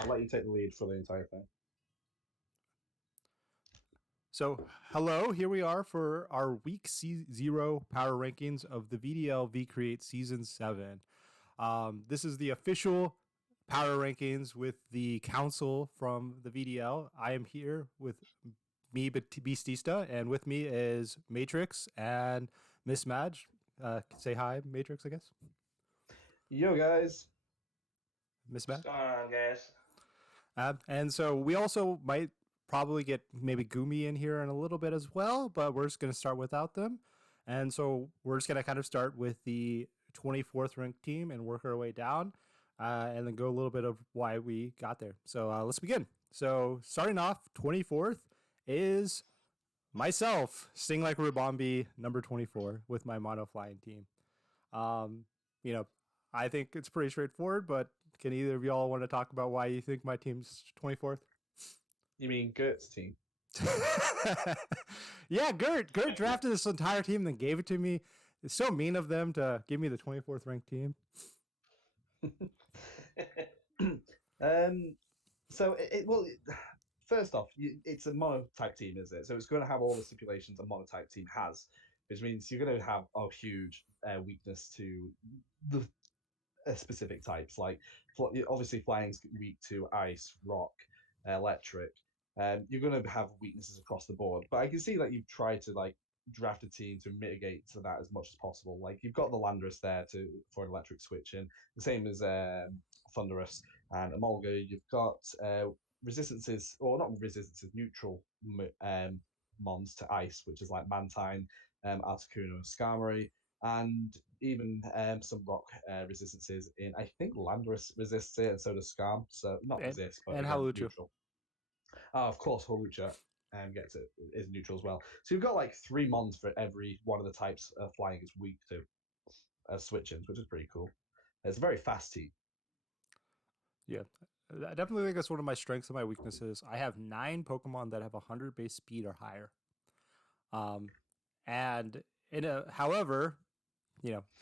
I'll let you take the lead for the entire thing. So, hello, here we are for our week zero power rankings of the VDL-V Create Season 7. This is the official power rankings with the council from the VDL. I am here with me, Beastista, and with me is Matrix and Miss Madge. Say hi, Matrix, I guess. Yo, guys. Miss What's Madge. going on, guys? And so we also might probably get maybe Gumi in here in a little bit as well, but we're just going to start without them. And so we're just going to kind of start with the 24th ranked team and work our way down and then go a little bit of why we got there. So let's begin. So starting off, 24th is myself, Sting Like Rubombi, number 24, with my mono flying team. Um, you know, I think it's pretty straightforward, but can either of y'all want to talk about why you think my team's 24th? You mean Gert's team? Yeah, Gert drafted this entire team, then gave it to me. It's so mean of them to give me the 24th ranked team. um. So well, first off, it's a monotype team, is it? So it's going to have all the stipulations a monotype team has, which means you're going to have a huge weakness to the specific types. Like obviously, flying's weak to ice, rock, electric. You're going to have weaknesses across the board. But I can see that you've tried to like draft a team to mitigate to that as much as possible. Like you've got the Landorus there to for an electric switching, the same as Thunderous and Emolga. You've got resistances, or not resistances, neutral mons to ice, which is like Mantine, Articuno, and Skarmory, and even some rock resistances in, I think Landorus resists it, and so does Skarm. So not resist, but and again, Halucha. neutral. Of course, Holucha gets it, is neutral as well. So you've got like 3 mons for every one of the types flying is weak to as switch-ins, which is pretty cool. It's a very fast team. Yeah, I definitely think that's one of my strengths and my weaknesses. I have 9 Pokemon that have 100 base speed or higher. And however,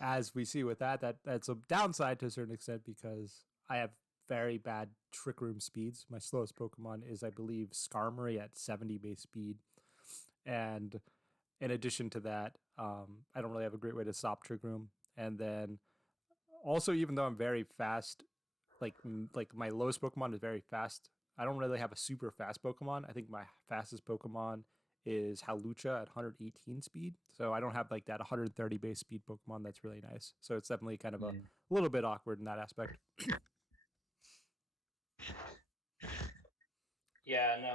as we see with that's a downside to a certain extent because I have very bad Trick Room speeds. My slowest Pokemon is, I believe, Skarmory at 70 base speed. And in addition to that, I don't really have a great way to stop Trick Room. And then also, even though I'm very fast, like my lowest Pokemon is very fast, I don't really have a super fast Pokemon. I think my fastest Pokemon is Halucha at 118 speed. So I don't have like that 130 base speed Pokemon that's really nice. So it's definitely kind of a little bit awkward in that aspect. Yeah, no,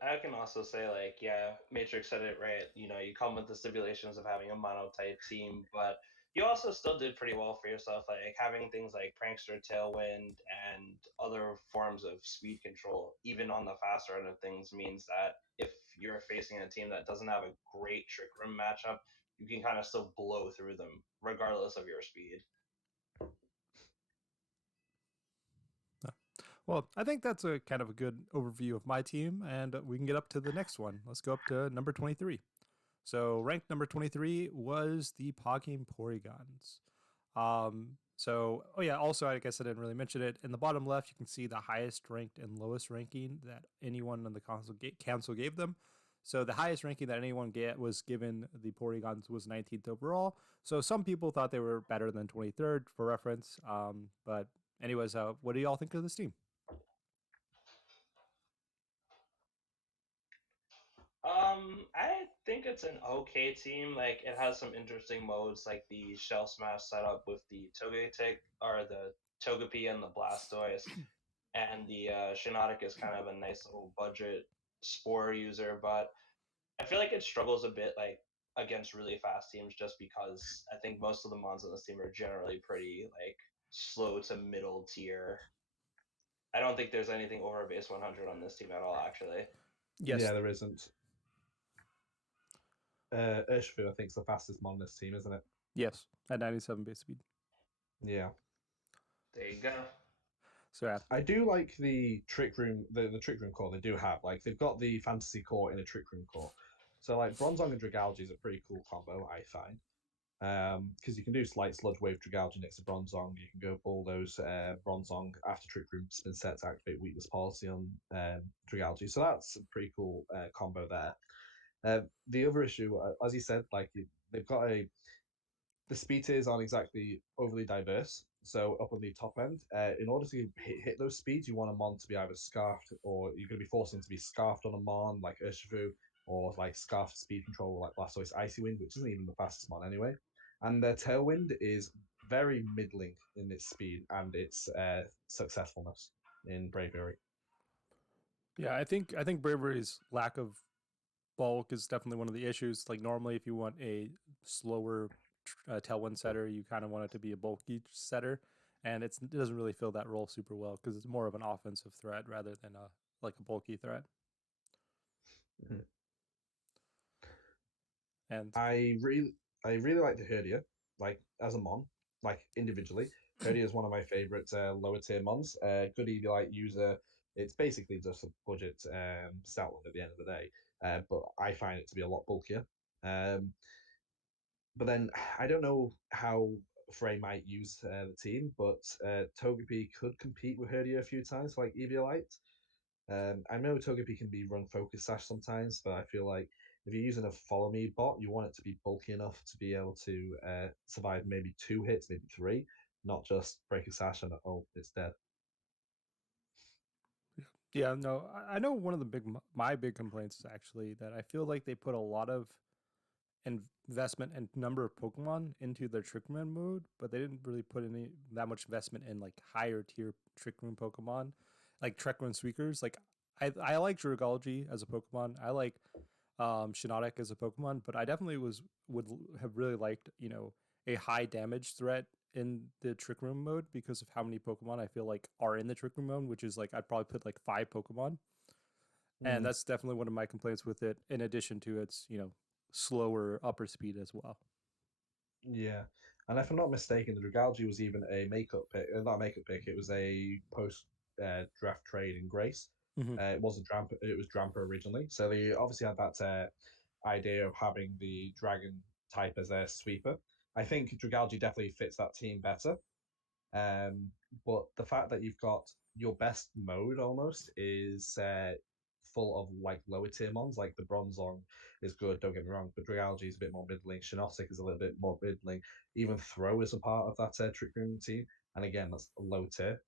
I can also say like, yeah, Matrix said it right. You know, you come with the stipulations of having a monotype team, but you also still did pretty well for yourself, like having things like Prankster, Tailwind, and other forms of speed control, even on the faster end of things, means that if you're facing a team that doesn't have a great Trick Room matchup, you can kind of still blow through them regardless of your speed. Well, I think that's a kind of a good overview of my team, and we can get up to the next one. Let's go up to number 23. So, ranked number 23 was the Pogame Porygons. Oh yeah, also, I guess I didn't really mention it. In the bottom left, you can see the highest ranked and lowest ranking that anyone on the council gave them. So the highest ranking that anyone was given the Porygons was 19th overall. So some people thought they were better than 23rd for reference. But anyways, what do y'all think of this team? I think it's an okay team. Like, it has some interesting modes, like the Shell Smash setup with the Togetic, or the Togepi and the Blastoise, and the Shiinotic is kind of a nice little budget Spore user, but I feel like it struggles a bit, like, against really fast teams, just because I think most of the mons on this team are generally pretty, like, slow to middle tier. I don't think there's anything over base 100 on this team at all, actually. Yes. Yeah, there isn't. Urshifu, I think, is the fastest mon on this team, isn't it? Yes, at 97 base speed. Yeah. There you go. So yeah. I do like the trick room, the trick room core they do have. Like they've got the fantasy core in a trick room core. So like Bronzong and Dragalge is a pretty cool combo, I find. Because you can do like Sludge Wave Dragalge next to Bronzong. You can go Bulldoze Bronzong after Trick Room's been set to activate Weakness Policy on Dragalge. So that's a pretty cool combo there. The other issue, as you said, like they've got the speed tiers aren't exactly overly diverse. So up on the top end, in order to hit those speeds, you want a mon to be either scarfed or you're going to be forcing to be scarfed on a mon like Urshifu or like scarfed speed control like Blastoise Icy Wind, which isn't even the fastest mon anyway. And the Tailwind is very middling in its speed and its successfulness in Bravery. Yeah, I think Bravery's lack of bulk is definitely one of the issues. Like normally, if you want a slower tailwind setter, you kind of want it to be a bulky setter, and it doesn't really fill that role super well because it's more of an offensive threat rather than a bulky threat. Mm-hmm. And I really like the Herdia, like as a mon, like individually. Herdia is one of my favorite lower tier mons. Good EV user. It's basically just a budget stat one at the end of the day. But I find it to be a lot bulkier. Um, but then I don't know how Frey might use the team, but Togepi could compete with Herdia a few times, like Eviolite. I know Togepi can be run focus sash sometimes, but I feel like if you're using a follow me bot, you want it to be bulky enough to be able to survive maybe 2 hits, maybe three, not just break a sash and oh, it's dead. yeah, no, I know one of the my big complaints is actually that I feel like they put a lot of investment and number of Pokemon into their Trick Room mode, but they didn't really put any that much investment in like higher tier Trick Room Pokemon, like Trick Room Squeakers. Like I like Dragalge as a Pokemon. I like Shiinotic as a Pokemon, but I definitely would have really liked a high damage threat in the Trick Room mode because of how many Pokemon I feel like are in the Trick Room mode, which is like I'd probably put like 5 Pokemon, and Mm, that's definitely one of my complaints with it. In addition to its slower upper speed as well. yeah, and if I'm not mistaken, the Dragalge was even a makeup pick, not a makeup pick. It was a post draft trade in Grace. Mm-hmm. It wasn't Drampa. It was Drampa originally. So they obviously had that idea of having the dragon type as their sweeper. I think Dragalge definitely fits that team better. Um, but the fact that you've got your best mode almost is full of like lower tier mons, like the Bronzong is good, don't get me wrong, but Dragalge is a bit more middling, Shiinotic is a little bit more middling, even Throw is a part of that Trick Room team, and again, that's a low tier.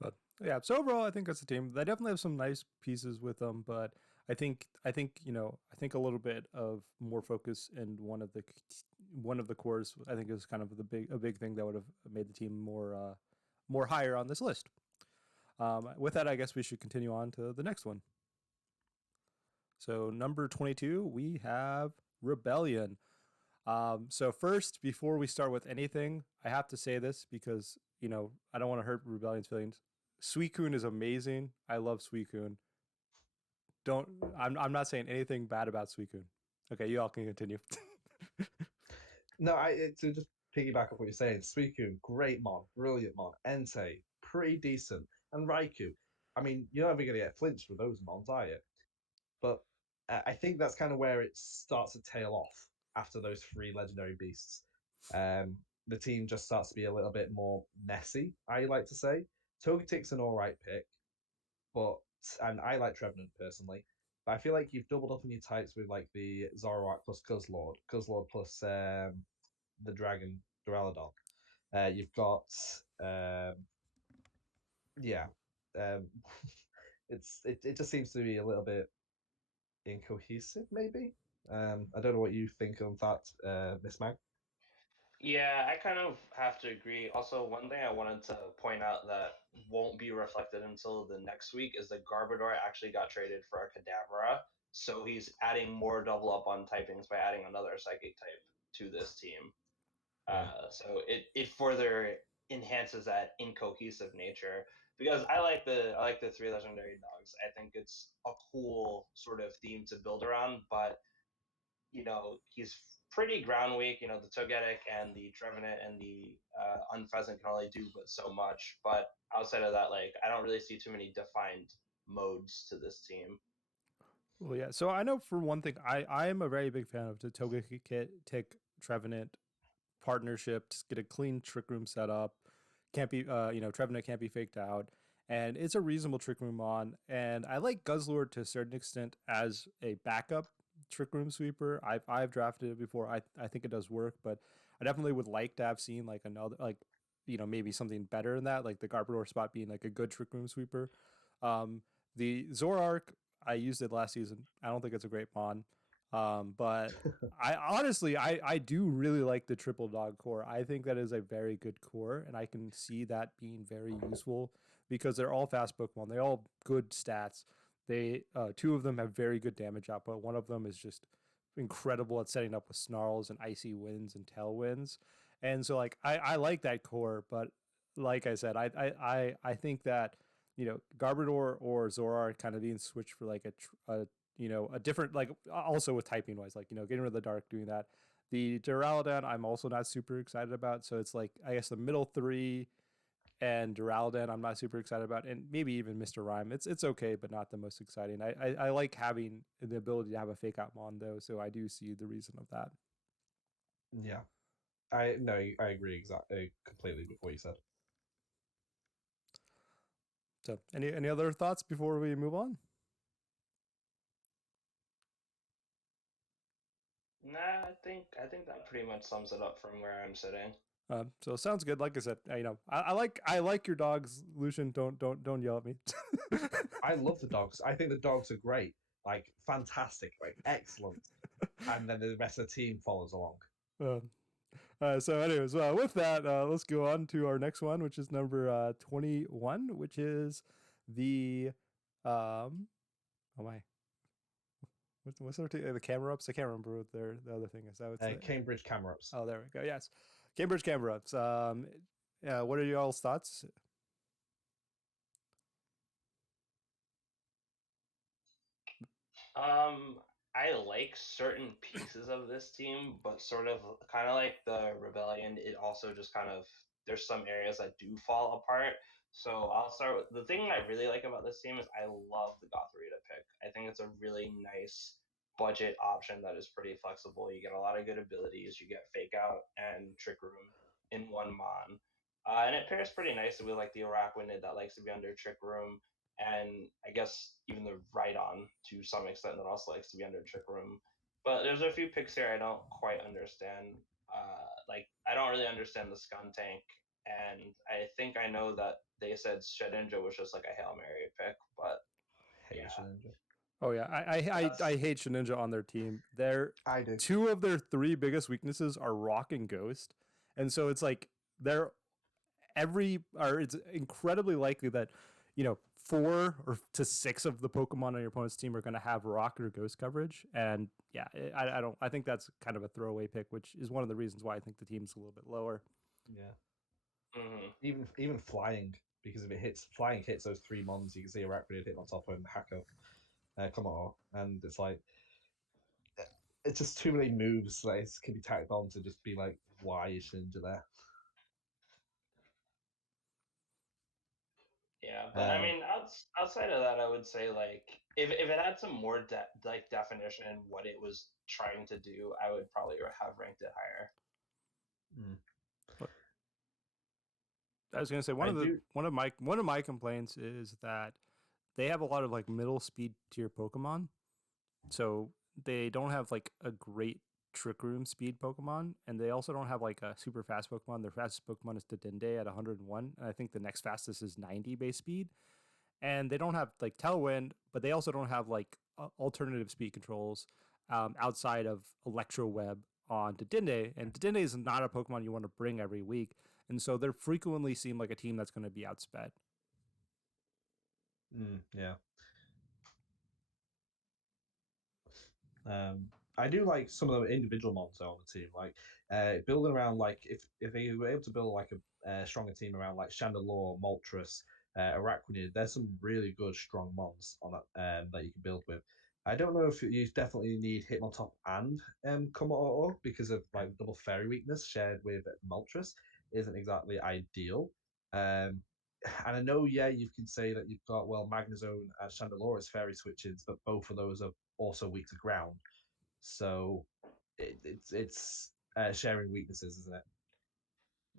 But yeah, so overall, I think that's a team. They definitely have some nice pieces with them, but I think a little bit of more focus in one of the cores. I think is kind of a big thing that would have made the team more higher on this list. With that, I guess we should continue on to the next one. So number 22, we have Rebellion. So first, before we start with anything, I have to say this because I don't want to hurt Rebellion's feelings. Suicune is amazing. I love Suicune. Don't I'm not saying anything bad about Suicune. Okay, you all can continue. No, to just piggyback off what you're saying, Suicune, great mon, brilliant mon, Entei, pretty decent, and Raikou. I mean, you're never going to get flinched with those mons, are you? But I think that's kind of where it starts to tail off after those three legendary beasts. The team just starts to be a little bit more messy, I like to say. Togetic's an all right pick, but and I like Trevenant personally. But I feel like you've doubled up on your types with like the Zoroark plus Guzzlord plus the Dragon Duraludon. You've got um, yeah, um, it just seems to be a little bit incohesive, maybe. I don't know what you think of that, Miss Mag. Yeah, I kind of have to agree. Also, one thing I wanted to point out that won't be reflected until the next week is that Garbodor actually got traded for a Kadabra, so he's adding more double up on typings by adding another Psychic type to this team. Yeah. So it further enhances that incohesive nature because I like the three legendary dogs. I think it's a cool sort of theme to build around, but he's pretty ground weak. The Togetic and the Trevenant and the Unpheasant can only do but so much. But outside of that, like I don't really see too many defined modes to this team. Well, yeah. So I know for one thing, I am a very big fan of the Toga Tick Trevenant partnership. Just get a clean trick room set up. Can't be Trevenant can't be faked out, and it's a reasonable trick room on. And I like Guzzlord to a certain extent as a backup trick room sweeper. I've drafted it before. I think it does work, but I definitely would like to have seen like another like maybe something better than that, like the Garbodor spot being like a good trick room sweeper. Um, the Zoroark, I used it last season. I don't think it's a great mon. But I honestly, I do really like the triple dog core. I think that is a very good core, and I can see that being very useful because they're all fast Pokemon. They all good stats. They two of them have very good damage output. One of them is just incredible at setting up with snarls and icy winds and tailwinds. And so like I like that core, but like I said, I think that Garbodor or Zora kind of being switched for like a different like also with typing wise, like getting rid of the dark, doing that. The Duraludon I'm also not super excited about, so it's like I guess the middle three and Duraludon I'm not super excited about, and maybe even Mr. Rhyme. It's okay, but not the most exciting. I like having the ability to have a fake out mon though, so I do see the reason of that. Yeah, I no, I agree exactly completely with what you said. So any other thoughts before we move on? Nah, I think that pretty much sums it up from where I'm sitting. So sounds good. Like I said, I like your dogs, Lucian. Don't yell at me. I love the dogs. I think the dogs are great, like fantastic, like excellent. And then the rest of the team follows along. uh, so, anyways, with that, let's go on to our next one, which is number 21, which is the oh my, what's the camera ups? I can't remember what the other thing is. That was Cambridge Camerups. oh, there we go. Yes, Cambridge camera ups. What are y'all's thoughts? Um, I like certain pieces of this team, but sort of kind of like the Rebellion, it also just kind of there's some areas that do fall apart. So I'll start with the thing I really like about this team is I love the Gothorita pick. I think it's a really nice budget option that is pretty flexible. You get a lot of good abilities. You get Fake Out and Trick Room in one mon. And it pairs pretty nicely with like the Araquanid that likes to be under Trick Room and I guess even the Rhydon to some extent that also likes to be under Trick Room. But there's a few picks here I don't quite understand. Like I don't really understand the Skuntank, and I think I know that they said Shedinja was just like a Hail Mary pick, but Hate yeah, Ninja. Oh yeah, I that's hate Shedinja on their team. Their I do. two of their three biggest weaknesses are Rock and Ghost, and so it's like they're it's incredibly likely that four or to six of the Pokemon on your opponent's team are going to have Rock or Ghost coverage, and yeah, I don't I think that's kind of a throwaway pick, which is one of the reasons why I think the team's a little bit lower. Yeah. mm-hmm. Even flying, because if it hits flying hits those three mons, you can see Arachrid hit on top of him, Hako, come on, and it's like it's just too many moves that can be tacked on to just be like, why is Ninja there? Yeah, but I Um, mean, outside of that, I would say like if it had some more like definition in what it was trying to do, I would probably have ranked it higher. mm, I was going to say I do. one of my complaints is that they have a lot of like middle speed tier Pokemon, so they don't have like a great Trick Room speed Pokemon, and they also don't have like a super fast Pokemon. Their fastest Pokemon is Dedenne at 101, and I think the next fastest is 90 base speed. And they don't have like Tailwind, but they also don't have like alternative speed controls outside of Electro Web on Dedenne. And Dedenne is not a Pokemon you want to bring every week, and so they frequently seem like a team that's going to be outsped. Yeah. Um, I do like some of the individual mons on the team, like building around like if they were able to build like a stronger team around like Chandelure, Moltres, Araquanid. There's some really good strong mons on that that you can build with. I don't know if you definitely need Hitmontop and Komodo because of like double fairy weakness shared with Moltres isn't exactly ideal. Um, and I know, yeah, you can say that you've got well Magnezone and Chandelure as fairy switches, but both of those are also weak to ground. So it's sharing weaknesses, isn't it?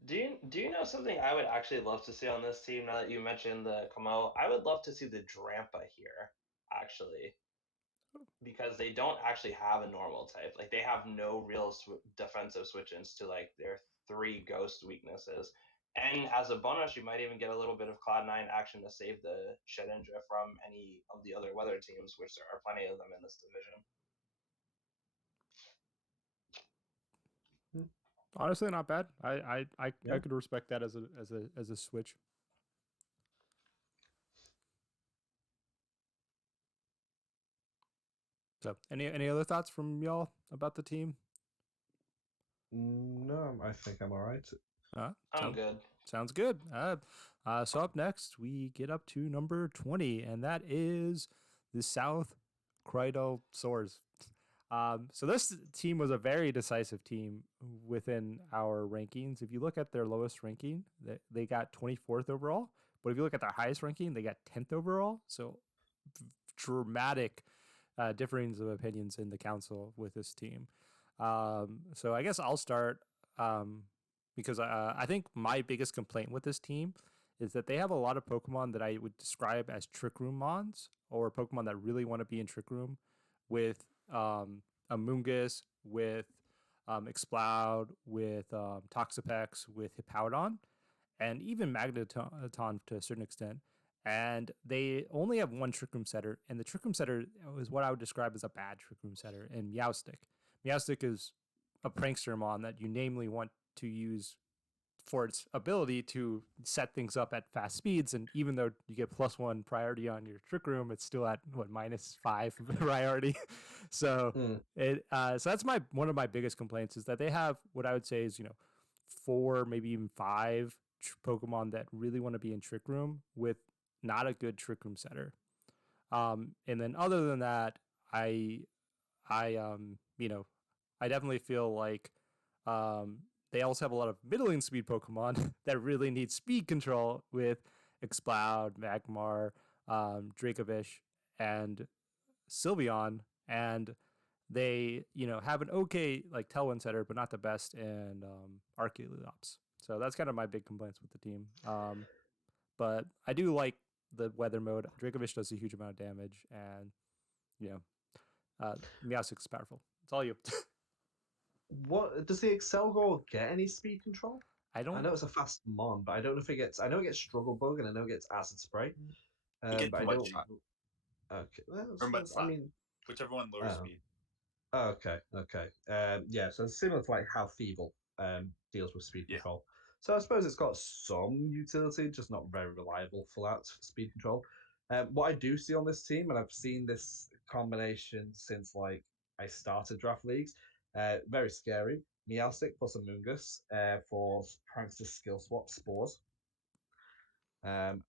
Do you know something I would actually love to see on this team? Now that you mentioned the Kamo, I would love to see the Drampa here, actually, because they don't actually have a normal type. Like they have no real defensive switch-ins to like their 3 ghost weaknesses. And as a bonus, you might even get a little bit of Cloud9 action to save the Shedinja from any of the other weather teams, which there are plenty of them in this division. Honestly, not bad. I Yeah. could respect that as a switch. So, any other thoughts from y'all about the team? No, I think I'm all right. I'm good. Sounds good. So up next, we get up to number 20, and that is the South Cridal Soars. So this team was a very decisive team within our rankings. If you look at their lowest ranking, they got 24th overall. But if you look at their highest ranking, they got 10th overall. So dramatic difference of opinions in the council with this team. So I guess I'll start because I think my biggest complaint with this team is that they have a lot of Pokemon that I would describe as Trick Room Mons, or Pokemon that really want to be in Trick Room, with Amoonguss, with Exploud, with Toxapex, with Hippowdon, and even Magneton to a certain extent. And they only have one Trick Room setter, and the Trick Room setter is what I would describe as a bad Trick Room setter in Meowstic. Meowstic is a prankster mon that you namely want to use for its ability to set things up at fast speeds, and even though you get +1 priority on your Trick Room, it's still at what -5 priority. So so that's one of my biggest complaints, is that they have what I would say is 4, maybe even 5 Pokemon that really want to be in Trick Room with not a good Trick Room setter. And then other than that, I I definitely feel like they also have a lot of middling speed Pokemon that really need speed control with Exploud, Magmar, Dracovish, and Sylveon. And they, have an okay like Tailwind setter, but not the best in Archeops. So that's kind of my big complaints with the team. But I do like the weather mode. Dracovish does a huge amount of damage, and Meowstic is powerful. It's all you. What does the Excelgor get any speed control? I I don't. know it's a fast mon, but I don't know if it gets. I know it gets Struggle Bug, and I know it gets Acid Spray. You get But I Mudge don't. Okay, well, or Mud I Slap, mean, whichever one lower speed. okay. Yeah, so it's similar to like how Feeble deals with speed Yeah. control. So I suppose it's got some utility, just not very reliable for that speed control. What I do see on this team, and I've seen this combination since like I started draft leagues, very scary. Meowstic plus Amoonguss for Prankster skill swap spores. And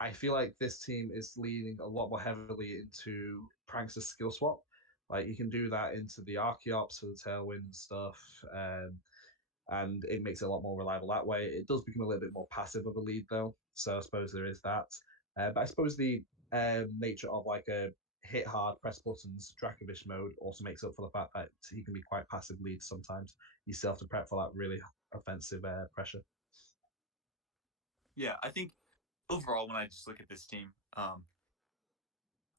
I feel like this team is leaning a lot more heavily into Prankster skill swap. Like you can do that into the Archeops for the Tailwind and stuff, and it makes it a lot more reliable that way. It does become a little bit more passive of a lead though, so I suppose there is that. But I suppose the nature of like a hit hard, press buttons, Dracovish mode also makes up for the fact that he can be quite passive lead sometimes. You still have to prep for that really offensive pressure. Yeah, I think overall when I just look at this team,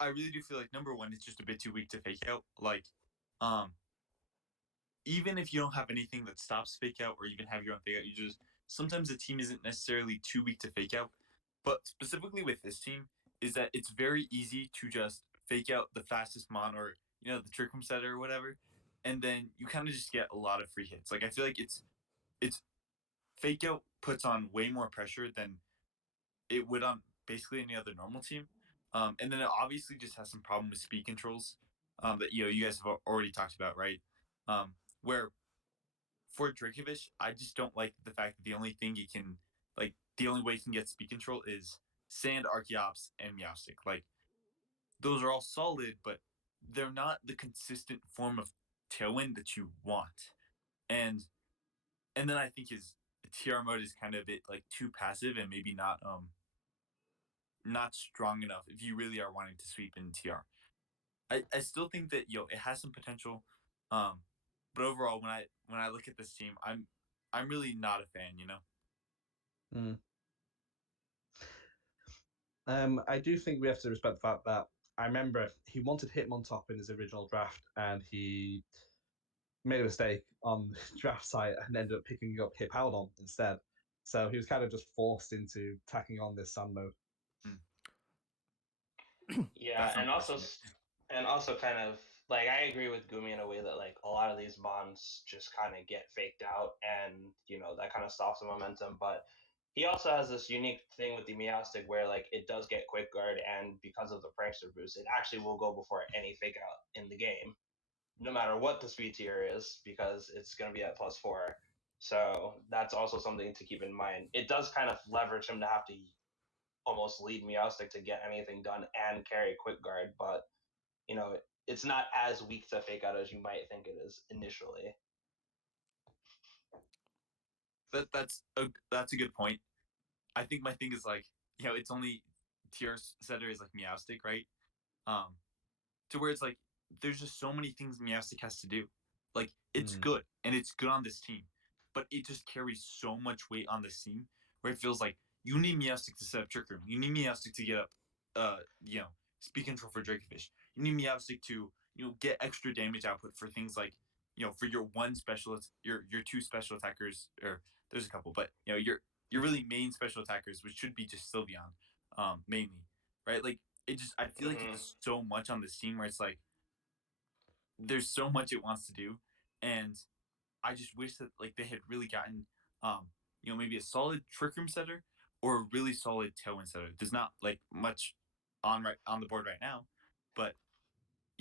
I really do feel like number one, it's just a bit too weak to fake out. Like, even if you don't have anything that stops fake out, or even have your own fake out, you just sometimes the team isn't necessarily too weak to fake out. But specifically with this team, is that it's very easy to just fake out the fastest mon, or the trick room setter or whatever, and then you kind of just get a lot of free hits. Like I feel like it's fake out puts on way more pressure than it would on basically any other normal team. And then it obviously just has some problem with speed controls that you guys have already talked about, right? Where for Dracovish, I just don't like the fact that the only thing he can the only way he can get speed control is Sand, Archeops, and Meowstic. Like those are all solid, but they're not the consistent form of Tailwind that you want. And then I think his TR mode is kind of a bit like too passive and maybe not strong enough if you really are wanting to sweep in TR. I still think that it has some potential. But overall, when I look at this team, I'm really not a fan. Mm. I do think we have to respect the fact that I remember he wanted Hitmontop in his original draft, and he made a mistake on the draft site and ended up picking up Hippowdon instead. So he was kind of just forced into tacking on this sand mode. Yeah, That's and also unfortunate. and also kind of like I agree with Gumi in a way that like a lot of these bonds just kind of get faked out, and that kind of stops the momentum. But he also has this unique thing with the Meowstic where like it does get quick guard, and because of the prankster boost, it actually will go before any fake out in the game, no matter what the speed tier is, because it's going to be at +4. So that's also something to keep in mind. It does kind of leverage him to have to almost lead Meowstic to get anything done and carry quick guard, but you know it's not as weak to fake out as you might think it is initially. That's a good point. I think my thing is like it's only tier setter is like Meowstic, right? Um, to where it's like there's just so many things Meowstic has to do. Like it's Mm. good and it's good on this team, but it just carries so much weight on this team where it feels like you need Meowstic to set up Trick Room. You need Meowstic to get up, uh, you know, speed control for Dracofish. You need Meowstic to get extra damage output for things like for your one specialist, your two special attackers, or there's a couple, but your really main special attackers, which should be just Sylveon, mainly, right? Like I feel like it Mm-hmm. does so much on this team where it's like there's so much it wants to do, and I just wish that like they had really gotten maybe a solid trick room setter or a really solid tailwind setter. There's not like much on the board right now, but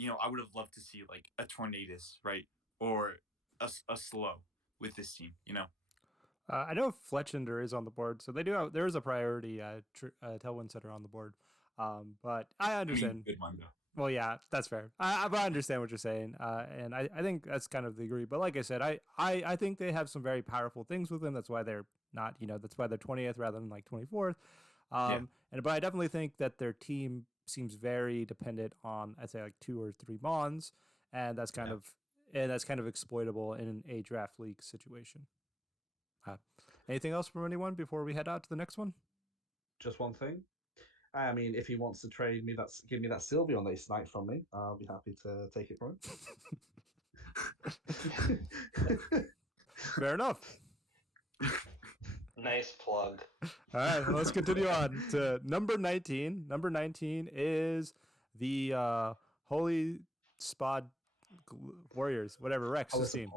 I would have loved to see like a Tornadus, right, or a slow with this team. I know Fletchender is on the board, so there is a priority Tailwind setter on the board. But I I mean, understand. good one though. Well, yeah, that's fair. But I understand what you're saying, and I think that's kind of the agree. But like I said, I think they have some very powerful things with them. That's why they're not, that's why they're 20th rather than like 24th. Yeah. But I definitely think that their team seems very dependent on, I'd say, like 2 or 3 Mons, and that's kind of exploitable in a draft league situation. Anything else from anyone before we head out to the next one? Just one thing. I mean, if he wants to trade me, give me that Sylveon that he sniped from me. I'll be happy to take it from him. Fair enough. Nice plug. All right, let's continue on to number 19. Number 19 is the Holy Spot Warriors, whatever, Rex team.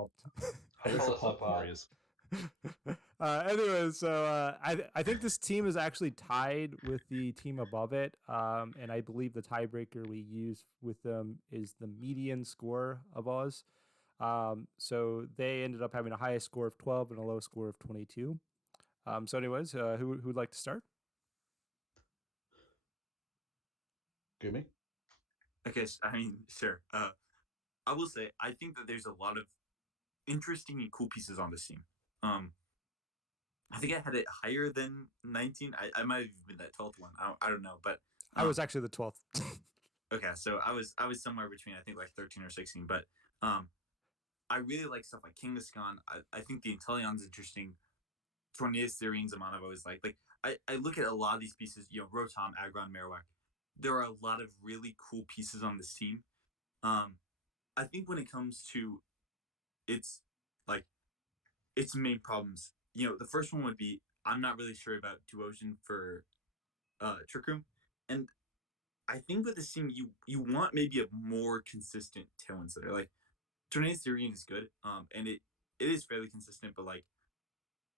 Holisapod Warriors. Anyway, so I think this team is actually tied with the team above it, and I believe the tiebreaker we use with them is the median score of Oz. So they ended up having a highest score of 12 and a low score of 22. So anyways, who would like to start? Gumi? Okay, I mean, sure. I will say I think that there's a lot of interesting and cool pieces on this team. I think I had it higher than 19. I might have been that 12th one. I don't know, but I was actually the 12th. Okay, so I was somewhere between I think like 13 or 16, but I really like stuff like Kangaskhan. I think the Inteleon's interesting. Tornadus, Theory, Zaman I've always liked. Like I look at a lot of these pieces, Rotom, Aggron, Marowak. There are a lot of really cool pieces on this team. I think when it comes to its like its main problems, the first one would be I'm not really sure about Duosion for Trick Room. And I think with this team you want maybe a more consistent tailwind setter. Like Tornadus Syrian is good, and it is fairly consistent, but like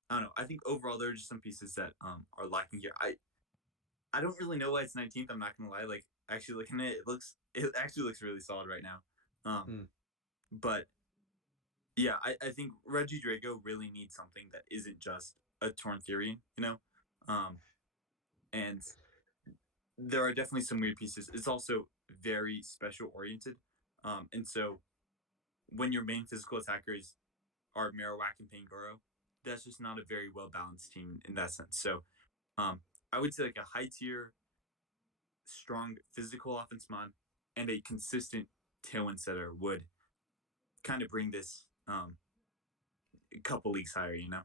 I don't know. I think overall there are just some pieces that are lacking here. I don't really know why it's 19th. I'm not gonna lie. Like actually looking at it, it actually looks really solid right now. But yeah, I think Reggie Drago really needs something that isn't just a Torn Theory, and there are definitely some weird pieces. It's also very special oriented, and so when your main physical attackers are Marowak and Pangoro, that's just not a very well balanced team in that sense. So I would say like a high tier, strong physical offense mod, and a consistent tailwind setter would kind of bring this a couple leagues higher, you know?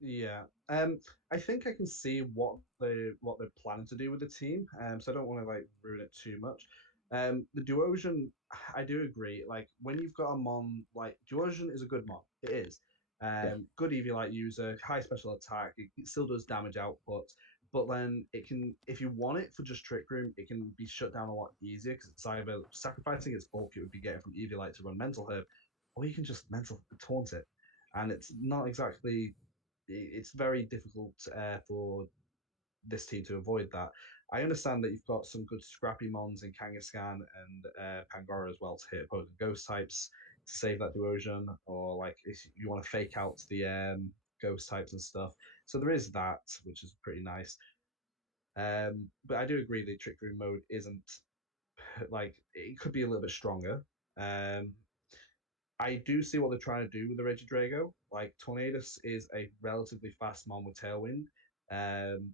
Yeah. I think I can see what they're planning to do with the team. So I don't want to like ruin it too much. The Duosion, I do agree. Like when you've got a mon, like Duosion is a good mon. It is. Good EV light user, high special attack. It still does damage output, but then it can, if you want it for just Trick Room, it can be shut down a lot easier because it's either sacrificing its bulk it would be getting from EV light to run Mental Herb, or you can just mental taunt it, and it's not exactly it's very difficult for this team to avoid that. I understand that you've got some good scrappy mons in Kangaskhan and Pangoro as well to hit opposing ghost types to save that Duosion, or like if you want to fake out the ghost types and stuff. So there is that, which is pretty nice. But I do agree the Trick Room mode isn't like it could be a little bit stronger. Um, I do see what they're trying to do with the Regidrago. Like Tornadus is a relatively fast mon with Tailwind, um,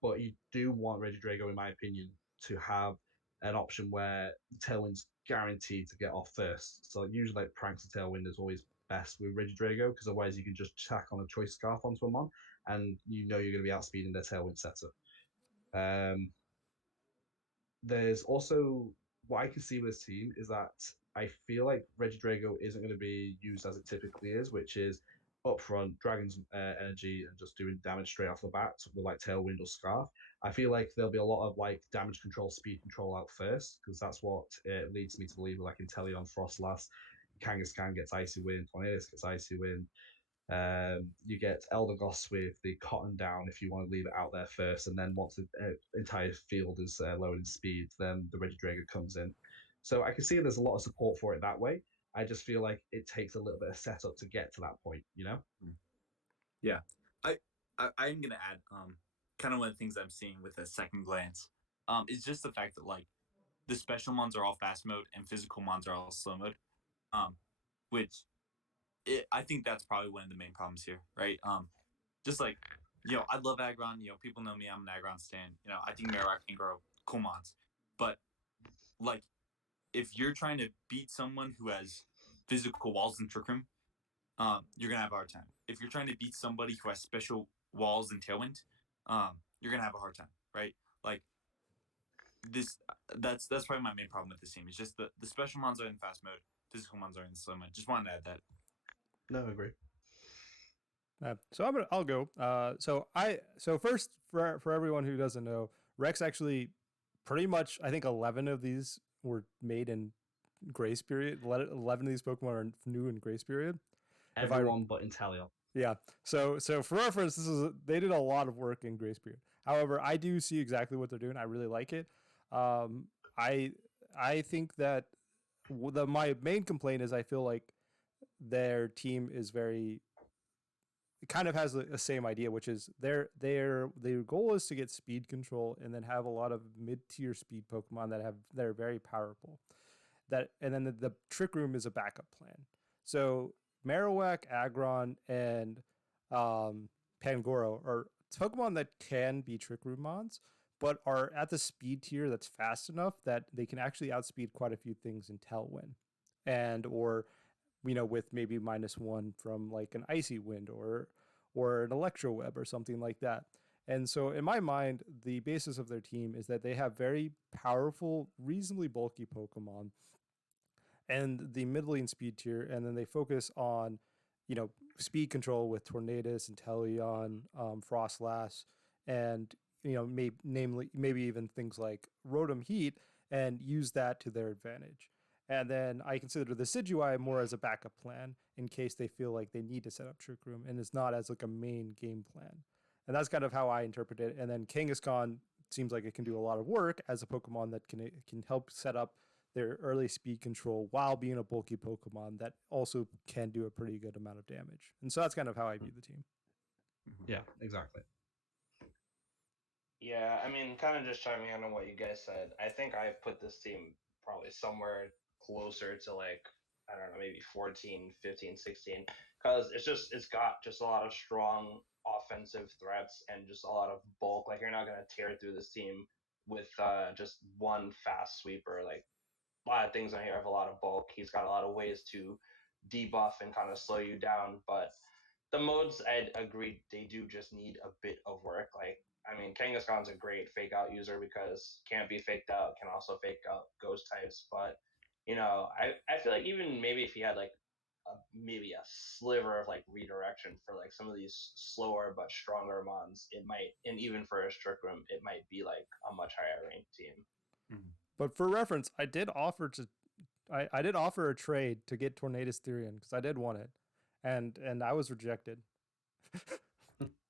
but you do want Regidrago, in my opinion, to have an option where Tailwind's guaranteed to get off first. So usually like Pranks of Tailwind is always best with Regidrago because otherwise you can just tack on a Choice Scarf onto a mon and you know you're going to be outspeeding their Tailwind setup. Um, there's also what I can see with this team is that I feel like Regidrago isn't going to be used as it typically is, which is upfront Dragon's energy and just doing damage straight off the bat with like Tailwind or Scarf. I feel like there'll be a lot of like damage control, speed control out first because that's what it leads me to believe. Like Inteleon, Frostlass, Kangaskhan gets Icy Wind, Tornadus gets Icy Wind, you get Eldegoss with the Cotton Down if you want to leave it out there first, and then once the entire field is low in speed, then the Regidrago comes in. So I can see there's a lot of support for it that way. I just feel like it takes a little bit of setup to get to that point, you know? Yeah. I, I'm gonna add kind of one of the things I'm seeing with a second glance is just the fact that like the special mons are all fast mode and physical mons are all slow mode. Um, which I think that's probably one of the main problems here, right? Just like, I love Aggron. People know me. I'm an Aggron stan. I think Marowak can grow cool mons. But, like, if you're trying to beat someone who has physical walls in Trick Room, you're going to have a hard time. If you're trying to beat somebody who has special walls in Tailwind, you're going to have a hard time, right? Like, that's probably my main problem with this team. It's just the special mons are in fast mode, physical mons are in slow mode. Just wanted to add that. No, I agree. So I'll go. So first for everyone who doesn't know, Rex actually pretty much I think 11 of these were made in Grace Period. 11 of these Pokemon are new in Grace Period. Everyone but Inteleon. Yeah. So for reference, they did a lot of work in Grace Period. However, I do see exactly what they're doing. I really like it. I think that my main complaint is I feel like their team is very it kind of has the same idea, which is their goal is to get speed control and then have a lot of mid tier speed Pokemon that are very powerful. And then the Trick Room is a backup plan. So Marowak, Aggron, and Pangoro are Pokemon that can be Trick Room mons, but are at the speed tier that's fast enough that they can actually outspeed quite a few things in Tailwind, and or with maybe -1 from like an Icy Wind or an Electro Web or something like that. And so in my mind, the basis of their team is that they have very powerful, reasonably bulky Pokemon and the middling speed tier, and then they focus on, speed control with Tornadus and Teleon, Frostlass, and maybe even things like Rotom Heat, and use that to their advantage. And then I consider the Decidueye more as a backup plan in case they feel like they need to set up Trick Room, and it's not as like a main game plan. And that's kind of how I interpret it. And then Kangaskhan seems like it can do a lot of work as a Pokemon that can help set up their early speed control while being a bulky Pokemon that also can do a pretty good amount of damage. And so that's kind of how I view the team. Yeah, exactly. Yeah, I mean, kind of just chiming in on what you guys said. I think I've put this team probably somewhere closer to like, I don't know, maybe 14, 15, 16, because it's got just a lot of strong offensive threats and just a lot of bulk. Like you're not going to tear through this team with just one fast sweeper. Like a lot of things on here have a lot of bulk. He's got a lot of ways to debuff and kind of slow you down. But the modes, I'd agree, they do just need a bit of work. Like, I mean, Kangaskhan's a great fake out user because can't be faked out, can also fake out ghost types. But I feel like even maybe if he had like maybe a sliver of like redirection for like some of these slower but stronger mons, it might, and even for a Trick Room, it might be like a much higher ranked team. But for reference, I did offer a trade to get Tornadus Therian because I did want it, and I was rejected.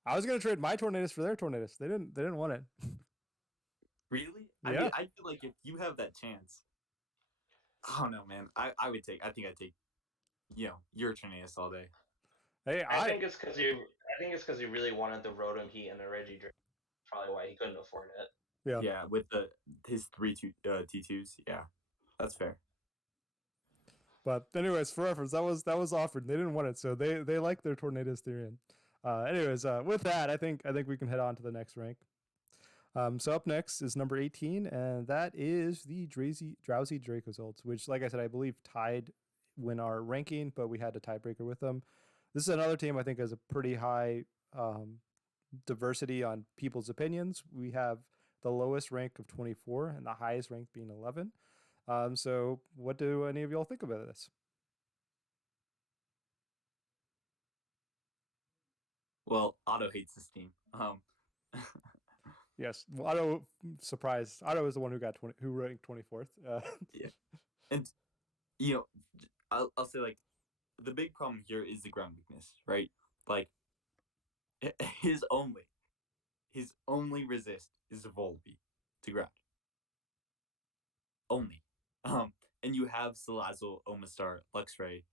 I was gonna trade my Tornadus for their Tornadus. They didn't want it. Really? Yeah. I mean, I feel like if you have that chance, I don't know, man. I think I'd take, your Trineus all day. Hey, I think it's because you really wanted the Rotom Heat and the Reggie. Probably why he couldn't afford it. Yeah. Yeah, with his 3 T2s. Yeah, that's fair. But anyways, for reference, that was offered. They didn't want it, so they like their Tornadus Therian. Anyways, with that, I think we can head on to the next rank. So up next is number 18, and that is the Drowsy Dracozolt, which, like I said, I believe tied when our ranking, but we had a tiebreaker with them. This is another team I think has a pretty high diversity on people's opinions. We have the lowest rank of 24 and the highest rank being 11. So what do any of y'all think about this? Well, Otto hates this team. Yes, well, Otto, surprised. Otto is the one who ranked 24th. Yeah, and I'll say, like, the big problem here is the ground weakness, right? Like, his only resist is a Volbeat to ground. Only. And you have Salazzle, Omastar, Luxray.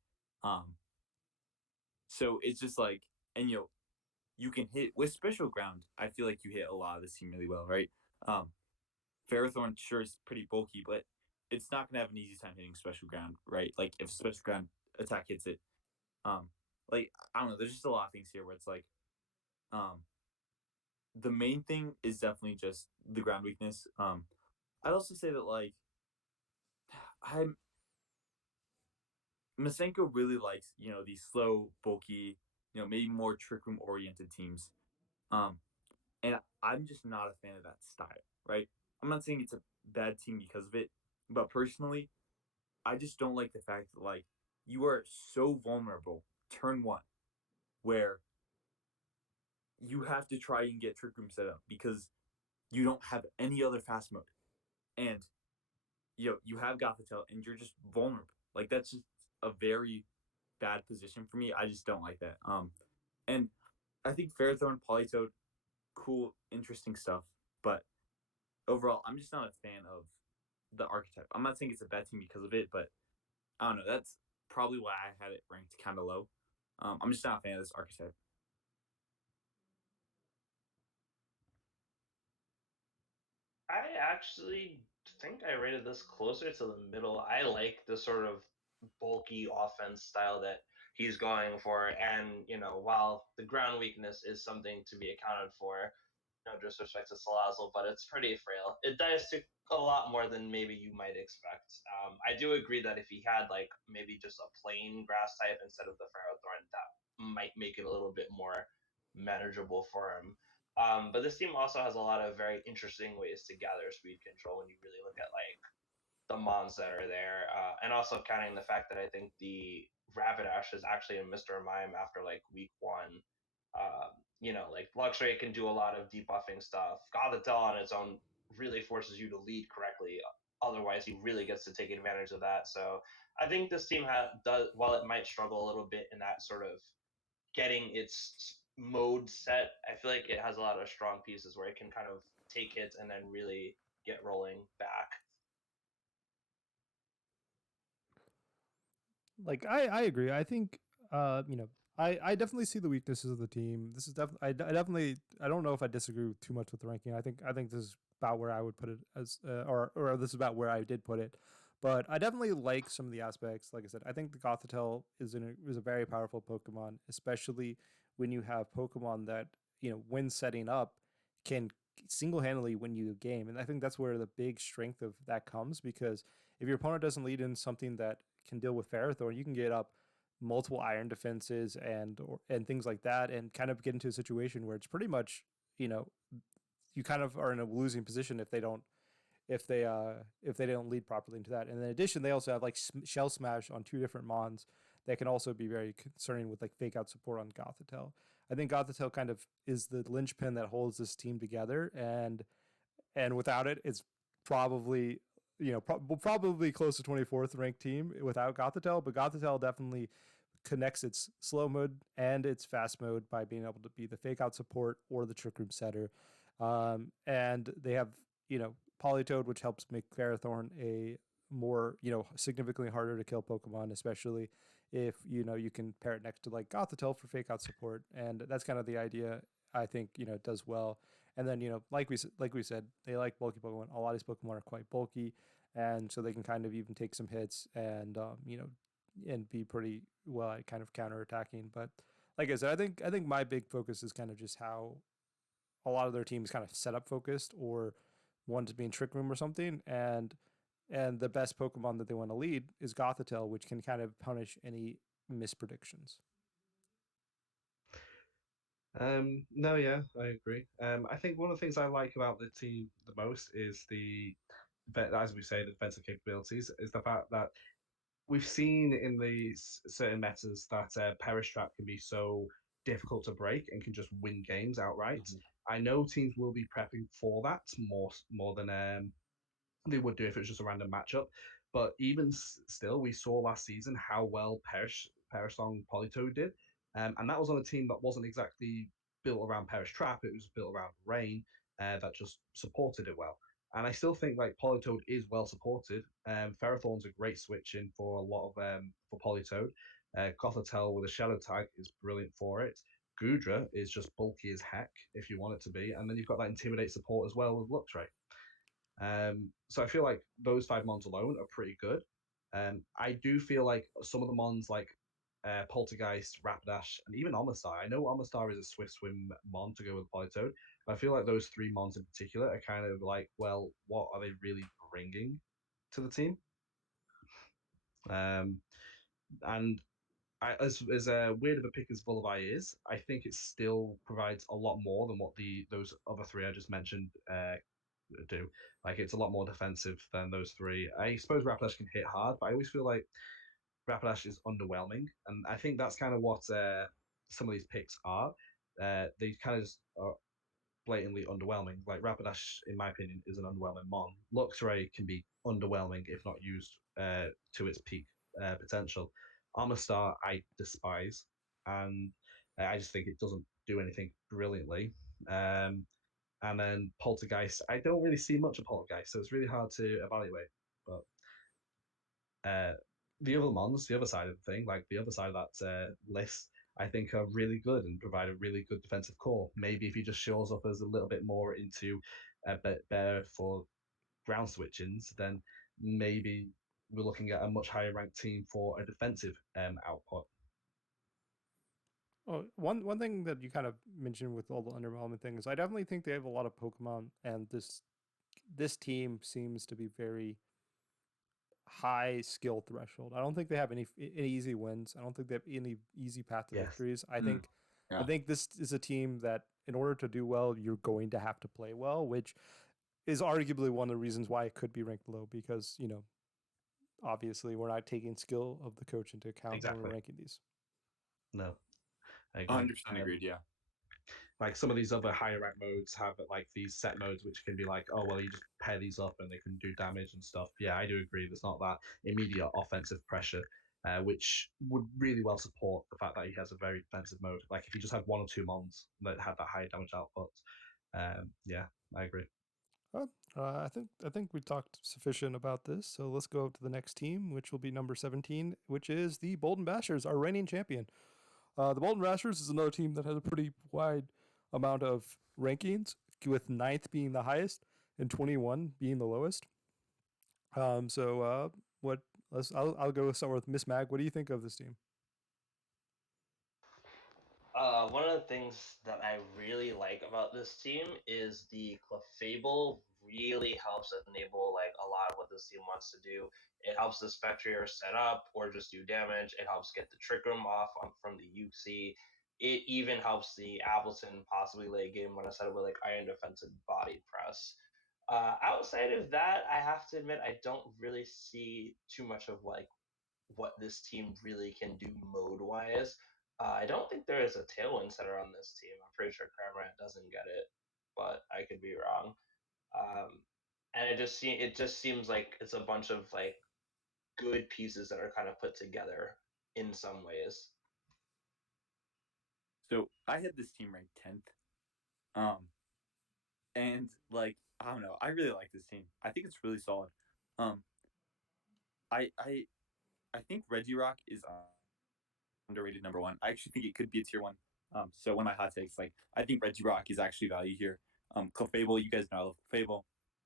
So it's just like, and you can hit with special ground. I feel like you hit a lot of this team really well, right? Ferrothorn sure is pretty bulky, but it's not gonna have an easy time hitting special ground, right? Like if special ground attack hits it, like I don't know. There's just a lot of things here where it's like, the main thing is definitely just the ground weakness. I'd also say that, like, Masenko really likes, these slow, bulky, maybe more trick room oriented teams. And I'm just not a fan of that style, right? I'm not saying it's a bad team because of it, but personally, I just don't like the fact that, like, you are so vulnerable turn one, where you have to try and get trick room set up because you don't have any other fast mode, and you have Gothitelle, and you're just vulnerable. Like, that's just a very bad position for me. I just don't like that. And I think Ferrothorn, Politoed, cool, interesting stuff, but overall, I'm just not a fan of the archetype. I'm not saying it's a bad team because of it, but I don't know. That's probably why I had it ranked kind of low. I'm just not a fan of this archetype. I actually think I rated this closer to the middle. I like the sort of bulky offense style that he's going for, and while the ground weakness is something to be accounted for, no disrespect to Salazzle, but it's pretty frail. It dies to a lot more than maybe you might expect. I do agree that if he had like maybe just a plain grass type instead of the Ferrothorn, that might make it a little bit more manageable for him. But this team also has a lot of very interesting ways to gather speed control when you really look at like the mons that are there, and also counting the fact that I think the Rapidash is actually a Mr. Mime after like week one. Like Luxray can do a lot of debuffing stuff. Gothitelle on its own really forces you to lead correctly. Otherwise, he really gets to take advantage of that. So I think this team does, while it might struggle a little bit in that sort of getting its mode set, I feel like it has a lot of strong pieces where it can kind of take hits and then really get rolling back. Like I agree. I think I definitely see the weaknesses of the team. This is definitely I don't know if I disagree too much with the ranking. I think this is about where I would put it as or this is about where I did put it. But I definitely like some of the aspects. Like I said, I think the Gothitelle is a very powerful Pokemon, especially when you have Pokemon that when setting up can single-handedly win you a game. And I think that's where the big strength of that comes, because if your opponent doesn't lead in something that can deal with Ferrothorn, you can get up multiple iron defenses and things like that, and kind of get into a situation where it's pretty much, you kind of are in a losing position if they don't lead properly into that. And in addition, they also have like Shell Smash on 2 different mons that can also be very concerning with like fake out support on Gothitelle. I think Gothitelle kind of is the linchpin that holds this team together, and without it, it's probably probably close to 24th ranked team without Gothitelle. But Gothitelle definitely connects its slow mode and its fast mode by being able to be the fake out support or the trick room setter. And they have, Politoed, which helps make Ferrothorn a more, significantly harder to kill Pokemon, especially if, you can pair it next to like Gothitelle for fake out support. And that's kind of the idea. I think, it does well. And then, like we said, they like bulky Pokemon. A lot of these Pokemon are quite bulky, and so they can kind of even take some hits and, and be pretty well at kind of counterattacking. But like I said, I think my big focus is kind of just how a lot of their teams kind of setup focused, or one to be in Trick Room or something, and the best Pokemon that they want to lead is Gothitelle, which can kind of punish any mispredictions. No, yeah, I agree. I think one of the things I like about the team the most is as we say, the defensive capabilities. Is the fact that we've seen in these certain metas that Perish Trap can be so difficult to break and can just win games outright. Mm-hmm. I know teams will be prepping for that more than they would do if it was just a random matchup. But even still, we saw last season how well Perisong Polito did, and that was on a team that wasn't exactly built around Perish Trap. It was built around Rain that just supported it well. And I still think like Politoed is well supported. Ferrothorn's a great switch in for a lot of for Politoed. Gothitelle with a Shadow Tag is brilliant for it. Gudra is just bulky as heck if you want it to be, and then you've got that Intimidate support as well with Luxray. So I feel like those 5 mons alone are pretty good. I do feel like some of the mons like Poltergeist, Rapidash, and even Omastar. I know Omastar is a Swift Swim mon to go with Politoed, but I feel like those 3 mons in particular are kind of like, well, what are they really bringing to the team? And as weird of a pick as Vullaby is, I think it still provides a lot more than what those other 3 I just mentioned do. Like it's a lot more defensive than those 3. I suppose Rapidash can hit hard, but I always feel like Rapidash is underwhelming, and I think that's kind of what some of these picks are. They kind of just are blatantly underwhelming. Like Rapidash, in my opinion, is an underwhelming mon. Luxray can be underwhelming if not used to its peak potential. Armorstar, I despise, and I just think it doesn't do anything brilliantly. And then Poltergeist, I don't really see much of Poltergeist, so it's really hard to evaluate. But the other mons, the other side of the thing, like the other side of that list, I think are really good and provide a really good defensive core. Maybe if he just shows up as a little bit more into better for ground switchings, then maybe we're looking at a much higher ranked team for a defensive output. Oh, one thing that you kind of mentioned with all the underwhelming things, I definitely think they have a lot of Pokemon, and this team seems to be very high skill threshold. I don't think they have any easy wins. I don't think they have any easy path to Yes. victories. Yeah. I think this is a team that in order to do well, you're going to have to play well, which is arguably one of the reasons why it could be ranked low, because, obviously we're not taking skill of the coach into account when we're ranking these. No, I agree. 100% agreed. Yeah. Like some of these other higher rank modes have like these set modes which can be like, oh well, you just pair these up and they can do damage and stuff. Yeah, I do agree. There's not that immediate offensive pressure, which would really well support the fact that he has a very defensive mode. Like if he just had 1 or 2 mons that had that high damage output, yeah, I agree. Well, I think we talked sufficient about this. So let's go to the next team, which will be number 17, which is the Bolden Bashers, our reigning champion. The Bolden Bashers is another team that has a pretty wide amount of rankings, with 9th being the highest and 21 being the lowest. I'll go start with Miss Mag. What do you think of this team? One of the things that I really like about this team is the Clefable really helps enable like a lot of what this team wants to do. It helps the Spectrier set up or just do damage. It helps get the Trick Room off from the Uxie. It even helps the Appleton possibly late game when I set up with like Iron Defensive Body Press. Outside of that, I have to admit I don't really see too much of like what this team really can do mode wise. I don't think there is a tailwind setter on this team. I'm pretty sure Cramorant doesn't get it, but I could be wrong. Um, and it just seems like it's a bunch of like good pieces that are kind of put together in some ways. So I had this team ranked 10th. And like I don't know, I really like this team. I think it's really solid. Um, I I I think Regirock is underrated number one. I actually think it could be a tier one. So one of my hot takes, like I think Regirock is actually value here. Clefable, you guys know I love Clefable.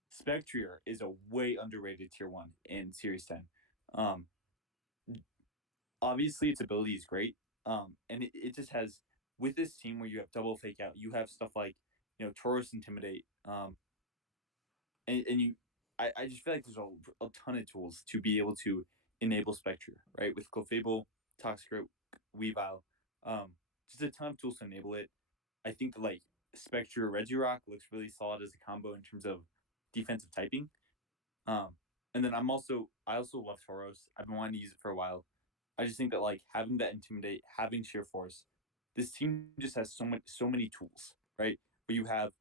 Spectrier is a way underrated tier one in Series 10. Um, Obviously its ability is great. And it just has with this team where you have double fake out, you have stuff like Taurus Intimidate, and you I just feel like there's a ton of tools to be able to enable Spectre, right? With Clefable, Toxic, Weavile, just a ton of tools to enable it. I think that like Spectre Regirock looks really solid as a combo in terms of defensive typing. Um, and then I also love Tauros. I've been wanting to use it for a while. I just think that like having that intimidate, having sheer force, this team just has so many tools, right? Where you have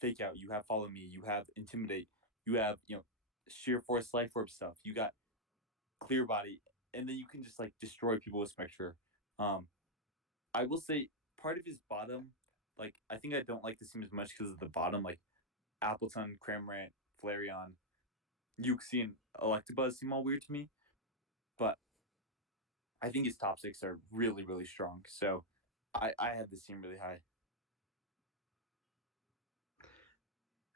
fake out, you have follow me, you have intimidate, you have sheer force life orb stuff, you got clear body, and then you can just like destroy people with Spectre. Um, I will say part of his bottom, like I think I don't like this team as much because of the bottom, like Appleton, Cramorant, Flareon, Uxie, and Electabuzz seem all weird to me, but I think his top six are really strong. So I have this team really high.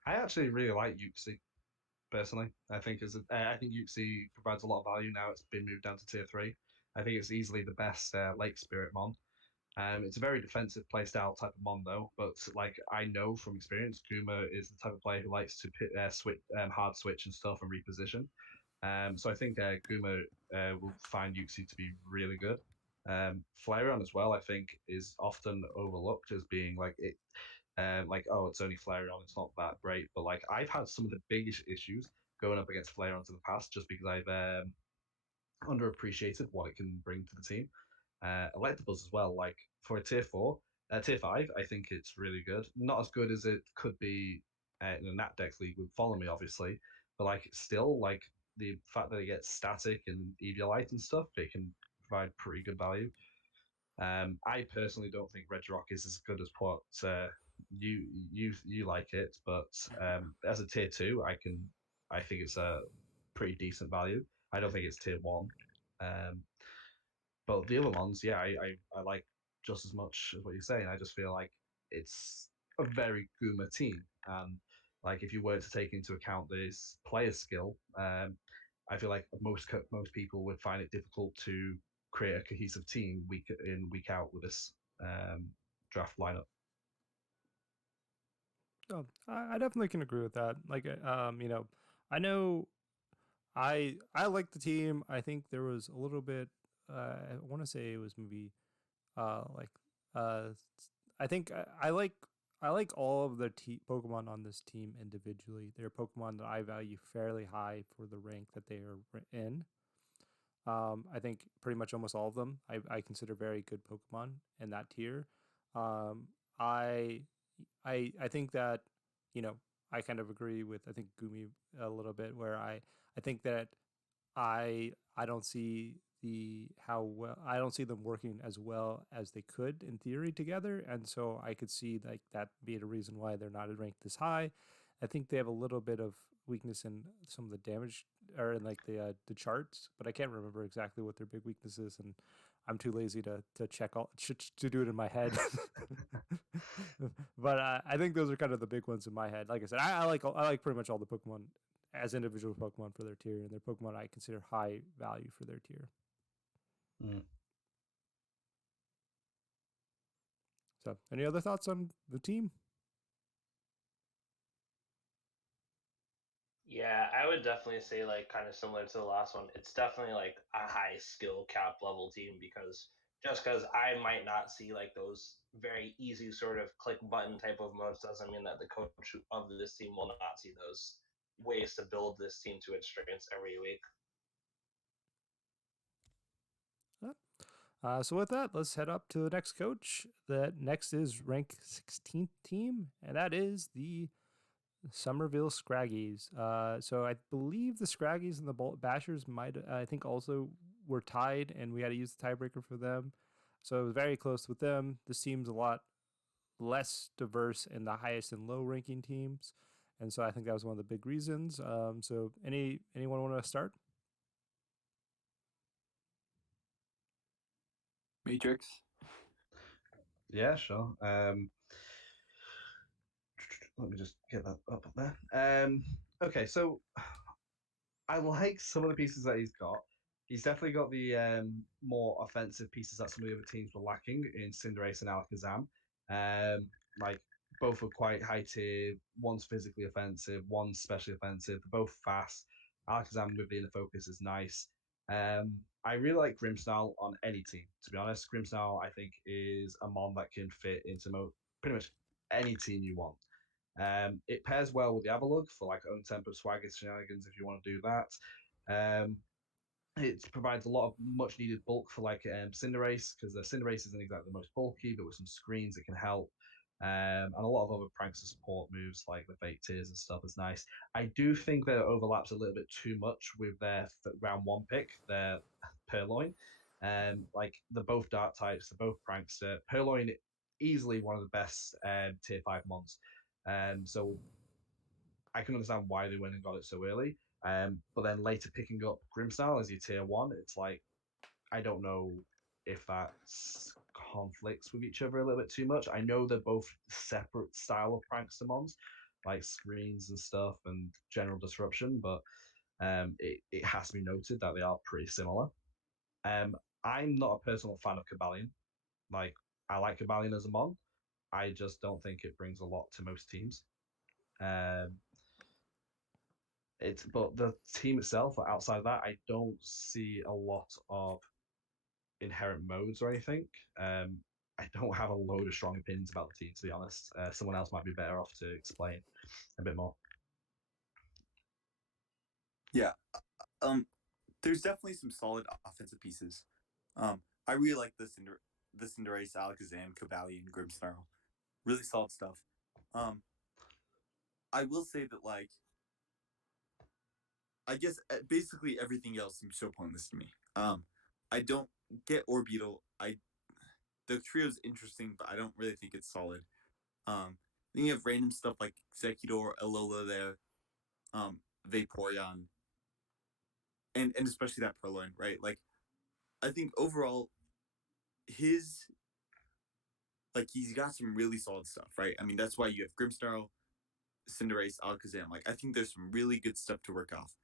I actually really like Uxie personally. I think Uxie provides a lot of value now. It's been moved down to tier three. I think it's easily the best Lake Spirit mon. It's a very defensive playstyle type of mon though, but like I know from experience, Kuma is the type of player who likes to switch, hard switch and stuff and reposition. So I think Kuma will find Uxie to be really good. Flareon as well, I think, is often overlooked as being like oh, it's only Flareon, it's not that great. But like I've had some of the biggest issues going up against Flareon in the past just because I've underappreciated what it can bring to the team. Electabuzz as well, like for a tier four, tier five, I think it's really good. Not as good as it could be in a Nat Dex league with Follow Me, obviously, but like still, like the fact that it gets static and Eviolite and stuff, it can provide pretty good value. I personally don't think Regirock is as good as what you like it, but as a tier two, I think it's a pretty decent value. I don't think it's tier one. Um, but the other ones, yeah, I like just as much as what you're saying. I just feel like it's a very Guma team, and like if you were to take into account this player skill, I feel like most people would find it difficult to create a cohesive team week in week out with this draft lineup. Oh, I definitely can agree with that. Like, I know I like the team. I think there was a little bit. I want to say it was maybe like uh, I think I like all of the Pokemon on this team individually. They're Pokemon that I value fairly high for the rank that they are in. I think pretty much almost all of them I consider very good Pokemon in that tier. Um, I I think that you know I kind of agree with I think Gumi a little bit where I think that I don't see I don't see them working as well as they could in theory together, and so I could see like that being a reason why they're not ranked this high. I think they have a little bit of weakness in some of the damage or in like the charts, but I can't remember exactly what their big weakness is, and I'm too lazy to check all to do it in my head. But I think those are kind of the big ones in my head. Like I said, I like pretty much all the Pokemon as individual Pokemon for their tier, and they're Pokemon I consider high value for their tier. Mm. So, any other thoughts on the team? Yeah, I would definitely say like kind of similar to the last one. It's definitely like a high skill cap level team because just because I might not see like those very easy sort of click button type of modes doesn't mean that the coach of this team will not see those ways to build this team to its strengths every week. So with that, let's head up to the next coach. The next is rank 16th team, and that is the Somerville Scraggies. So I believe the Scraggies and the Bashers might, I think, also were tied, and we had to use the tiebreaker for them. So it was very close with them. This team's a lot less diverse in the highest and low ranking teams, and so I think that was one of the big reasons. So anyone want to start? Matrix. Yeah, sure. Let me just get that up there. Okay, so I like some of the pieces that he's got. He's definitely got the more offensive pieces that some of the other teams were lacking in Cinderace and Alakazam. Like both were quite high tier. One's physically offensive, one's specially offensive. They're both fast. Alakazam with the inner focus is nice. I really like Grimmsnarl on any team. To be honest, Grimmsnarl I think is a mon that can fit into pretty much any team you want. It pairs well with the Avalug for like own tempo swagger shenanigans if you want to do that. Um, it provides a lot of much needed bulk for like Cinderace because the Cinderace isn't exactly the most bulky, but with some screens it can help. And a lot of other pranks and support moves like the fake tears and stuff is nice. I do think that it overlaps a little bit too much with their round one pick, their Purloin. Like they're both dark types, they're both prankster. Purloin easily one of the best tier 5 mons. So I can understand why they went and got it so early. But then later picking up Grimmsnarl as your tier 1, it's like I don't know if that conflicts with each other a little bit too much. I know they're both separate style of prankster mons, like screens and stuff and general disruption, but it has to be noted that they are pretty similar. Um, I'm not a personal fan of Cabalion. Like I like Cabalion as a mon. I just don't think it brings a lot to most teams. Um, but the team itself, outside of that, I don't see a lot of inherent modes or anything. I don't have a load of strong opinions about the team, to be honest. Someone else might be better off to explain a bit more. Yeah. There's definitely some solid offensive pieces. I really like the Cinderace, Alakazam, Cobalion, Grimmsnarl. Really solid stuff. I will say that I guess basically everything else seems so pointless to me. I don't get Orbeetle. The trio's interesting, but I don't really think it's solid. Then you have random stuff like Executor, Alola there, Vaporeon, and especially that Purloin, right? Like I think overall his he's got some really solid stuff, right? I mean that's why you have Grimmsnarl, Cinderace, Alakazam. Like I think there's some really good stuff to work off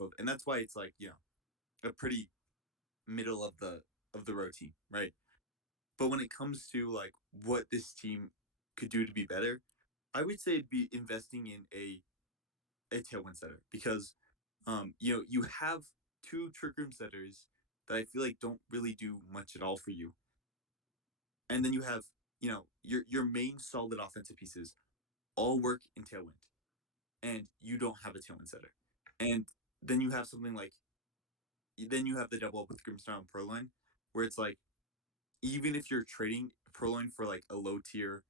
of, and that's why it's a pretty middle of the road team, right? But when it comes to what this team could do to be better, I would say it'd be investing in a tailwind setter because you have two trick room setters that I feel like don't really do much at all for you. And then you have, your main solid offensive pieces all work in tailwind and you don't have a tailwind setter. And then you have something like then you have the double up with Grimmsnarl and Purloin, where it's like even if you're trading Purloin for like a low tier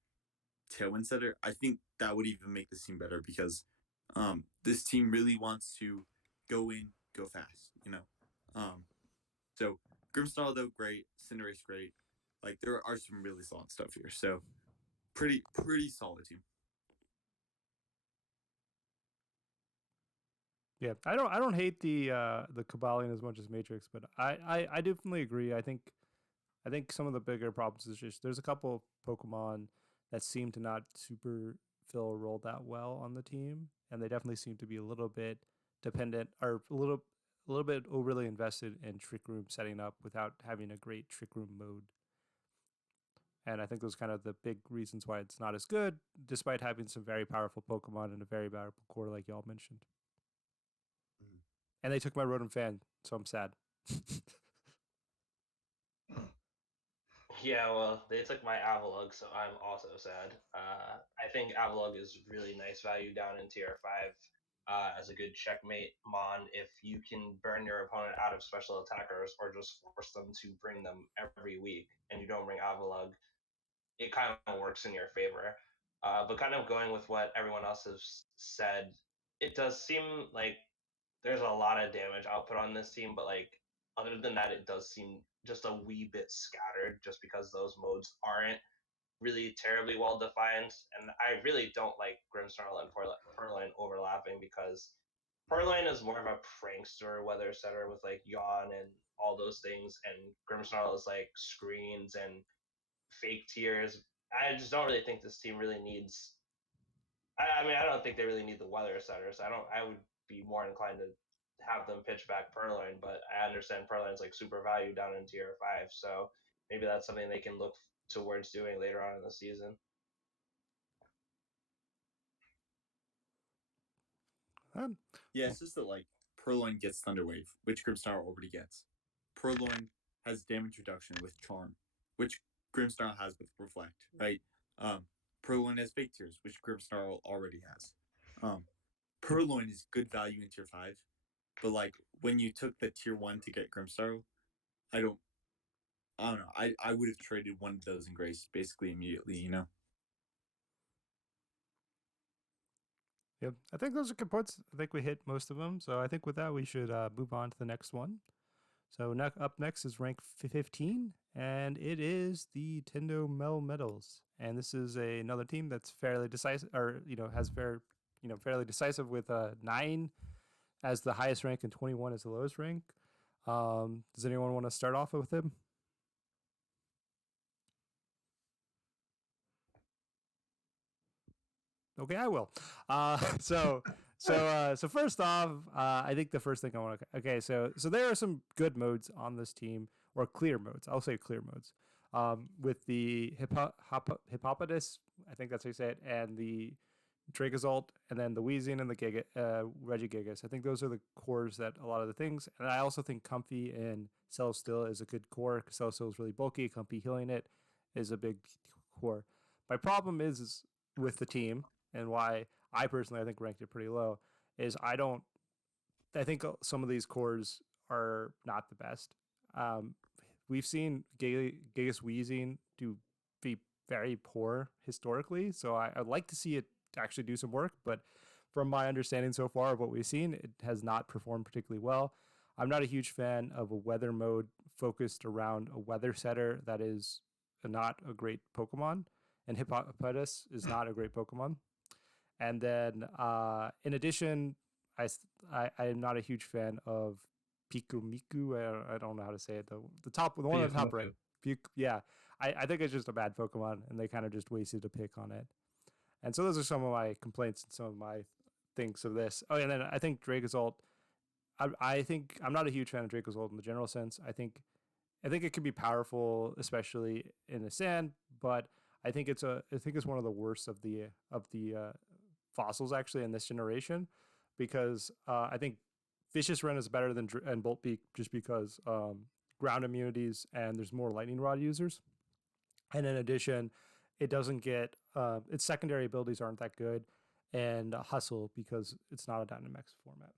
tailwind setter, I think that would even make this team better because this team really wants to go in, go fast, you know. Um, so Grimmsnarl though great, Cinderace great. Like there are some really solid stuff here. So pretty solid team. Yeah, I don't hate the Cabalion as much as Matrix, but I definitely agree. I think some of the bigger problems is just there's a couple of Pokemon that seem to not super fill a role that well on the team, and they definitely seem to be a little bit dependent or a little bit overly invested in Trick Room setting up without having a great Trick Room mode. And I think those are kind of the big reasons why it's not as good, despite having some very powerful Pokemon and a very powerful core, like y'all mentioned. Mhm. And they took my Rotom fan, so I'm sad. Yeah, well, they took my Avalugg, so I'm also sad. I think Avalugg is really nice value down in tier 5 as a good checkmate mon if you can burn your opponent out of special attackers or just force them to bring them every week and you don't bring Avalugg, it kind of works in your favor. But kind of going with what everyone else has said, it does seem like there's a lot of damage output on this team, but like other than that, it does seem just a wee bit scattered, just because those modes aren't really terribly well defined. And I really don't like Grimmsnarl and Purloin overlapping because Purloin is more of a prankster weather setter with like yawn and all those things, and Grimmsnarl is like screens and fake tears. I just don't really think this team really needs. I mean, I don't think they really need the weather setters. I don't. I would be more inclined to have them pitch back Purloin, but I understand Purloin's like super value down in tier 5, so maybe that's something they can look towards doing later on in the season. Yeah, it's just that like Purloin gets Thunder Wave, which Grimmsnarl already gets. Purloin has damage reduction with Charm, which Grimmsnarl has with Reflect, right? Um, Purloin has Fake Tears, which Grimmsnarl already has. Um, Purloin is good value in tier 5, but like when you took the tier 1 to get Grimmsnarl, I don't I don't know. I would have traded one of those in Grace basically immediately, you know? Yep. I think those are good points. I think we hit most of them. So I think with that, we should move on to the next one. So up next is rank 15, and it is the Tendo Metals. And this is another team that's fairly decisive, or has fairly decisive with 9 as the highest rank and 21 as the lowest rank. Does anyone want to start off with him? Okay, I will. So first off, I think the first thing I want to. Okay, so there are some good modes on this team, or clear modes. I'll say clear modes. With the Hippopotamus, I think that's how you say it, and the Dracozolt, and then the Weezing and the Regigigas. I think those are the cores that a lot of the things. And I also think Comfy and Celestial is a good core because Celestial is really bulky. Comfy healing it is a big core. My problem is with the team, and why I personally I think ranked it pretty low, is I think some of these cores are not the best. Um, we've seen Gigas Weezing be very poor historically, so I'd like to see it actually do some work, but from my understanding so far of what we've seen, it has not performed particularly well. I'm not a huge fan of a weather mode focused around a weather setter that is not a great Pokemon, and Hippopotamus is not a great Pokemon. And then, in addition, I am not a huge fan of Piku Miku. I don't know how to say it. The one on the top right. Yeah, I think it's just a bad Pokemon, and they kind of just wasted a pick on it. And so those are some of my complaints and some of my things of this. Oh, and then I think Dracozolt. I think I'm not a huge fan of Dracozolt in the general sense. I think it can be powerful, especially in the sand, but I think it's one of the worst of the fossils actually in this generation, because I think Vicious Run is better than and Bolt Beak just because ground immunities and there's more Lightning Rod users, and in addition, it doesn't get its secondary abilities aren't that good, and Hustle because it's not a Dynamax format.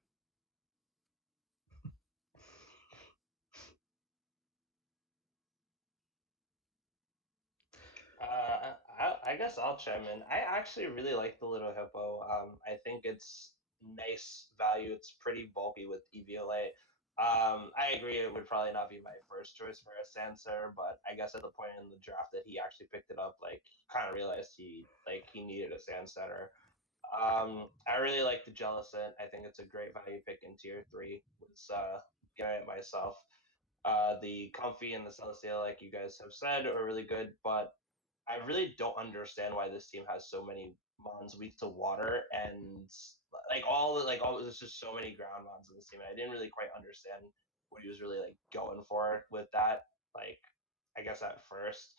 I guess I'll chime in. I actually really like the little hippo. I think it's nice value. It's pretty bulky with EVLA. I agree it would probably not be my first choice for a Sancer, but I guess at the point in the draft that he actually picked it up, like kind of realized he needed a sand setter. I really like the Jellicent. I think it's a great value pick in tier 3. Was getting it myself. The Comfy and the Celestial, like you guys have said, are really good, but I really don't understand why this team has so many mons weak to water and there's just so many ground mons in this team. I didn't really quite understand what he was really like going for with that. Like I guess at first.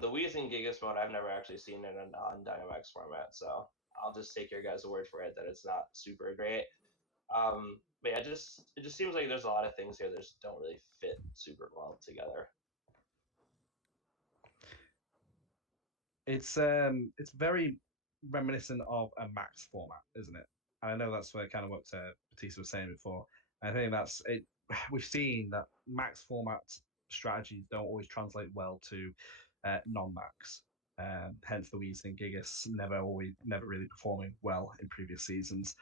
The Weezing Gigas mode I've never actually seen in a non-Dynamax format, so I'll just take your guys' word for it that it's not super great. But yeah, it just seems like there's a lot of things here that just don't really fit super well together. It's very reminiscent of a max format, isn't it? And I know that's where kind of what Batista was saying before. I think that's it. We've seen that max format strategies don't always translate well to non-max. Hence the Weezing and Gigas never really performing well in previous seasons.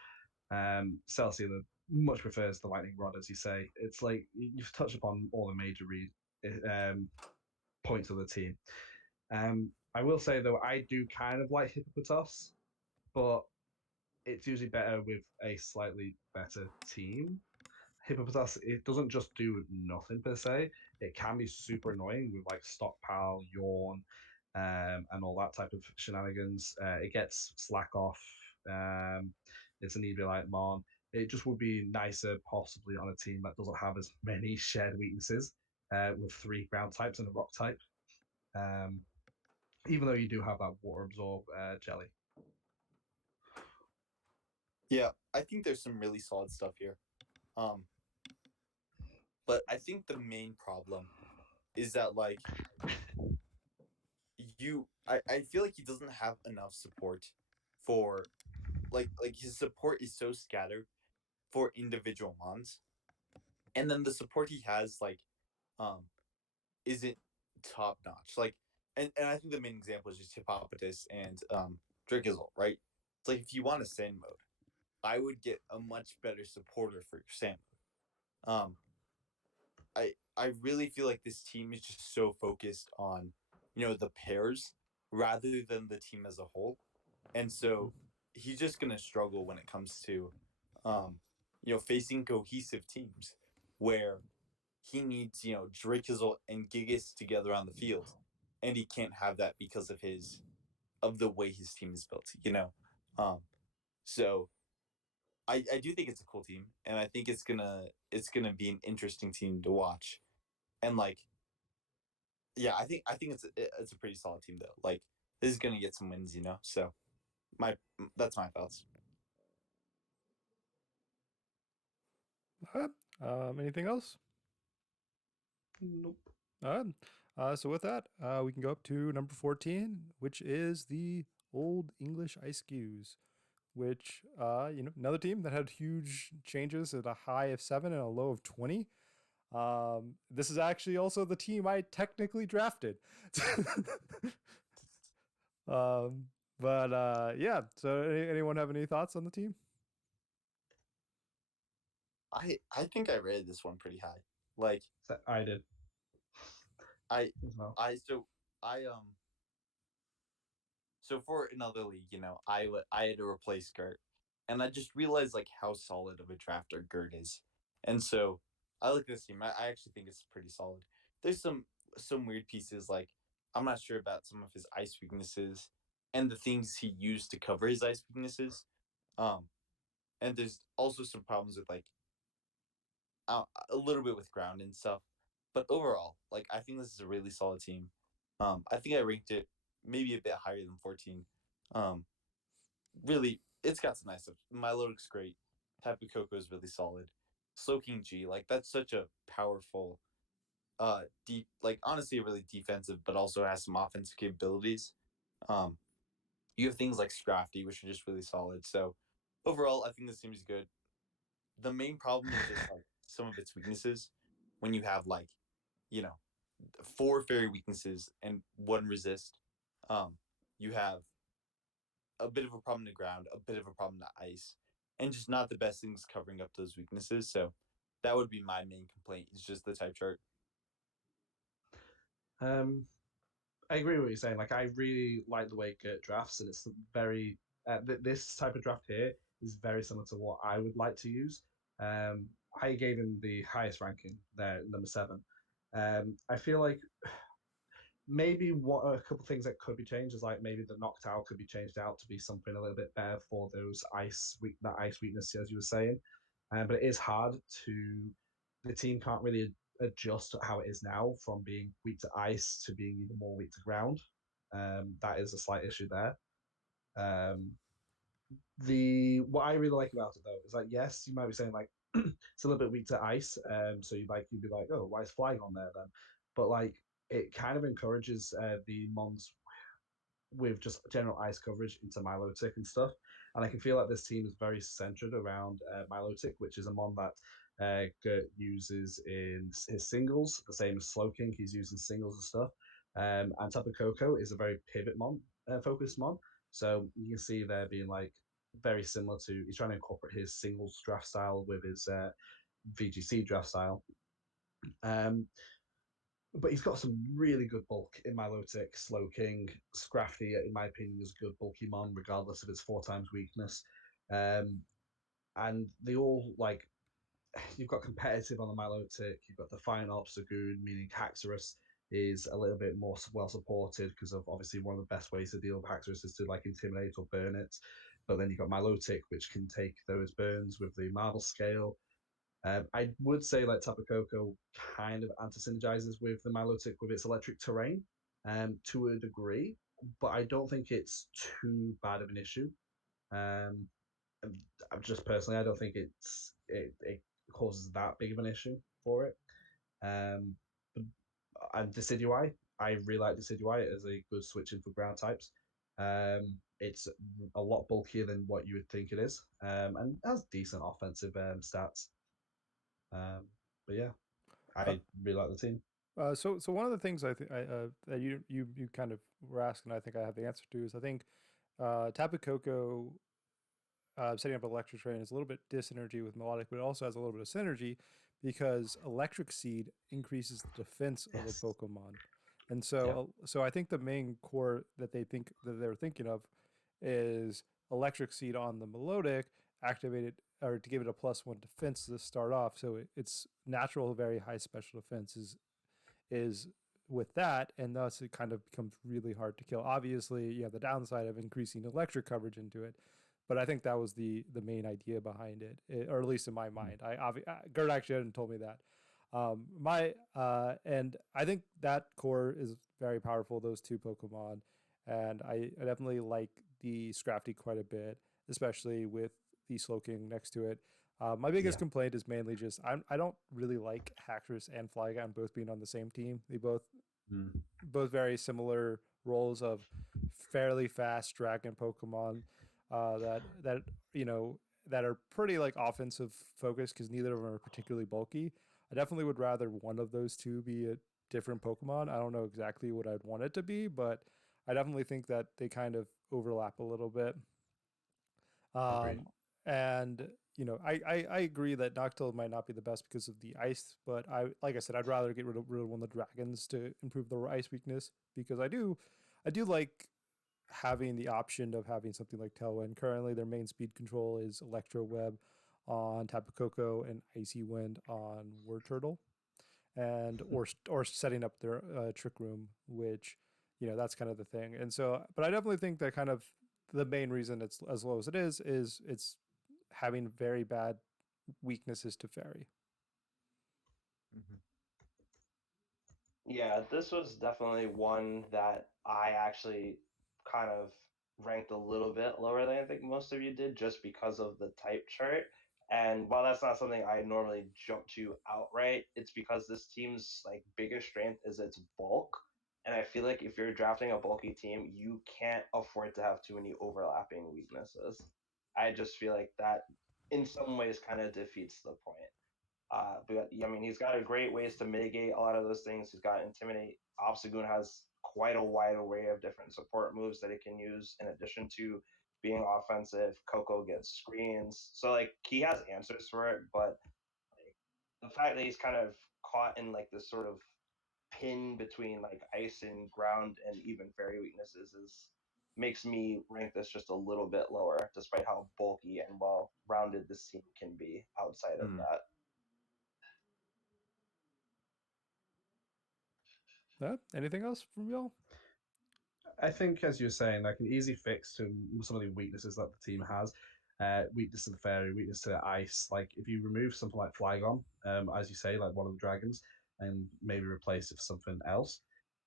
Celsius much prefers the Lightning Rod, as you say. It's like you've touched upon all the major points of the team. I will say though, I do kind of like Hippopotas, but it's usually better with a slightly better team. Hippopotas, it doesn't just do nothing per se. It can be super annoying with like stockpile, yawn, and all that type of shenanigans. It gets slack off. It's an Eviolite Mon. It just would be nicer, possibly, on a team that doesn't have as many shared weaknesses with 3 ground types and a rock type. Um, even though you do have that water absorb jelly. Yeah, I think there's some really solid stuff here. But I think the main problem is that like I feel like he doesn't have enough support for like his support is so scattered for individual mons. And then the support he has um isn't top notch. And I think the main example is just Hippopotas and Drakizzle, right? It's like if you want a sand mode, I would get a much better supporter for your sand mode. I really feel like this team is just so focused on, the pairs rather than the team as a whole. And so he's just gonna struggle when it comes to facing cohesive teams where he needs, Drakizzle and Gigas together on the field. And he can't have that because of the way his team is built. Um, so I do think it's a cool team, and I think it's gonna be an interesting team to watch. And yeah, I think it's a pretty solid team though. Like this is gonna get some wins. So my that's my thoughts. Anything else? Nope. So with that, we can go up to number 14, which is the Old English Ice Cues, which another team that had huge changes at a high of 7 and a low of 20. This is actually also the team I technically drafted. Yeah. So anyone have any thoughts on the team? I think I rated this one pretty high. Like I did. I as well. I so I so for another league, I had to replace Gert, and I just realized like how solid of a drafter Gert is, and so I like this team. I actually think it's pretty solid. There's some weird pieces like I'm not sure about some of his ice weaknesses and the things he used to cover his ice weaknesses. Um, and there's also some problems with like a little bit with ground and stuff. But overall, like I think this is a really solid team. I think I ranked it maybe a bit higher than 14. Um, really, it's got some nice stuff. Milo looks great. Tapu Koko is really solid. Slowking G, like that's such a powerful, deep, like honestly, really defensive, but also has some offensive capabilities. Um, you have things like Scrafty, which are just really solid. So overall, I think this team is good. The main problem is just like some of its weaknesses. When you have like, you know, 4 fairy weaknesses and 1 resist, you have a bit of a problem to ground, a bit of a problem to ice, and just not the best things covering up those weaknesses. So that would be my main complaint. Is just the type chart. I agree with what you're saying. Like, I really like the way Gert drafts, and it's very this type of draft here is very similar to what I would like to use. I gave him the highest ranking there, number 7. I feel like maybe what a couple of things that could be changed is like maybe the knocked out could be changed out to be something a little bit better for those ice weakness, as you were saying. But it is hard to the team can't really adjust how it is now from being weak to ice to being even more weak to ground. That is a slight issue there. What I really like about it though is like, yes, you might be saying like it's a little bit weak to ice, so you'd be like, oh, why is flying on there then? But like it kind of encourages the mons with just general ice coverage into Milotic and stuff. And I can feel like this team is very centered around Milotic, which is a mon that Gert uses in his singles, the same as Slowking, he's using singles and stuff. And Tapu Koko is a very pivot mon, focused mon. So you can see there being like very similar to, he's trying to incorporate his singles draft style with his VGC draft style. But he's got some really good bulk in Milotic, Slowking, Scrafty, in my opinion, is a good bulky mon, regardless of its 4 times weakness. And they all, like, you've got competitive on the Milotic, you've got the Fine Ops, Zagoon, meaning Haxorus is a little bit more well supported because of obviously one of the best ways to deal with Haxorus is to like intimidate or burn it. But then you've got Milotic, which can take those burns with the Marble Scale. I would say like Tapu Koko kind of anti-synergizes with the Milotic with its electric terrain to a degree, but I don't think it's too bad of an issue. I'm just personally, I don't think it causes that big of an issue for it. But, and Decidueye, I really like Decidueye as a good switch in for ground types. It's a lot bulkier than what you would think it is, and has decent offensive stats. But yeah, I really like the team. So one of the things I think that you kind of were asking, I think I have the answer to is I think Tapu Koko setting up electric terrain is a little bit dysynergy with melodic, but it also has a little bit of synergy because electric seed increases the defense of a Pokemon, and so I think the main core that they're thinking of is electric seed on the melodic activated or to give it a +1 defense to start off. So it's natural, very high special defense is with that, and thus it kind of becomes really hard to kill. Obviously, you have the downside of increasing electric coverage into it, but I think that was the main idea behind it, or at least in my mind. Gert actually hadn't told me that. And I think that core is very powerful. Those two Pokemon, and I definitely like the Scrafty quite a bit, especially with the Slowking next to it. My biggest complaint is mainly just I don't really like Haxorus and Flygon both being on the same team. They both very similar roles of fairly fast dragon Pokemon that that are pretty like offensive focused because neither of them are particularly bulky. I definitely would rather one of those two be a different Pokemon. I don't know exactly what I'd want it to be, but I definitely think that they kind of overlap a little bit. And I agree that Noctowl might not be the best because of the ice, but like I said, I'd rather get rid of one of the dragons to improve the ice weakness because I do like having the option of having something like Tailwind. Currently, their main speed control is Electro Web on Tapu Koko and Icy Wind on Wartortle, and or setting up their Trick Room, which that's kind of the thing. And so, but I definitely think that kind of the main reason it's as low as it is it's having very bad weaknesses to fairy. Yeah, this was definitely one that I actually kind of ranked a little bit lower than I think most of you did just because of the type chart. And while that's not something I normally jump to outright, it's because this team's like biggest strength is its bulk. And I feel like if you're drafting a bulky team, you can't afford to have too many overlapping weaknesses. I just feel like that in some ways kind of defeats the point. But I mean, he's got a great ways to mitigate a lot of those things. He's got Intimidate. Obstagoon has quite a wide array of different support moves that it can use in addition to being offensive. Coco gets screens. So, like, he has answers for it, but like, the fact that he's kind of caught in, like, this sort of pin between, like, ice and ground and even fairy weaknesses makes me rank this just a little bit lower, despite how bulky and well-rounded this team can be outside of that. Anything else from y'all? I think, as you're saying, like an easy fix to some of the weaknesses that the team has, weakness to the fairy, weakness to the ice. Like if you remove something like Flygon, as you say, like one of the dragons, and maybe replace it for something else.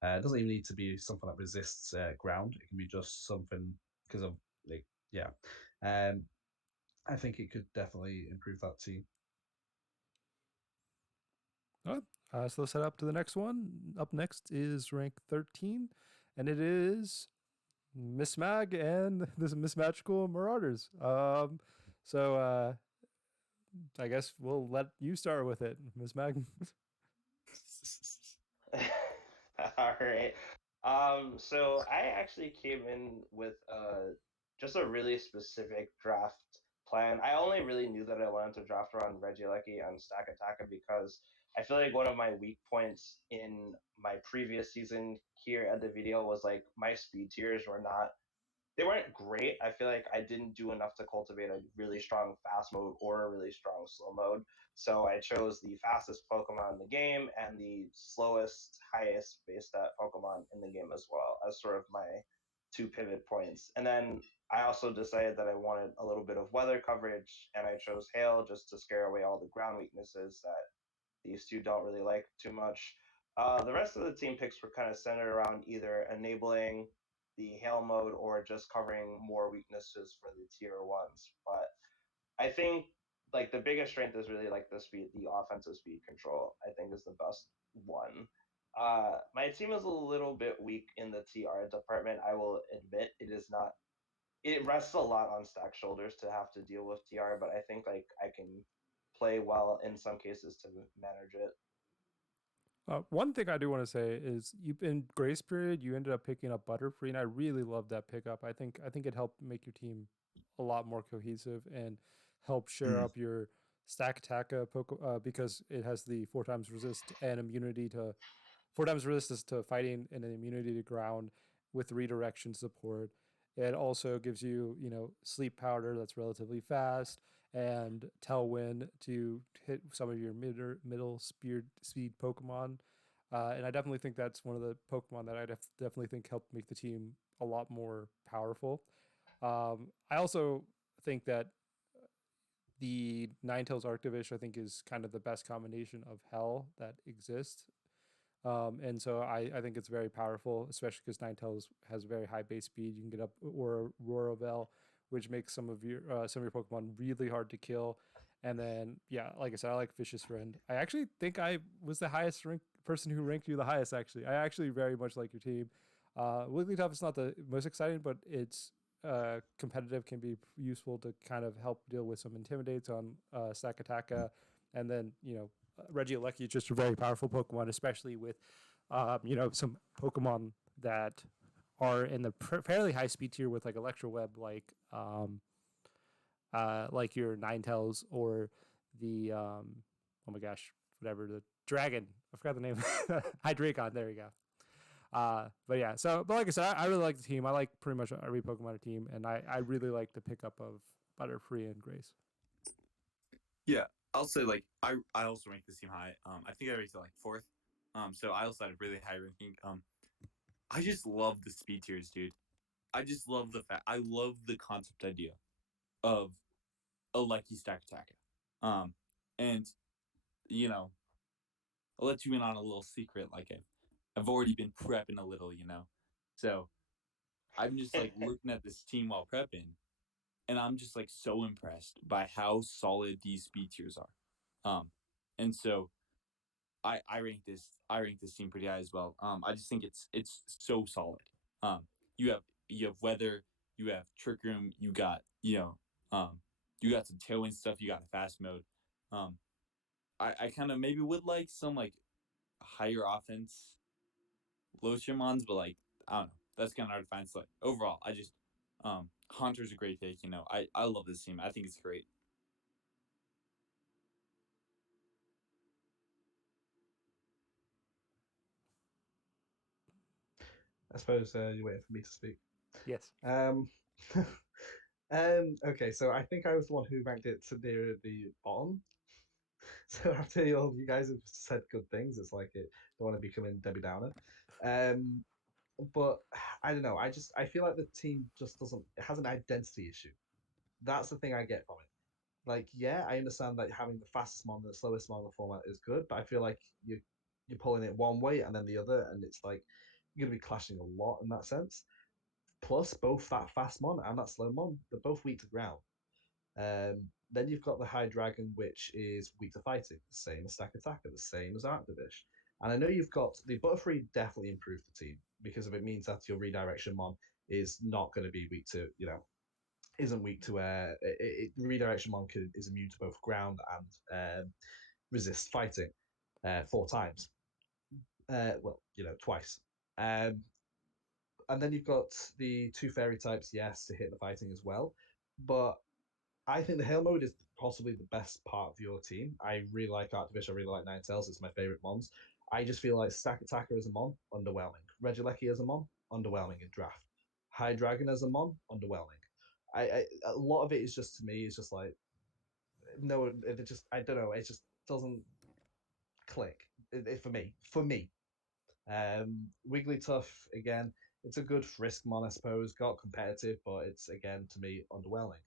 It doesn't even need to be something that resists ground. It can be just something because of like yeah. Um, I think it could definitely improve that team. All right. So let's head up to the next one. Up next is rank 13, and it is Miss Mag and this Miss Magical Marauders. So I guess we'll let you start with it, Miss Mag. All right. So I actually came in with just a really specific draft plan. I only really knew that I wanted to draft around Regieleki and Stack Attacker because I feel like one of my weak points in my previous season here at the video was like my speed tiers were not they weren't great. I feel like I didn't do enough to cultivate a really strong fast mode or a really strong slow mode. So I chose the fastest Pokemon in the game and the slowest, highest base stat Pokemon in the game as well as sort of my two pivot points. And then I also decided that I wanted a little bit of weather coverage, and I chose Hail just to scare away all the ground weaknesses that these two don't really like too much. The rest of the team picks were kind of centered around either enabling the hail mode or just covering more weaknesses for the tier ones. But I think like the biggest strength is really like the offensive speed control. I think is the best one. My team is a little bit weak in the TR department. I will admit it is not. It rests a lot on Stack shoulders to have to deal with TR, but I think like I can play well in some cases to manage it. One thing I do want to say is you in grace period you ended up picking up Butterfree, and I really love that pickup. I think it helped make your team a lot more cohesive and help share up your stack attack because it has the 4 times resist and immunity to 4 times resistance to fighting and an immunity to ground with redirection support. It also gives you, sleep powder that's relatively fast and tailwind to hit some of your middle speed Pokemon. And I definitely think that's one of the Pokemon that I definitely think helped make the team a lot more powerful. I also think that the Ninetales Arctivish, I think, is kind of the best combination of hell that exists. And so I think it's very powerful, especially because Ninetales has very high base speed. You can get up or Roravel, which makes some of your Pokemon really hard to kill. And then yeah, like I said, I like Vicious Friend. I actually think I was the highest rank person who ranked you the highest. Actually, I actually very much like your team. Wigglytuff is not the most exciting, but it's competitive, can be useful to kind of help deal with some intimidates on Stack Attacka, and then Regieleki is just a very powerful Pokemon, especially with some Pokemon that are in the fairly high speed tier with like Electro Web, like your Ninetales or the oh my gosh, whatever, the dragon. I forgot the name. Hydreigon. There you go. But yeah, but like I said, I really like the team. I like pretty much every Pokemon on the team, and I really like the pickup of Butterfree and Grace. Yeah, I'll say like I also rank this team high. I think I ranked it like fourth. So I also had a really high ranking. I just love the speed tiers, dude. I just love the fact. I love the concept idea of a Lucky Stack Attack. And you know, I'll let you in on a little secret. Like I've already been prepping a little, So I'm just like looking at this team while prepping, and I'm just like so impressed by how solid these speed tiers are. And so I rank this team pretty high as well. I just think it's so solid. Um, you have weather, you have trick room, you got some tailwind stuff, you got a fast mode. Um, I kind of maybe would like some like higher offense Lochimons, but like I don't know, that's kind of hard to find. So like overall, I just Haunter's a great pick. I love this team. I think it's great. I suppose you're waiting for me to speak. Yes. Um, okay, so I think I was the one who ranked it to near the bottom. So after all you guys have said good things, it's like it don't want to become in Debbie Downer. Um, but I don't know. I feel like the team just doesn't. It has an identity issue. That's the thing I get from it. Like, yeah, I understand that having the fastest mon and the slowest mon in the format is good, but I feel like you're pulling it one way and then the other, and it's like you're going to be clashing a lot in that sense. Plus, both that fast mon and that slow mon, they're both weak to ground. Then you've got the High Dragon, which is weak to fighting, the same as Stack Attacker, the same as Arctivish. And I know you've got the Butterfree definitely improved the team because if it means that your redirection mon is not going to be weak to, isn't weak to redirection mon is immune to both ground and resist fighting 4 times. Well, twice. And then you've got the 2 fairy types, yes, to hit the fighting as well. But I think the Hail mode is possibly the best part of your team. I really like Artifish, I really like Ninetales, it's my favorite mons. I just feel like Stack Attacker as a mon, underwhelming. Regieleki as a mon, underwhelming in draft. High Dragon as a mon, underwhelming. A lot of it is just to me, it's just like no, it just I don't know, it just doesn't click for me. For me, Wigglytuff again. It's a good frisk mon, I suppose. Got competitive, but it's again to me underwhelming.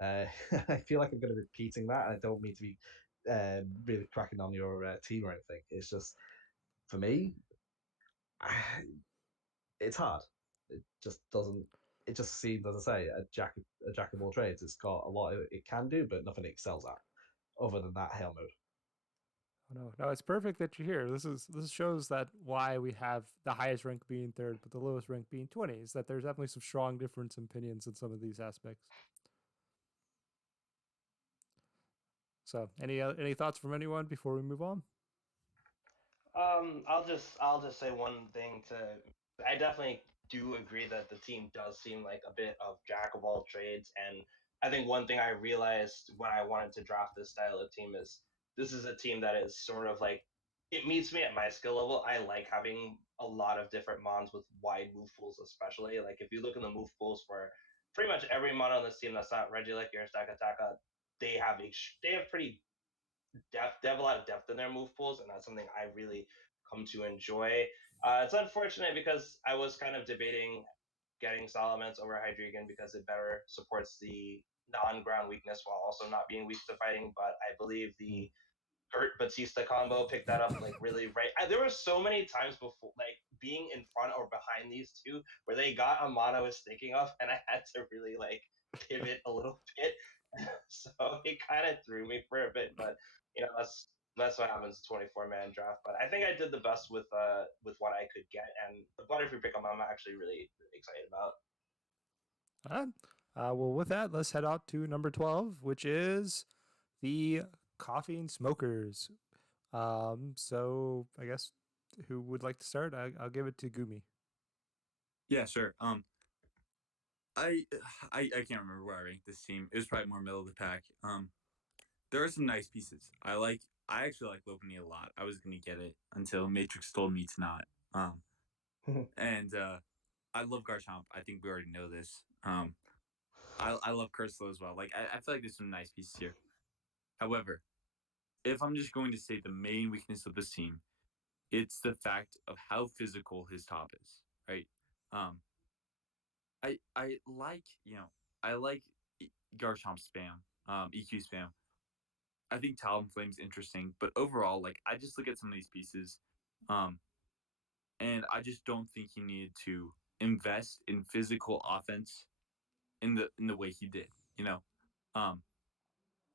I feel like I'm going to be repeating that. I don't mean to be really cracking on your team or anything. It's just for me, it's hard. It just doesn't. It just seems, as I say, a jack of all trades. It's got a lot it can do, but nothing it excels at, other than that hail mode. Oh, no, it's perfect that you're here. This shows that why we have the highest rank being third, but the lowest rank being 20 is that there's definitely some strong difference in opinions in some of these aspects. So, any thoughts from anyone before we move on? I'll just say one thing to. I definitely do agree that the team does seem like a bit of jack of all trades, and I think one thing I realized when I wanted to draft this style of team is this is a team that is sort of like it meets me at my skill level. I like having a lot of different mons with wide move pools, especially like if you look in the move pools for pretty much every mon on this team that's not Regieleki or Stack Attacker, they have pretty depth. They have a lot of depth in their move pools, and that's something I really come to enjoy. It's unfortunate because I was kind of debating getting Salamence over Hydreigon because it better supports the non-ground weakness while also not being weak to fighting. But I believe the Gert Batista combo picked that up like really right. There were so many times before, like being in front or behind these two, where they got a mono I was thinking of, and I had to really like pivot a little bit. So it kind of threw me for a bit, but that's what happens 24-man draft. But I think I did the best with what I could get, and the Butterfree pick I'm actually really excited about. All right. Well, with that, let's head out to number 12, which is the Coffee and Smokers. So I guess who would like to start? I'll give it to Gumi. Yeah, sure. I I can't remember where I ranked this team. It was probably more middle of the pack. There are some nice pieces. I actually like Lopunny a lot. I was gonna get it until Matrix told me to not. And I love Garchomp. I think we already know this. I love Curslow as well. Like I feel like there's some nice pieces here. However, if I'm just going to say the main weakness of this team, it's the fact of how physical his top is. Right. Um, I like I like Garchomp spam, EQ spam. I think Talonflame's interesting, but overall, like I just look at some of these pieces, um, and I just don't think he needed to invest in physical offense in the way he did. You know, um,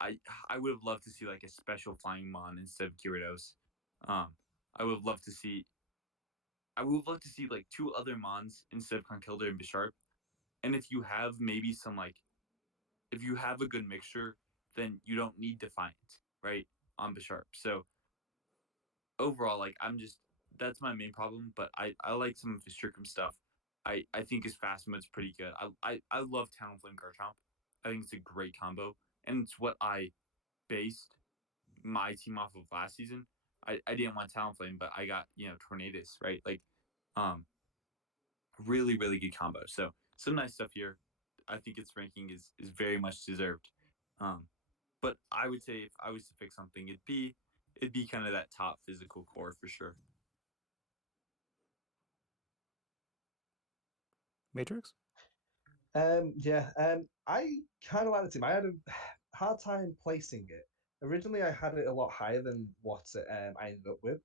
I I would have loved to see like a special flying mon instead of Gyarados. Um, I would have loved to see. I would love to see like 2 other mons instead of Conkeldurr and Bisharp. And if you have maybe some like, if you have a good mixture, then you don't need Defiant, right? On Bisharp. So overall, like that's my main problem. But I like some of his Trickum stuff. I think his fast mode's pretty good. I love Talonflame Garchomp. I think it's a great combo, and it's what I based my team off of last season. I didn't want Talonflame, but I got Tornadus, right? Like, really really good combo. So some nice stuff here. I think its ranking is very much deserved. Um, but I would say if I was to pick something, it'd be kind of that top physical core for sure. Matrix? Yeah, I kind of like the team. I had a hard time placing it. Originally, I had it a lot higher than what I ended up with.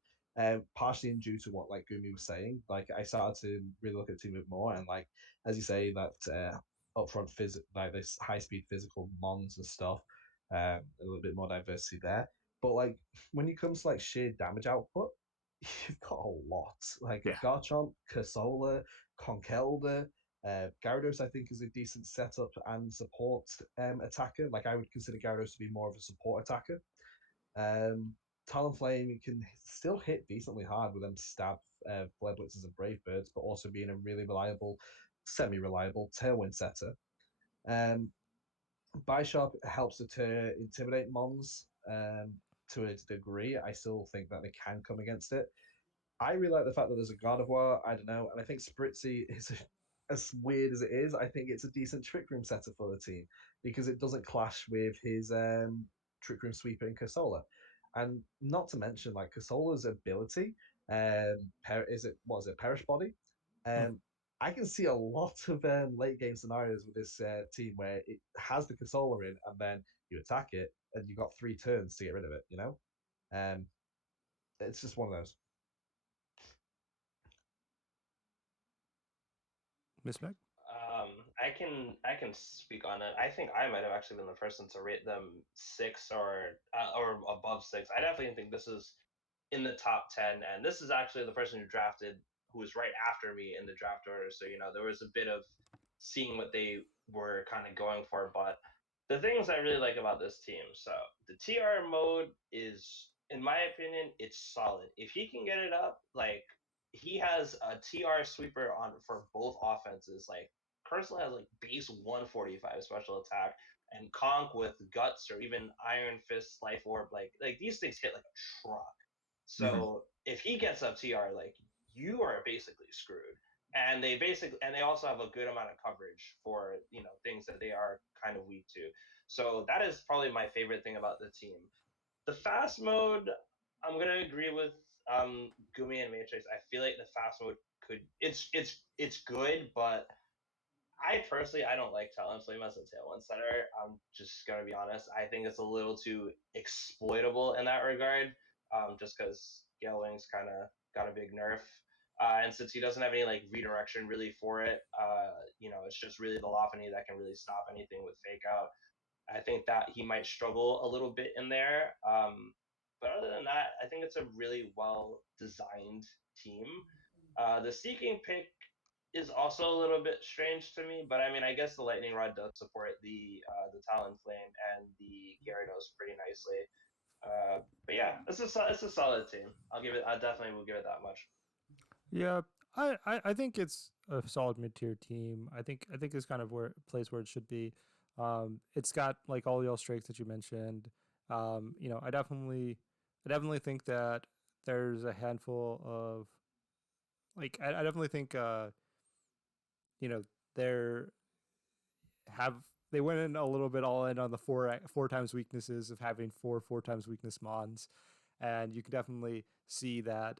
partially due to what like Gumi was saying. Like I started to really look at the team a bit more, and like as you say, that upfront like this high speed physical mons and stuff, a little bit more diversity there. But like when it comes to like sheer damage output, you've got a lot. Like Yeah. Garchomp, Cursola, Conkelda, Gyarados, I think, is a decent setup and support attacker. Like I would consider Gyarados to be more of a support attacker. Um, Talonflame can still hit decently hard with them stab Flare Blitzers and Brave Birds, but also being a really reliable, semi-reliable Tailwind setter. Um, Bisharp helps to intimidate Mons to a degree. I still think that they can come against it. I really like the fact that there's a Gardevoir. I don't know, and I think Spritzy is as weird as it is. I think it's a decent Trick Room setter for the team because it doesn't clash with his Trick Room Sweeper and Casola, and not to mention like Casola's ability. Is it what is it? Perish Body. Um, I can see a lot of late game scenarios with this team where it has the Casola in, and then you attack it, and you've got 3 turns to get rid of it. Um, it's just one of those. Miss Meg? I can speak on it. I think I might have actually been the person to rate them 6 or above 6. I definitely think this is in the top 10, and this is actually the person who was right after me in the draft order. So there was a bit of seeing what they were kind of going for. But the things I really like about this team, so the TR mode is, in my opinion, it's solid. If he can get it up, like he has a TR sweeper on for both offenses. Like Cursor has like base 145 special attack, and Conk with guts or even Iron Fist, Life Orb, like these things hit like a truck. So if he gets up TR, like you are basically screwed. And they also have a good amount of coverage for things that they are kind of weak to. So that is probably my favorite thing about the team. The fast mode, I'm gonna agree with Gumi and Matrix. I feel like the fast mode it's good, but I don't like Talonflame as a Tailwind setter. I'm just gonna be honest. I think it's a little too exploitable in that regard. Just because Gale Wings kind of got a big nerf, and since he doesn't have any like redirection really for it, it's just really the Lopunny that can really stop anything with Fake Out. I think that he might struggle a little bit in there. But other than that, I think it's a really well designed team. The Seeking pick is also a little bit strange to me, but I mean, I guess the Lightning Rod does support the Talonflame and the Gyarados pretty nicely. But yeah, it's a solid team. I definitely will give it that much. Yeah, I think it's a solid mid tier team. I think it's kind of where place where it should be. It's got like all the strengths that you mentioned. I definitely think that there's a handful of like I definitely think you know they're have they went in a little bit all in on the four times weaknesses of having four times weakness mons, and you can definitely see that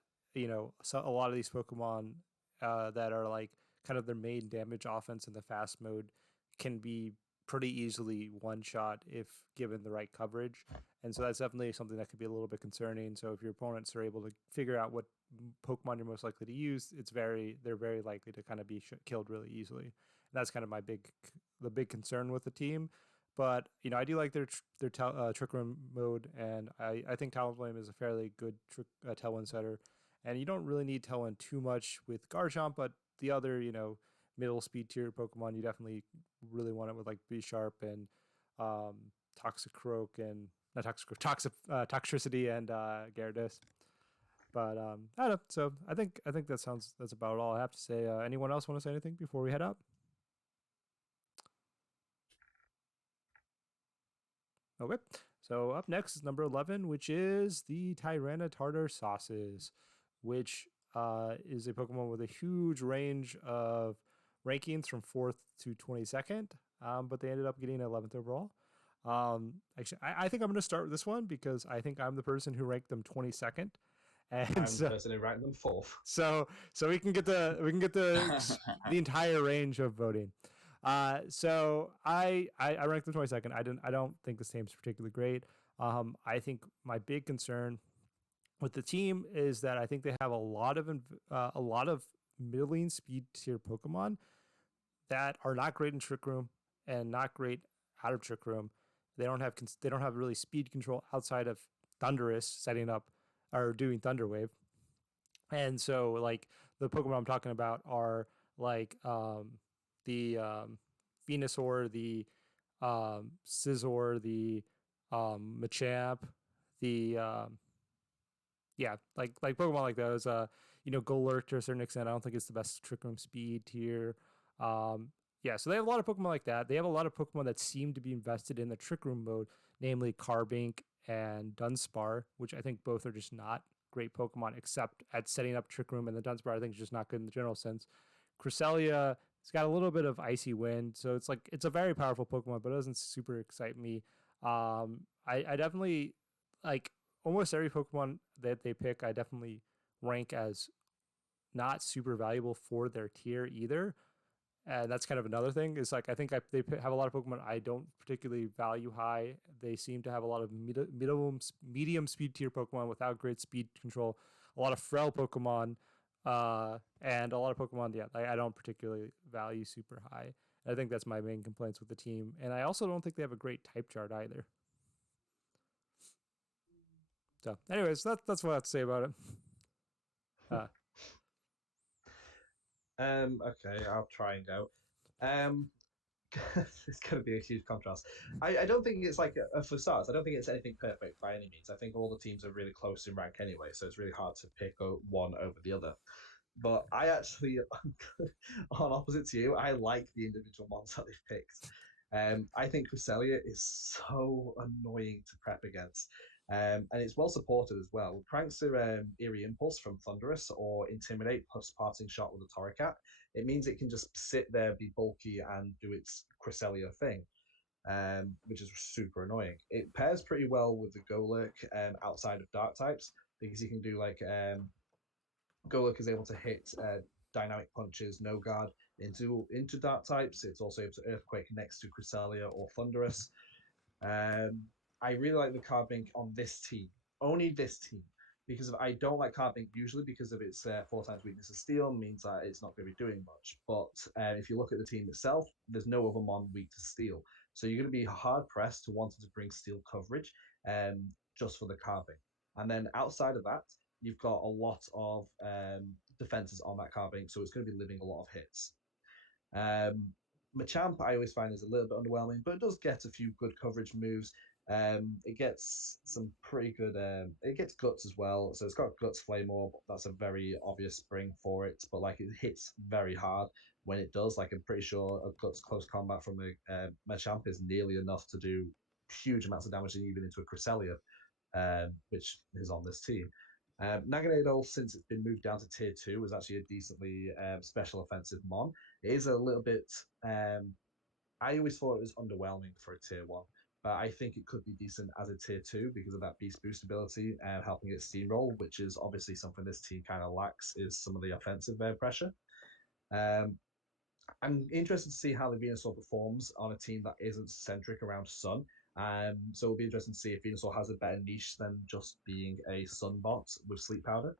so a lot of these Pokemon that are like kind of their main damage offense in the fast mode can be pretty easily one shot if given the right coverage, and so that's definitely something that could be a little bit concerning. So if your opponents are able to figure out what Pokemon you're most likely to use, they're very likely to kind of be killed really easily. And that's kind of the big concern with the team. But I do like their Trick Room mode, and I think Talonflame is a fairly good Tailwind setter, and you don't really need Tailwind too much with Garchomp, but the other middle speed tier Pokemon you definitely really want it with like Bisharp and Toxicroak and not Toxicroak, Toxtricity and Gyarados. But I don't know. So I think that's about all I have to say. Anyone else want to say anything before we head out? Okay. So up next is number 11, which is the Tyranitar Sauces, which is a Pokemon with a huge range of rankings from 4th to 22nd, but they ended up getting 11th overall. Actually, I think I'm going to start with this one because I think I'm the person who ranked them 22nd. And I'm the person who ranked them 4th. So we can get the entire range of voting. So I ranked them 22nd. I don't think this team's particularly great. I think my big concern with the team is that I think they have a lot of middling speed tier Pokemon that are not great in Trick Room and not great out of Trick Room. They don't have really speed control outside of Thundurus setting up or doing Thunder Wave. And so like the Pokemon I'm talking about are like the Venusaur, the Scizor, the Machamp, the yeah, like Pokemon like those. Golurk to a certain extent. I don't think it's the best Trick Room speed tier. Yeah, so they have a lot of Pokemon like that. They have a lot of Pokemon that seem to be invested in the Trick Room mode, namely Carbink and Dunsparce, which I think both are just not great Pokemon, except at setting up Trick Room, and the Dunsparce I think is just not good in the general sense. Cresselia, it's got a little bit of Icy Wind, so it's a very powerful Pokemon, but it doesn't super excite me. I definitely like almost every Pokemon that they pick. I definitely rank as not super valuable for their tier either. And that's kind of another thing. Is like I think they have a lot of Pokemon I don't particularly value high. They seem to have a lot of medium speed tier Pokemon without great speed control. A lot of frail Pokemon, and a lot of Pokemon. Yeah, I don't particularly value super high. I think that's my main complaints with the team. And I also don't think they have a great type chart either. So, anyways, that's what I have to say about it. Okay, I'll try and go. It's going to be a huge contrast. I don't think it's like for starters. I don't think it's anything perfect by any means. I think all the teams are really close in rank anyway, so it's really hard to pick one over the other. But I actually, on opposite to you, I like the individual mons that they've picked. I think Cresselia is so annoying to prep against. And it's well supported as well. Prankster Eerie Impulse from Thundurus or Intimidate plus Parting Shot with a Torracat. It means it can just sit there, be bulky, and do its Cresselia thing, which is super annoying. It pairs pretty well with the Golurk outside of Dark types because you can do like Golurk is able to hit dynamic punches, no guard into Dark types. It's also able to Earthquake next to Cresselia or Thundurus. I really like the Carbink on this team, only this team, because I don't like Carbink usually because of its 4 times weakness of steel means that it's not going to be doing much. But if you look at the team itself, there's no other mon weak to steel, so you're going to be hard pressed to wanting to bring steel coverage just for the Carbink. And then outside of that, you've got a lot of defenses on that Carbink, so it's going to be living a lot of hits. Machamp, I always find is a little bit underwhelming, but it does get a few good coverage moves. It gets some pretty good. It gets guts as well, so it's got guts Flame Orb. That's a very obvious spring for it, but like it hits very hard when it does. Like I'm pretty sure a guts close combat from a Machamp is nearly enough to do huge amounts of damage, even into a Cresselia, which is on this team. Naganadel, since it's been moved down to tier 2, was actually a decently special offensive mon. It is a little bit. I always thought it was underwhelming for a tier 1, but I think it could be decent as a tier 2 because of that beast boost ability and helping it steamroll, which is obviously something this team kind of lacks. Is some of the offensive pressure. I'm interested to see how the Venusaur performs on a team that isn't centric around Sun. So it'll be interesting to see if Venusaur has a better niche than just being a Sun bot with Sleep Powder.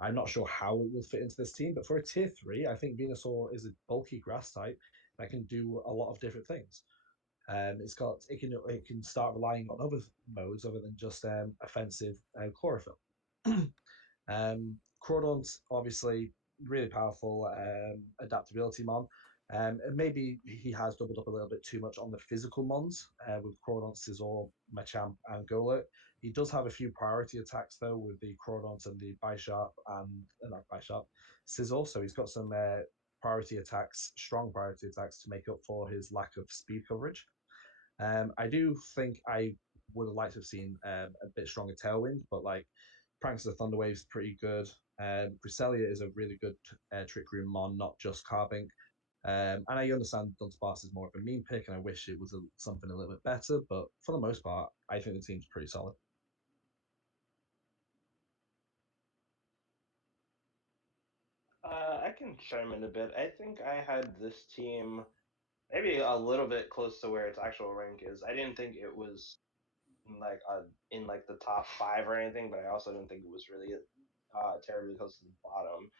I'm not sure how it will fit into this team, but for a tier 3, I think Venusaur is a bulky grass type that can do a lot of different things. It can start relying on other modes other than just offensive chlorophyll. Crawdaunt, obviously, really powerful adaptability mon. And maybe he has doubled up a little bit too much on the physical mons with Crawdaunt, Scizor, Machamp, and Golurk. He does have a few priority attacks though with the Crawdaunt and the Bisharp and not Bisharp, Scizor. So he's got some priority attacks, strong priority attacks to make up for his lack of speed coverage. I do think I would have liked to have seen a bit stronger Tailwind, but like Prankster Thunderwave is pretty good. Cresselia is a really good Trick Room mon, not just Carbink. And I understand Dunsparce is more of a meme pick, and I wish it was something a little bit better. But for the most part, I think the team's pretty solid. I can chime in a bit. I think I had this team maybe a little bit close to where its actual rank is. I didn't think it was in like the top 5 or anything, but I also didn't think it was really terribly close to the bottom.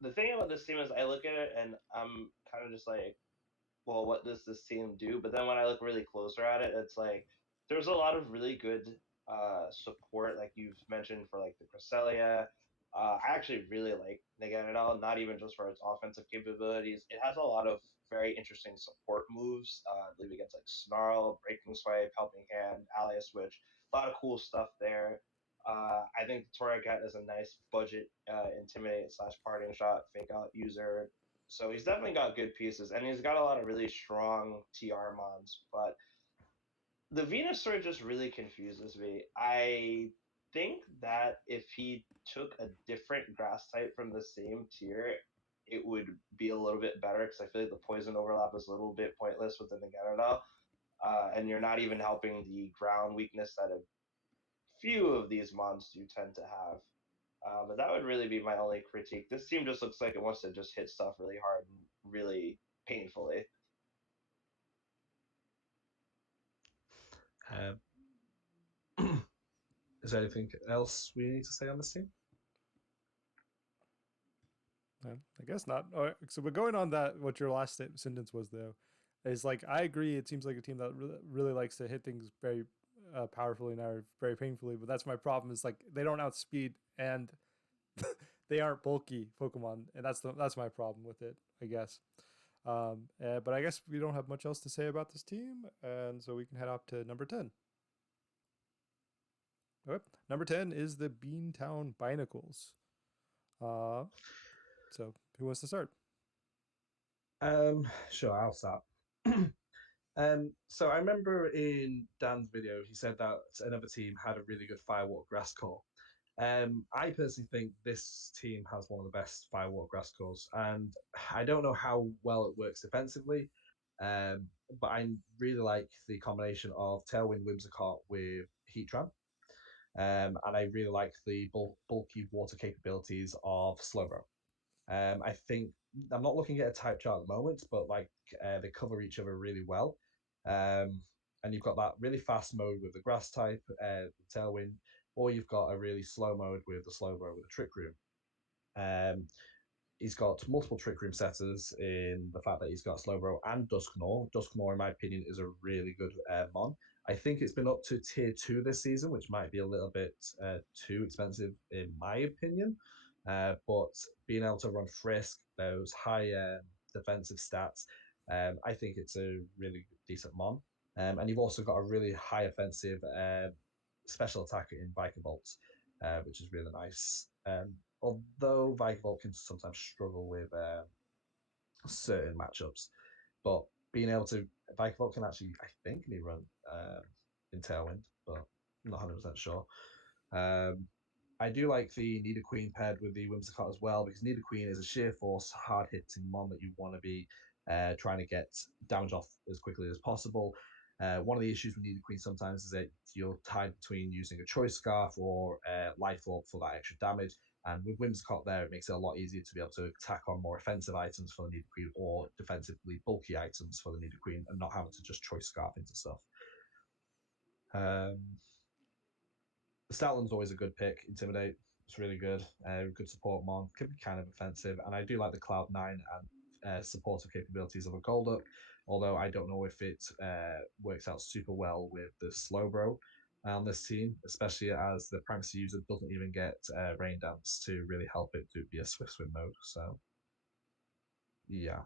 The thing about this team is I look at it and I'm kind of just like, well, what does this team do? But then when I look really closer at it, it's like there's a lot of really good support, like you've mentioned for like the Cresselia. I actually really like Naganadel, not even just for its offensive capabilities. It has a lot of very interesting support moves. I believe against like Snarl, Breaking Swipe, Helping Hand, Alias Switch. A lot of cool stuff there. I think Torracat is a nice budget intimidate slash parting shot fake out user. So he's definitely got good pieces, and he's got a lot of really strong TR mons. But the Venusaur just really confuses me. I think that if he took a different grass type from the same tier, it would be a little bit better because I feel like the poison overlap is a little bit pointless with the Naganadel. And you're not even helping the ground weakness that a few of these mons do tend to have. But that would really be my only critique. This team just looks like it wants to just hit stuff really hard and really painfully. Is there anything else we need to say on this team? I guess not. All right, so, but going on that, what your last sentence was though, is like I agree. It seems like a team that really likes to hit things very powerfully and very painfully. But that's my problem. Is like they don't outspeed and they aren't bulky Pokemon, and that's my problem with it, I guess. But I guess we don't have much else to say about this team, and so we can head up to number 10. Okay. Number 10 is the Beantown Binacles. So who wants to start? Sure, I'll start. So I remember in Dan's video, he said that another team had a really good Firewalk Grass core. I personally think this team has one of the best Firewalk Grass cores, and I don't know how well it works defensively, but I really like the combination of Tailwind Whimsicott with Heatran. And I really like the bulky water capabilities of Slowbro. I think I'm not looking at a type chart at the moment, but like they cover each other really well. And you've got that really fast mode with the grass type, the Tailwind, or you've got a really slow mode with the Slowbro with the Trick Room. He's got multiple Trick Room setters in the fact that he's got Slowbro and Dusknoir. Dusknoir, in my opinion, is a really good mon. I think it's been up to tier 2 this season, which might be a little bit too expensive in my opinion. But being able to run Frisk, those high defensive stats, I think it's a really decent mon. And you've also got a really high offensive special attacker in Vikavolt, which is really nice. Although Vikavolt can sometimes struggle with certain matchups, but being able to Vikavolt can actually, I think, can he run in Tailwind, but I'm not 100% sure. I do like the Nidoqueen paired with the Whimsicott as well, because Nidoqueen is a sheer force, hard hitting mon that you want to be trying to get damage off as quickly as possible. One of the issues with Nidoqueen sometimes is that you're tied between using a Choice Scarf or Life Orb for that extra damage. And with Whimsicott there, it makes it a lot easier to be able to attack on more offensive items for the Nidoqueen or defensively bulky items for the Nidoqueen and not having to just Choice Scarf into stuff. Stoutland's always a good pick. Intimidate, it's really good. Good support mon, can be kind of offensive, and I do like the Cloud9 and supportive capabilities of a Golduck. Although I don't know if it works out super well with the Slowbro on this team, especially as the Primacy user doesn't even get Rain Dance to really help it to be a Swift Swim mode. So yeah,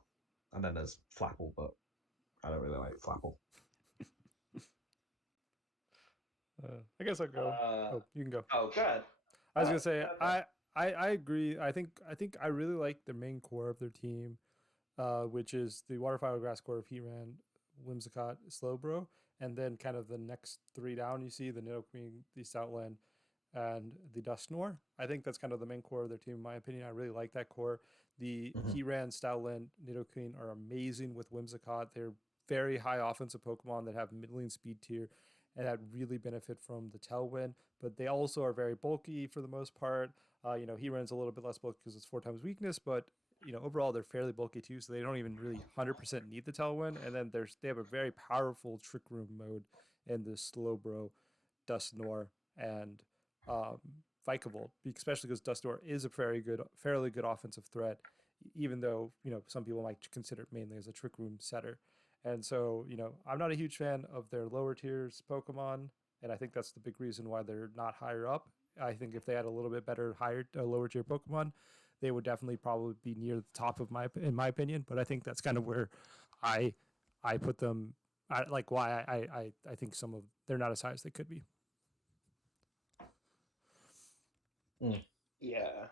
and then there's Flapple, but I don't really like Flapple. I guess I'll go. You can go. Oh, good. I was gonna say I agree. I think I really like the main core of their team, which is the Waterfire Grass core of Heatran, Whimsicott, Slowbro, and then kind of the next 3 down you see the Nidoqueen, the Stoutland, and the Dusknoir. I think that's kind of the main core of their team, in my opinion. I really like that core. The Heatran, Stoutland, Nidoqueen are amazing with Whimsicott. They're very high offensive Pokemon that have middling speed tier and that really benefit from the Tailwind, but they also are very bulky for the most part. Heatran's a little bit less bulky because it's 4 times weakness, but overall they're fairly bulky too, so they don't even really 100% need the Tailwind. And then they have a very powerful Trick Room mode in the Slowbro, Dusknoir, and um, Vikavolt, especially because Dusknoir is a fairly good offensive threat, even though some people might consider it mainly as a Trick Room setter. And so I'm not a huge fan of their lower tiers Pokemon, and I think that's the big reason why they're not higher up. I think if they had a little bit better lower tier Pokemon, they would definitely probably be near the top of in my opinion. But I think that's kind of where I I put them. Like why I think some of they're not as high as they could be. Yeah,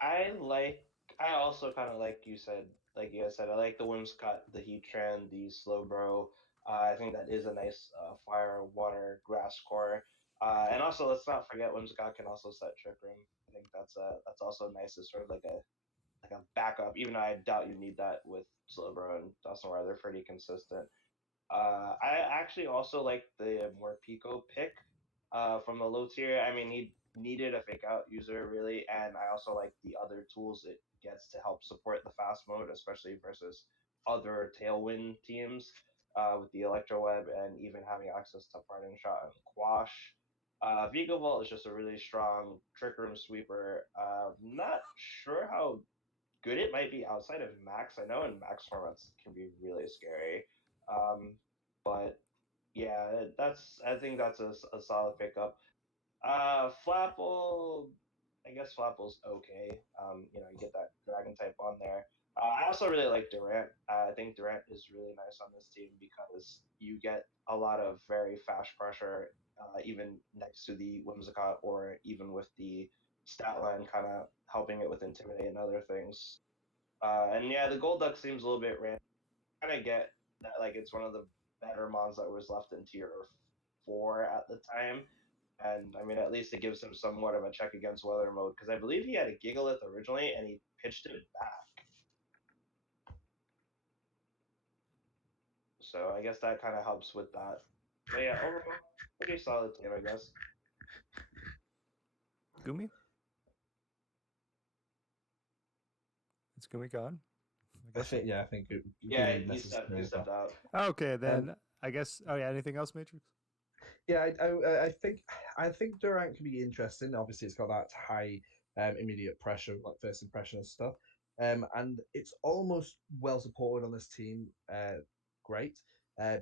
I like. I also kind of like you said, like you guys said, I like the Whimsicott, the Heatran, the Slowbro. I think that is a nice fire, water, grass core. And also, let's not forget Whimsicott can also set Trick Room. I think that's also nice as sort of like a backup. Even though I doubt you need that with Slowbro and Dusknoir, they're pretty consistent. I actually also like the Morpeko pick from the low tier. I mean, he needed a fake out user really, and I also like the other tools it gets to help support the fast mode, especially versus other Tailwind teams with the Electro Web and even having access to Parting Shot and Quash. Vigavolt is just a really strong Trick Room sweeper. Not sure how good it might be outside of Max. I know in Max formats it can be really scary. Um, but yeah, I think that's a solid pickup. Flapple, I guess Flapple's okay. You get that dragon type on there. I also really like Durant. I think Durant is really nice on this team because you get a lot of very fast pressure, even next to the Whimsicott or even with the stat line kind of helping it with Intimidate and other things. And yeah, the Golduck seems a little bit random. Kind of get that like it's one of the better mons that was left in tier 4 at the time. And I mean, at least it gives him somewhat of a check against weather mode because I believe he had a Gigalith originally and he pitched it back. So I guess that kind of helps with that. But yeah, overall, pretty solid team, I guess. Gumi? Is Gumi gone? I think yeah, I think Yeah, Gumi he necessarily stepped out. Okay, then I guess. Oh yeah, anything else, Matrix? Yeah, I think Durant can be interesting. Obviously, it's got that high immediate pressure, like first impression and stuff. And it's almost well supported on this team. Great,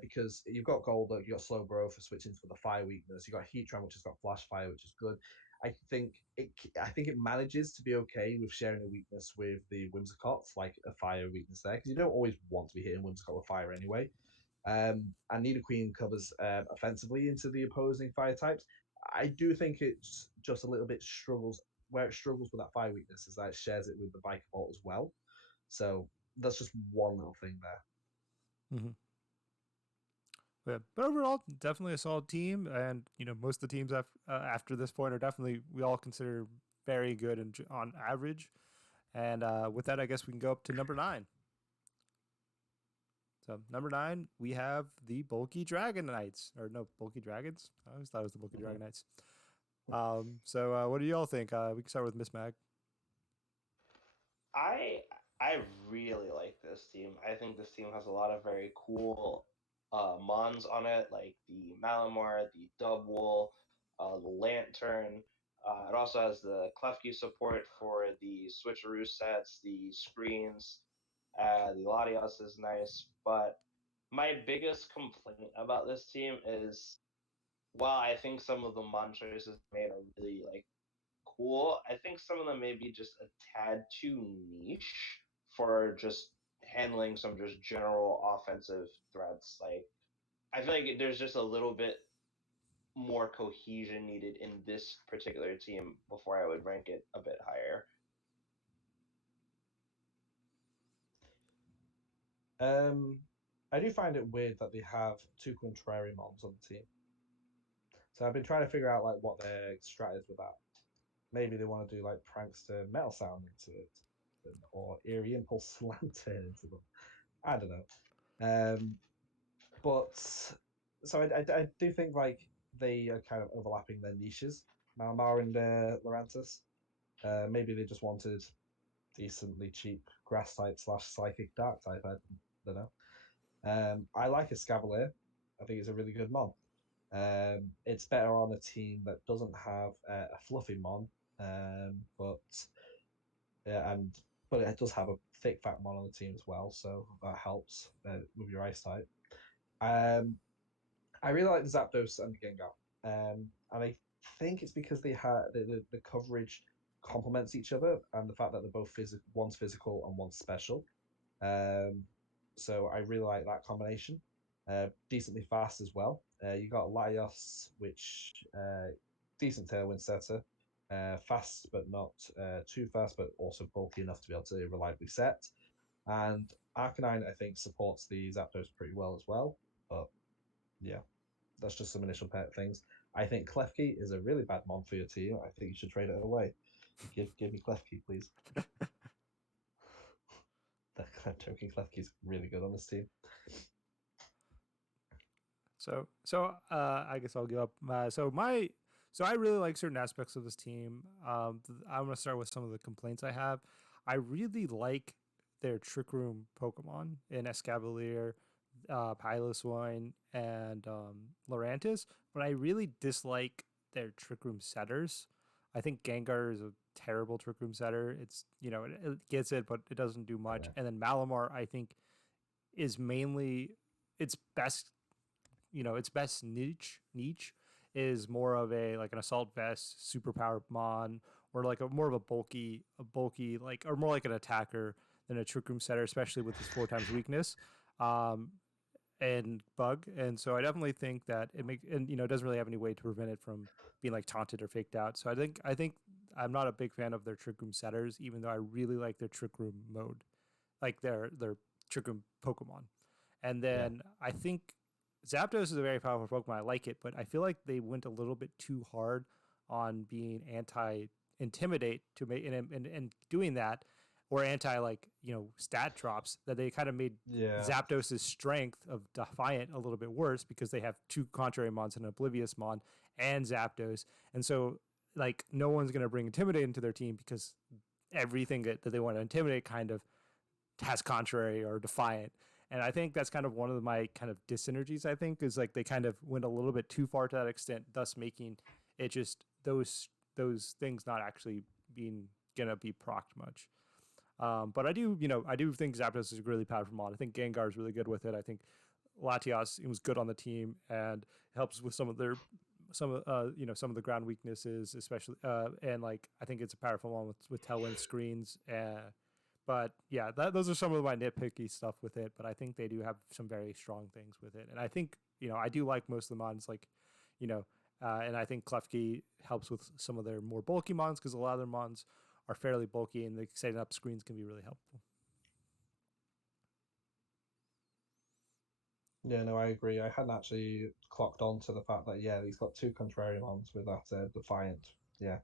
because you've got Golduck, you've got Slowbro for switching for the fire weakness. You've got Heatran, which has got Flash Fire, which is good. I think it manages to be okay with sharing a weakness with the Whimsicott, like a fire weakness there, because you don't always want to be hitting Whimsicott with fire anyway. And Nidoqueen covers offensively into the opposing fire types. I do think it's just a little bit struggles where it struggles with that fire weakness is that it shares it with the Vikavolt as well. So that's just one little thing there. Mm-hmm. But overall, definitely a solid team, and most of the teams after this point are definitely we all consider very good and on average. And with that, I guess we can go up to number 9. So number 9, we have the Bulky Dragon Knights, or no, Bulky Dragons. I always thought it was the Bulky Dragon Knights. So what do you all think? We can start with Miss Mag. I really like this team. I think this team has a lot of very cool mons on it, like the Malamar, the Dubwool, the Lantern. It also has the Klefki support for the switcheroo sets, the screens. The Latios is nice, but my biggest complaint about this team is while I think some of the mon choices made are really like cool. I think some of them may be just a tad too niche for just handling some just general offensive threats. Like I feel like there's just a little bit more cohesion needed in this particular team before I would rank it a bit higher. I do find it weird that they have 2 contrary mons on the team. So I've been trying to figure out like what their strat is with that. Maybe they want to do like prankster metal sound into it, or eerie impulse lantern into them. I don't know. But so I do think like they are kind of overlapping their niches, Malamar and Lorantis. Maybe they just wanted decently cheap grass type / psychic dark type. I don't know. I like a Scavalier. I think it's a really good mod. It's better on a team that doesn't have a fluffy mon, but yeah, but it does have a thick fat mon on the team as well, so that helps with your ice type. Um, I really like the Zapdos and the Gengar, and I think it's because they had the coverage complements each other, and the fact that they're both physical, one's physical and one's special. Um, so I really like that combination. Decently fast as well. You got Laios, which decent tailwind setter. Fast but not too fast, but also bulky enough to be able to reliably set. And Arcanine, I think, supports the Zapdos pretty well as well. But yeah, that's just some initial pet things. I think Klefki is a really bad mon for your team. I think you should trade it away. Give me Klefki, please. I'm joking. Klefki's really good on this team. I guess I'll give up. So I really like certain aspects of this team. I'm gonna start with some of the complaints I have. I really like their Trick Room Pokemon in Escavalier, Piloswine, and Lurantis, but I really dislike their Trick Room setters. I think Gengar is a terrible Trick Room setter. It's it gets it, but it doesn't do much. Yeah. And then Malamar, I think, is mainly its best its best niche is more of like an assault vest, superpowered mon, or like more of a bulky like, or more like an attacker than a trick room setter, especially with his 4x weakness, and bug. And so I definitely think that it doesn't really have any way to prevent it from being like taunted or faked out. So I think I'm not a big fan of their trick room setters, even though I really like their trick room mode, like their trick room Pokemon. And then I think Zapdos is a very powerful Pokemon. I like it, but I feel like they went a little bit too hard on being anti-intimidate to make and doing that, or anti stat drops, that they kind of made Zapdos' strength of Defiant a little bit worse because they have two Contrary Mons and an Oblivious Mon and Zapdos, and so like no one's gonna bring Intimidate into their team because everything that they want to intimidate kind of has Contrary or Defiant. And I think that's kind of one of my kind of dyssynergies, I think, is like they kind of went a little bit too far to that extent, thus making it just those things not actually gonna be procced much. But I do think Zapdos is a really powerful mod. I think Gengar is really good with it. I think Latios was good on the team and helps with some of the ground weaknesses, especially and like I think it's a powerful one with Tailwind screens. But yeah, those are some of my nitpicky stuff with it. But I think they do have some very strong things with it. And I think, I do like most of the mons, like, and I think Klefki helps with some of their more bulky mons because a lot of their mons are fairly bulky and the setting up screens can be really helpful. Yeah, no, I agree. I hadn't actually clocked on to the fact that, he's got two contrarian mons with that Defiant. Yeah,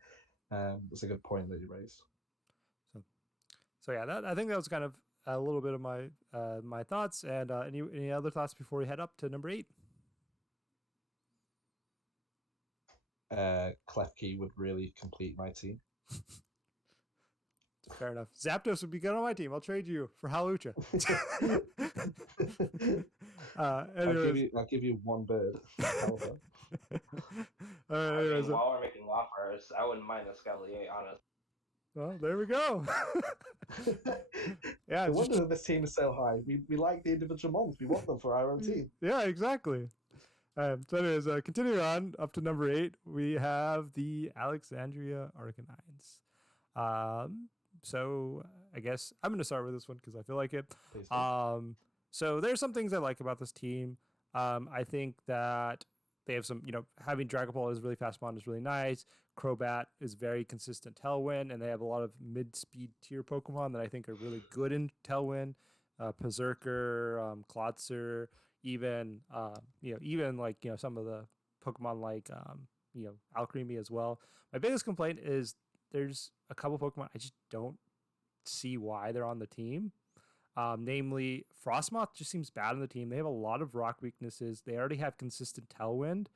that's a good point that you raised. So yeah, I think that was kind of a little bit of my thoughts. And any other thoughts before we head up to number 8? Klefki would really complete my team. Fair enough. Zapdos would be good on my team. I'll trade you for Halucha. I'll give you one bird. While we're making offers, I wouldn't mind a Escavalier, honestly. Well, there we go. Yeah, the wonder that this team is so high. We like the individual mons. We want them for our own team. Yeah, exactly. So anyways, continuing on up to number 8, we have the Alexandria Arcanines. So I guess I'm going to start with this one because I feel like it. So there's some things I like about this team. I think that they have some, having Dragapult as really fast mon is really nice. Crobat is very consistent Tailwind, and they have a lot of mid-speed tier Pokemon that I think are really good in Tailwind. Berserker, Klotzer, even like, some of the Pokemon like, Alcremie as well. My biggest complaint is there's a couple Pokemon I just don't see why they're on the team. Namely, Frostmoth just seems bad on the team. They have a lot of rock weaknesses. They already have consistent Tailwind,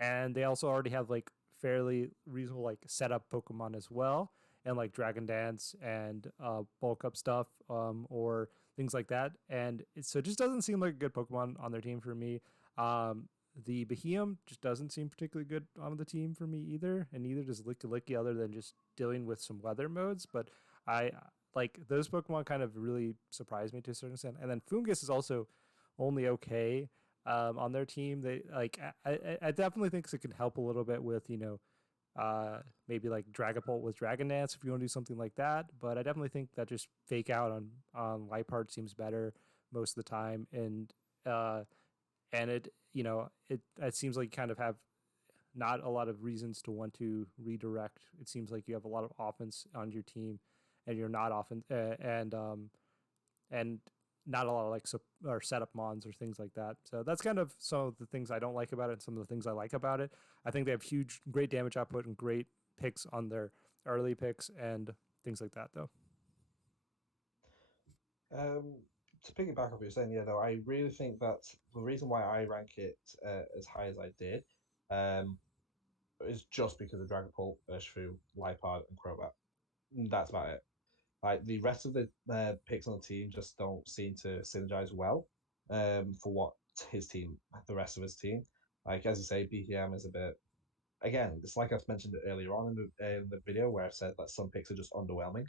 and they also already have like fairly reasonable like setup Pokemon as well, and like Dragon Dance and bulk up stuff or things like that. And so it just doesn't seem like a good Pokemon on their team for me. the Behemoth just doesn't seem particularly good on the team for me either, and neither does Licky Licky, other than just dealing with some weather modes. But I like those Pokemon kind of really surprised me to a certain extent. And then Fungus is also only okay on their team. They like I definitely think it can help a little bit with maybe like Dragapult with Dragon Dance if you want to do something like that. But I definitely think that just fake out on Liepard seems better most of the time, and it seems like you kind of have not a lot of reasons to want to redirect. It seems like you have a lot of offense on your team, and you're not often and not a lot of like or setup mons or things like that. So that's kind of some of the things I don't like about it, and some of the things I like about it. I think they have great damage output and great picks on their early picks and things like that, though. To piggyback off what you're saying, yeah, though, I really think that the reason why I rank it as high as I did is just because of Dragapult, Urshifu, Liepard, and Crobat. That's about it. Like the rest of the picks on the team just don't seem to synergize well for what the rest of his team. Like as you say, BTM is a bit. Again, it's like I've mentioned it earlier on in the video where I said that some picks are just underwhelming.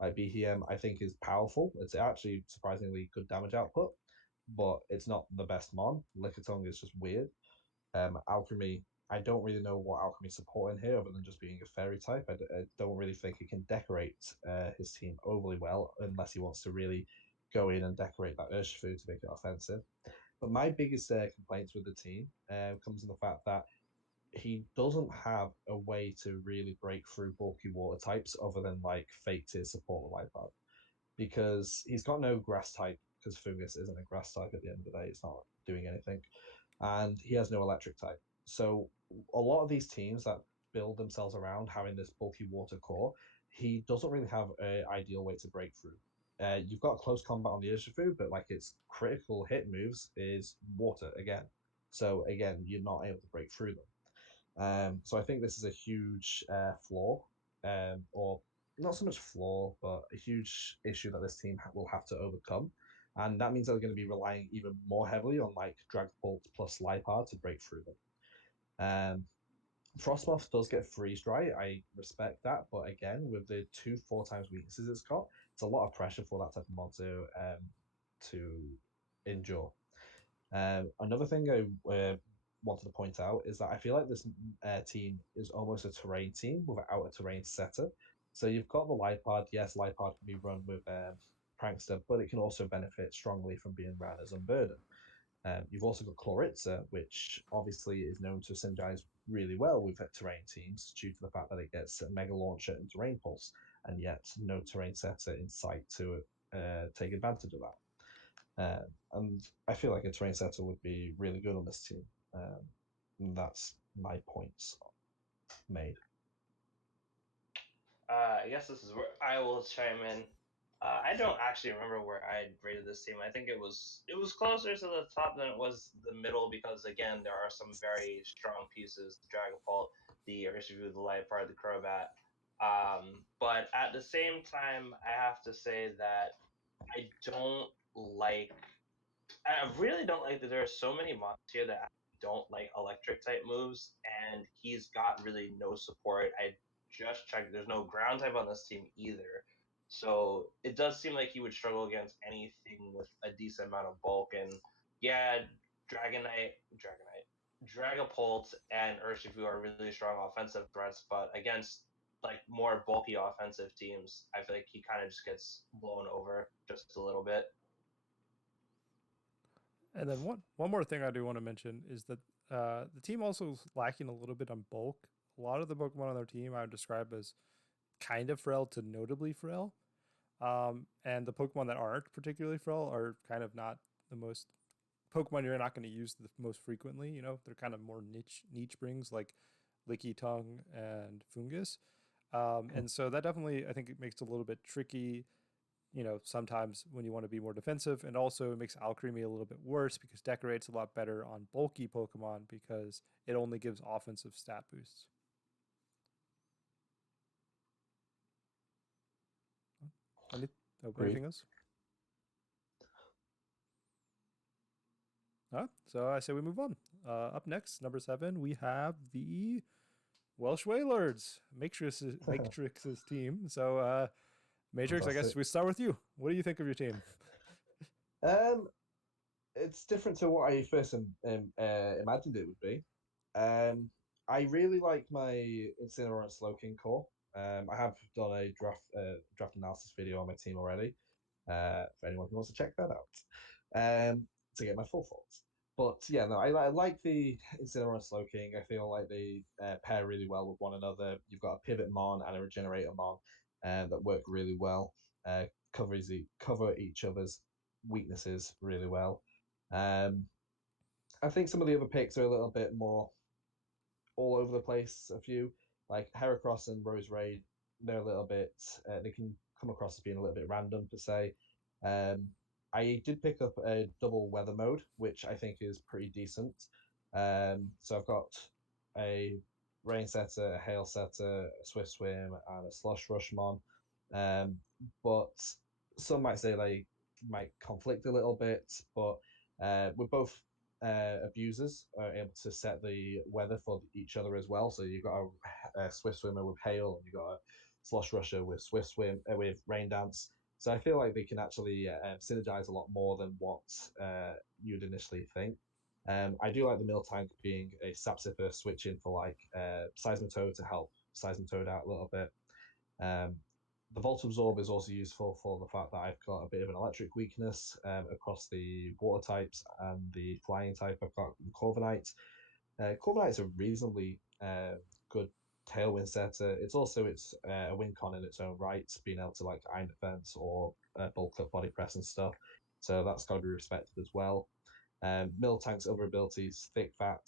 Like BTM, I think is powerful. It's actually surprisingly good damage output, but it's not the best mon. Lickitung is just weird. Alchemy, I don't really know what Alchemy's supporting here other than just being a fairy type. I don't really think he can decorate his team overly well unless he wants to really go in and decorate that Urshifu to make it offensive. But my biggest complaints with the team comes in the fact that he doesn't have a way to really break through bulky water types other than like fake tier support the Wipeout because he's got no grass type because Fungus isn't a grass type at the end of the day. It's not doing anything, and he has no electric type. So a lot of these teams that build themselves around having this bulky water core, he doesn't really have an ideal way to break through. You've got close combat on the Urshifu, but like its critical hit moves is water again. So again, you're not able to break through them. So I think this is a huge flaw, or not so much flaw, but a huge issue that this team will have to overcome. And that means they're going to be relying even more heavily on like Dragapult plus Liepard to break through them. Frostmoth does get freeze dry. I respect that, but again, with the 4 times weaknesses it's got, it's a lot of pressure for that type of mod to endure. Another thing I wanted to point out is that I feel like this team is almost a terrain team without a terrain setter. So you've got the Liepard. Yes, Liepard can be run with Prankster, but it can also benefit strongly from being ran as Unburden. You've also got Chloritza, which obviously is known to synergize really well with terrain teams due to the fact that it gets Mega Launcher and Terrain Pulse, and yet no terrain setter in sight to take advantage of that. And I feel like a terrain setter would be really good on this team. That's my points made. I guess this is where I will chime in. I don't actually remember where I rated this team. I think it was closer to the top than it was the middle because again there are some very strong pieces: the Dragapult, the Urshifu, the Liepard, the Crobat. But at the same time, I have to say that I don't like. I really don't like that there are so many mons here that don't like electric type moves, and he's got really no support. I just checked; there's no ground type on this team either, so it does seem like he would struggle against anything with a decent amount of bulk. And yeah, Dragapult, and Urshifu are really strong offensive threats, but against like more bulky offensive teams, I feel like he kind of just gets blown over just a little bit. And then one more thing I do want to mention is that the team also is lacking a little bit on bulk. A lot of the Pokemon on their team I would describe as kind of frail to notably frail. And the Pokemon that aren't particularly frail are kind of not the most Pokemon you're not going to use the most frequently. You know, they're kind of more niche brings like Licky Tongue and Fungus. And so that definitely, I think it makes it a little bit tricky, you know, sometimes when you want to be more defensive. And also it makes Alcremie a little bit worse because Decorate's a lot better on bulky Pokemon because it only gives offensive stat boosts. Anything else? So I say we move on. Up next, number 7, we have the Welsh Wailords, Matrix's team. So, Matrix, I guess Fantastic. we start with you. What do you think of your team? Um, it's different to what I first imagined it would be. I really like my Incineroar and Slowking core. I have done a draft analysis video on my team already. For anyone who wants to check that out, to get my full thoughts. But yeah, no, I like the Incineroar and Slowking. I feel like they pair really well with one another. You've got a Pivot Mon and a Regenerator Mon that work really well. Cover each other's weaknesses really well. Um, I think some of the other picks are a little bit more all over the place. A few like Heracross and Rose Raid, they're a little bit. They can come across as being a little bit random per se. Um, I did pick up a double weather mode, which I think is pretty decent. So I've got a rain setter, a hail setter, a swift swim, and a slush rush mon. Um, but some might say they might conflict a little bit, but we're both abusers are able to set the weather for each other as well. So you've got a swift swimmer with hail, and you've got a slosh rusher with swift swim with rain dance. So I feel like they can actually synergize a lot more than what you'd initially think. I do like the Miltank being a Sapsipper switch in for like Seismitoad to help Seismitoad out a little bit. Um, the Volt Absorb is also useful for the fact that I've got a bit of an electric weakness across the water types and the flying type. I've got Corviknight. Corviknight's a reasonably good tailwind setter. It's a win con in its own right, being able to like Iron Defense or bulk up body press and stuff. So that's got to be respected as well. Miltank's other abilities, thick fat,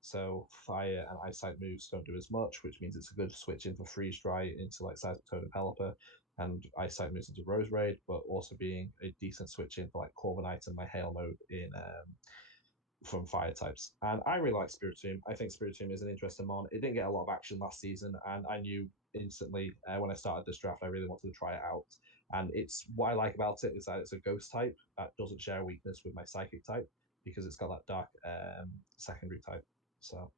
so fire and eyesight moves don't do as much, which means it's a good switch in for freeze dry into like Seismitoad and Pelipper, and eyesight moves into Rose Raid, but also being a decent switch in for like Corviknight and my Hail mode in from fire types. And I really like Spiritomb. I think Spiritomb is an interesting mon. It didn't get a lot of action last season, and I knew instantly when I started this draft, I really wanted to try it out. And it's what I like about it is that it's a ghost type that doesn't share a weakness with my psychic type because it's got that dark secondary type. So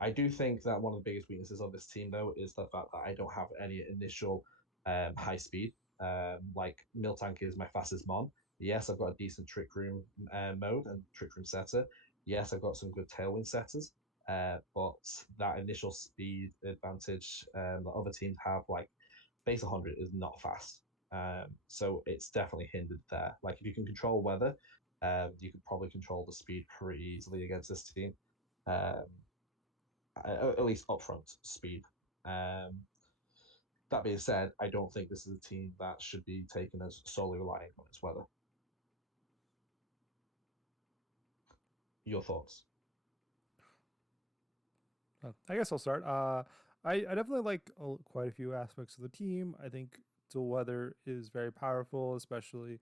I do think that one of the biggest weaknesses of this team, though, is the fact that I don't have any initial high speed. Like Miltank is my fastest mon. Yes, I've got a decent Trick Room mode and Trick Room setter. Yes, I've got some good Tailwind setters. But that initial speed advantage that other teams have, like base 100, is not fast. So it's definitely hindered there. Like if you can control weather, you could probably control the speed pretty easily against this team. Um, at least upfront speed. That being said, I don't think this is a team that should be taken as solely relying on its weather. Your thoughts? I guess I'll start. I definitely like quite a few aspects of the team. I think dual weather is very powerful, especially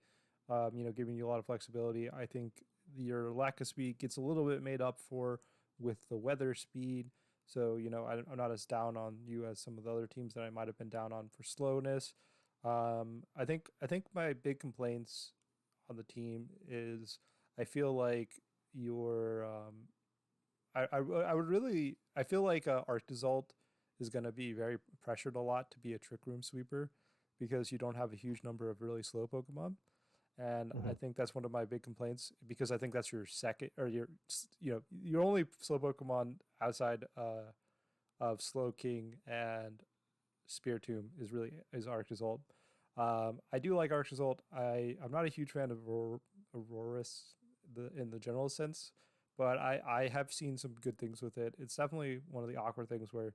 giving you a lot of flexibility. I think your lack of speed gets a little bit made up for with the weather speed. So I'm not as down on you as some of the other teams that I might have been down on for slowness. I think my big complaints on the team is I feel like your I would really I feel like Arctisol is going to be very pressured a lot to be a Trick Room sweeper because you don't have a huge number of really slow Pokemon, and I think that's one of my big complaints because I think that's your second or your only slow Pokemon outside of Slow King and Spiritomb is Arctisol. I do like Arctisol. I'm not a huge fan of Aurorus in the general sense, but I have seen some good things with it. It's definitely one of the awkward things where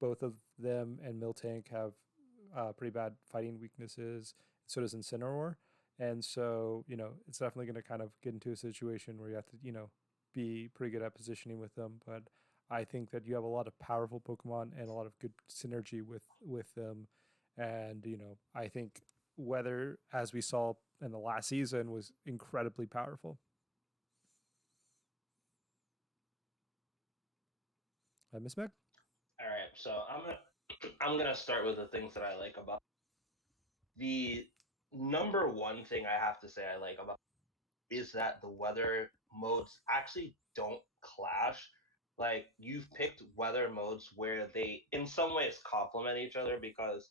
both of them and Miltank have pretty bad fighting weaknesses. So does Incineroar, and so it's definitely going to kind of get into a situation where you have to be pretty good at positioning with them. But I think that you have a lot of powerful Pokemon and a lot of good synergy with them, and I think weather, as we saw in the last season, was incredibly powerful. Miss Meg? All right, so I'm gonna start with the things that I like about the number one thing I have to say I like about is that the weather modes actually don't clash. Like you've picked weather modes where they in some ways complement each other because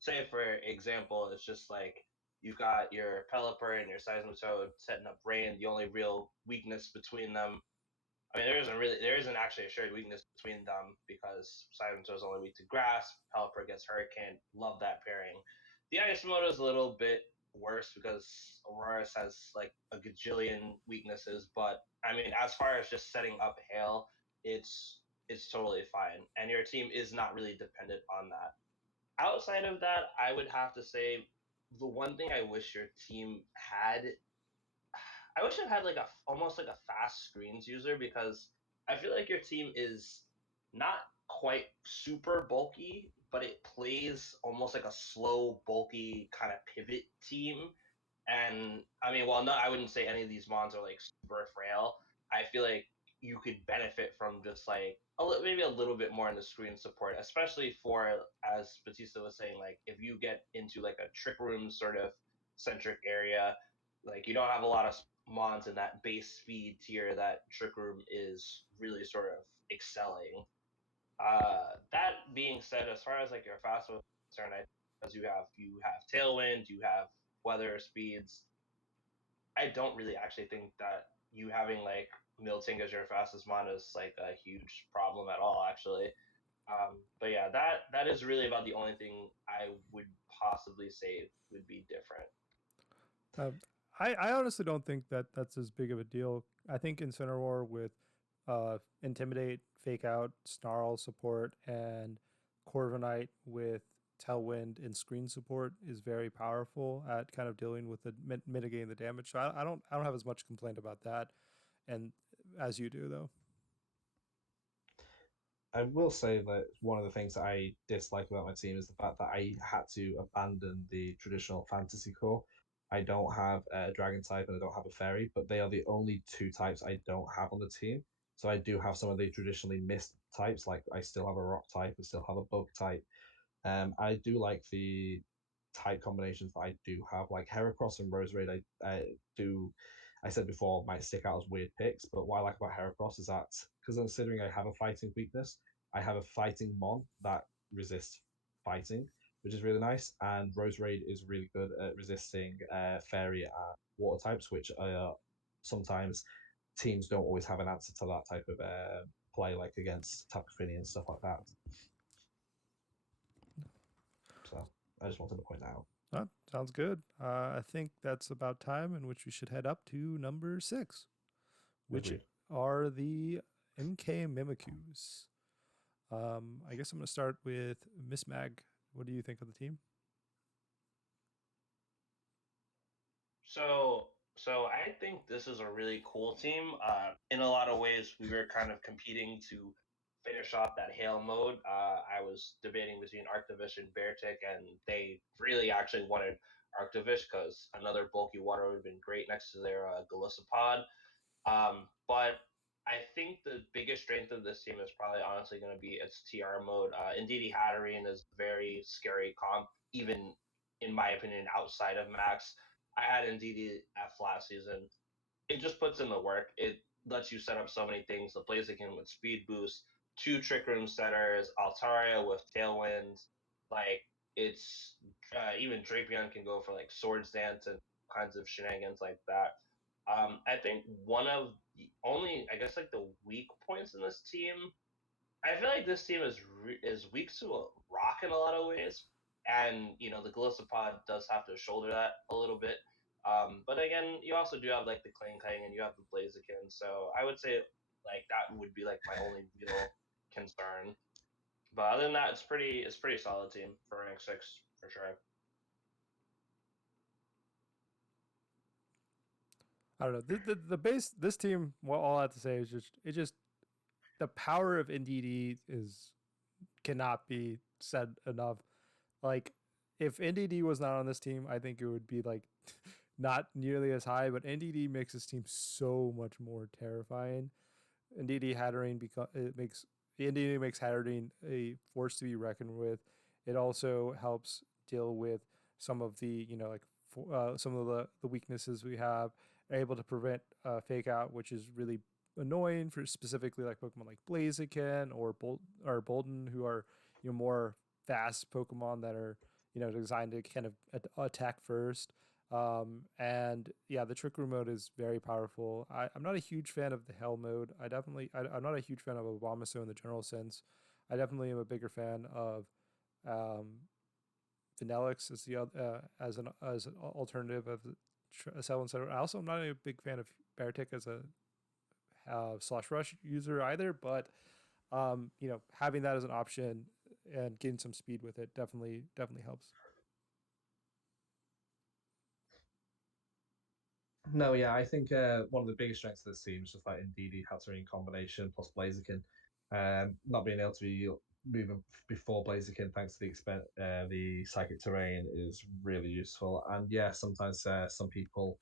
say for example, it's just like you've got your Pelipper and your Seismitoad setting up rain. The only real weakness between them, I mean, there isn't actually a shared weakness between them because Seismitoad is only weak to grass. Pelipper gets Hurricane. Love that pairing. The Ice mode is a little bit worse because Aurorus has like a gajillion weaknesses, but I mean, as far as just setting up hail, it's totally fine, and your team is not really dependent on that. Outside of that, I would have to say the one thing I wish your team had, I wish it had like a almost like a fast screens user because I feel like your team is not quite super bulky, but it plays almost like a slow, bulky kind of pivot team. And I mean, well, no, I wouldn't say any of these mons are like super frail. I feel like you could benefit from just like maybe a little bit more in the screen support, especially for, as Batista was saying, like if you get into like a trick room sort of centric area, like you don't have a lot of mons in that base speed tier that trick room is really sort of excelling. That being said, as far as like your fast mode is concerned, because you have tailwind, you have weather speeds. I don't really actually think that you having like Milting as your fastest mon is like a huge problem at all, actually. But yeah, that is really about the only thing I would possibly say would be different. Um, I honestly don't think that that's as big of a deal. I think Incineroar with Intimidate, Fake Out, Snarl support, and Corviknight with Tailwind and Screen support is very powerful at kind of dealing with the mitigating the damage. So I don't have as much complaint about that, and as you do though. I will say that one of the things that I dislike about my team is the fact that I had to abandon the traditional fantasy core. I don't have a dragon type and I don't have a fairy, but they are the only two types I don't have on the team. So I do have some of the traditionally missed types, like I still have a rock type, I still have a bug type. I do like the type combinations that I do have, like Heracross and Roserade. I do. I said before might stick out as weird picks, but what I like about Heracross is that because considering I have a fighting weakness, I have a fighting mon that resists fighting, which is really nice. And Roserade is really good at resisting fairy and water types, which sometimes teams don't always have an answer to that type of play, like against Tapu Fini and stuff like that. So I just wanted to point that out. Oh, sounds good. I think that's about time in which we should head up to number 6, which Agreed. are the MK Mimikyus. I guess I'm going to start with Miss Mag. What do you think of the team? So I think this is a really cool team. In a lot of ways, we were kind of competing to finish off that hail mode. I was debating between Arctovish and Beartic, and they really actually wanted Arctovish because another bulky water would have been great next to their Golisopod. But I think the biggest strength of this team is probably honestly going to be its TR mode. Indeedee Hatterene is a very scary comp, even in my opinion, outside of Max. I had Indeedee F last season. It just puts in the work. It lets you set up so many things. The Blaziken with speed boost, two Trick Room setters, Altaria with tailwinds. Like it's even Drapion can go for like Swords Dance and kinds of shenanigans like that. I think one of the only, I guess, like the weak points in this team. I feel like this team is weak to a rock in a lot of ways, and the Golisopod does have to shoulder that a little bit. But again, you also do have like the Klang and you have the Blaziken, so I would say like that would be like my only real concern. But other than that, it's pretty solid team for rank 6 for sure. I don't know. The base this team. Well, all I have to say is just the power of NDD is cannot be said enough. Like if NDD was not on this team, I think it would be like not nearly as high. But NDD makes this team so much more terrifying. NDD Hatterene because it makes NDD makes Hatterene a force to be reckoned with. It also helps deal with some of the like for some of the weaknesses we have, are able to prevent fake out, which is really annoying for specifically like Pokemon like Blaziken or Bolden, who are more fast Pokemon that are designed to kind of attack first. And yeah, the Trick Room mode is very powerful. I'm not a huge fan of the Hell mode. I'm not a huge fan of Obamaso in the general sense. I definitely am a bigger fan of Vanillix as as an alternative of the Cell Center. I also am not a big fan of Beartic as a Slush Rush user either, but having that as an option and getting some speed with it definitely helps. No, yeah, I think one of the biggest strengths of this team is just that Indeedee Hatterene combination plus Blaziken. Not being able to be moving before Blaziken thanks to the psychic terrain is really useful. And yeah, sometimes some people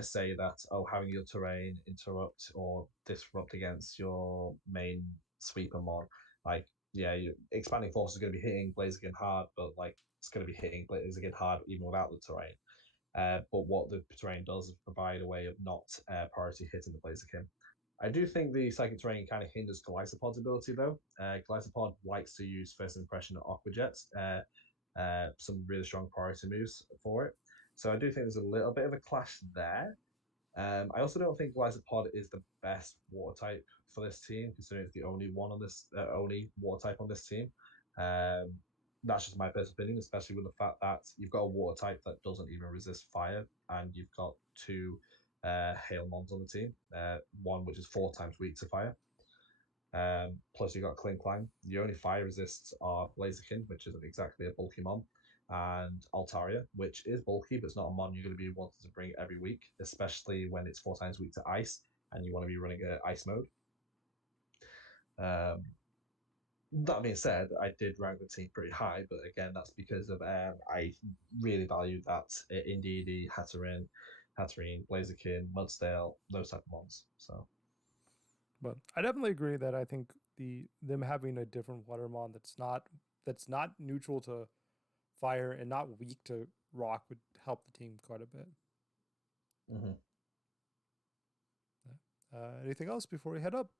say that having your terrain interrupt or disrupt against your main sweeper mon, like yeah, expanding force is going to be hitting Blaziken hard, but like it's going to be hitting Blaziken hard even without the terrain. But what the terrain does is provide a way of not priority hitting the Blaziken. I do think the psychic terrain kind of hinders Glycopod's ability though. Glycopod likes to use first impression Aqua Jet, some really strong priority moves for it. So I do think there's a little bit of a clash there. I also don't think Glycopod is the best water type for this team, considering it's the only one on this only water type on this team. That's just my personal opinion, especially with the fact that you've got a water type that doesn't even resist fire, and you've got two hail mons on the team, one which is 4 times weak to fire. Plus you've got Kling Klang. The only fire resists are Blaziken, which isn't exactly a bulky mon, and Altaria, which is bulky, but it's not a mon you're going to be wanting to bring every week, especially when it's 4 times weak to ice, and you want to be running a ice mode. That being said, I did rank the team pretty high, but again, that's because of I really valued that Indeedee, Hatterene, Blaziken, Mudsdale, those type of mons. So, but I definitely agree that I think them having a different Watermon that's not neutral to fire and not weak to rock would help the team quite a bit. mm-hmm. Anything else before we head up?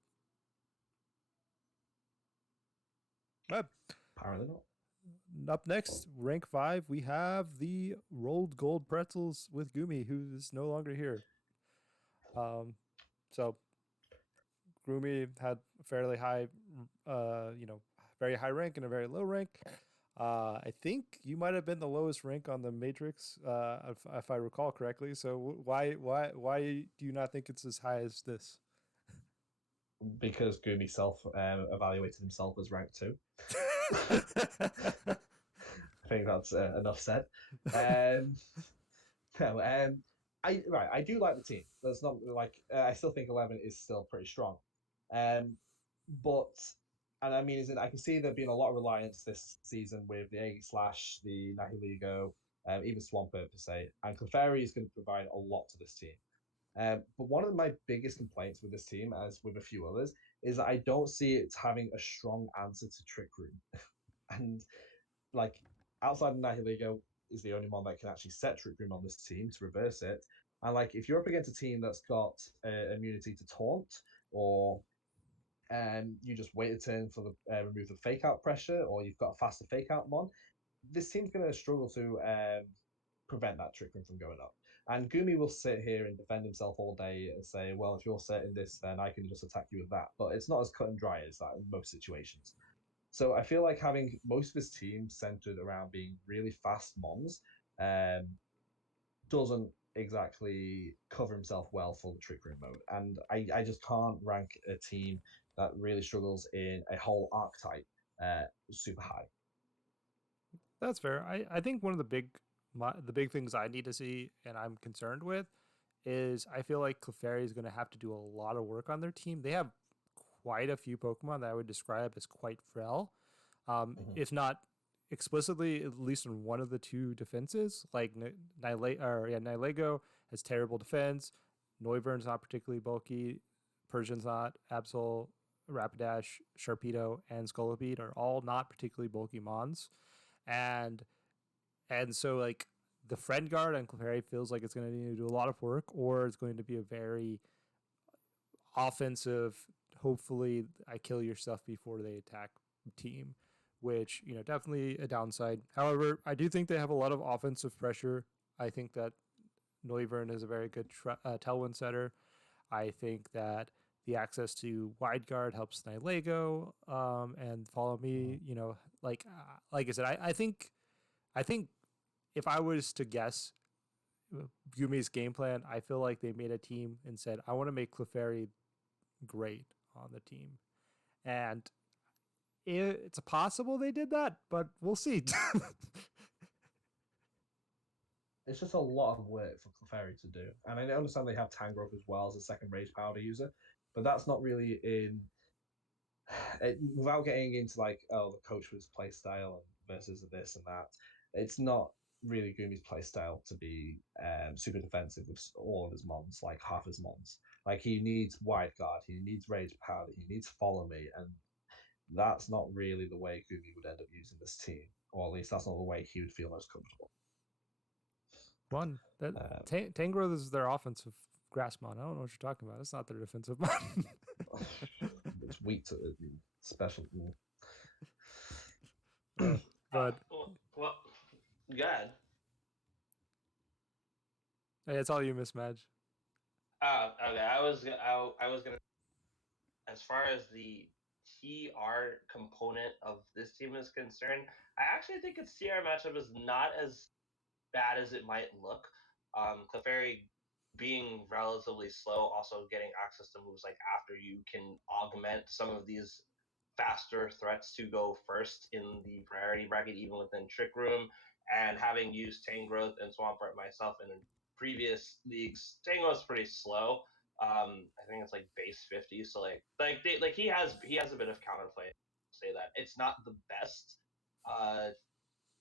Apparently not. Up next, rank 5, we have the rolled gold pretzels with Gumi, who is no longer here. So Gumi had a fairly high, very high rank and a very low rank. I think you might have been the lowest rank on the Matrix, if I recall correctly. So why do you not think it's as high as this? Because Gumi evaluated himself as rank 2. I think that's enough said. No, I do like the team. That's not like I still think 11 is still pretty strong. But and I mean, I can see there being a lot of reliance this season with the Aegislash, the Nihilego, even Swampert per se, and Clefairy is going to provide a lot to this team. But one of my biggest complaints with this team, as with a few others, is that I don't see it having a strong answer to Trick Room. And like outside of Nihilego is the only one that can actually set Trick Room on this team to reverse it. And like if you're up against a team that's got immunity to taunt, or you just wait a turn for the remove the fake out pressure, or you've got a faster fake out mon, this team's going to struggle to prevent that Trick Room from going up. And Gumi will sit here and defend himself all day and say, well, if you're setting this, then I can just attack you with that. But it's not as cut and dry as that in most situations. So I feel like having most of his team centered around being really fast mons doesn't exactly cover himself well for the Trick Room mode. And I just can't rank a team that really struggles in a whole archetype super high. That's fair. I think one of the big things I need to see and I'm concerned with is I feel like Clefairy is going to have to do a lot of work on their team. They have quite a few Pokemon that I would describe as quite frail, if not explicitly, at least in one of the two defenses. Like Nihilego has terrible defense. Noivern's not particularly bulky. Persian's not. Absol, Rapidash, Sharpedo, and Scolipede are all not particularly bulky mons, and so like the friend guard on Clefairy feels like it's going to need to do a lot of work, or it's going to be a very offensive, hopefully I kill your stuff before they attack team, which, definitely a downside. However, I do think they have a lot of offensive pressure. I think that Neuvern is a very good tailwind setter. I think that the access to wide guard helps Nylego and follow me. Like I said, I think if I was to guess Gumi's game plan, I feel like they made a team and said, I want to make Clefairy great on the team. And it's possible they did that, but we'll see. It's just a lot of work for Clefairy to do. And I understand they have Tangrowth as well as a second Rage Powder user, but that's not really without getting into like, the coach with his play style and versus this and that, it's not really Gumi's play style to be super defensive with all of his mons, like half his mons. Like he needs wide guard, he needs Rage Powder, he needs Follow Me, and that's not really the way Gumi would end up using this team, or at least that's not the way he would feel most comfortable. One that Tangrowth is their offensive grass mon. I don't know what you're talking about. It's not their defensive mon. It's weak to special. But well, good. Hey, it's all you, Miss Madge. Okay. I was gonna. As far as the TR component of this team is concerned, I actually think its TR matchup is not as bad as it might look. Clefairy being relatively slow, also getting access to moves like after you can augment some of these faster threats to go first in the priority bracket, even within Trick Room, and having used Tangrowth and Swampert myself in previous leagues, Tangrowth's pretty slow. I think it's like base 50, so he has a bit of counterplay. Say that it's not the best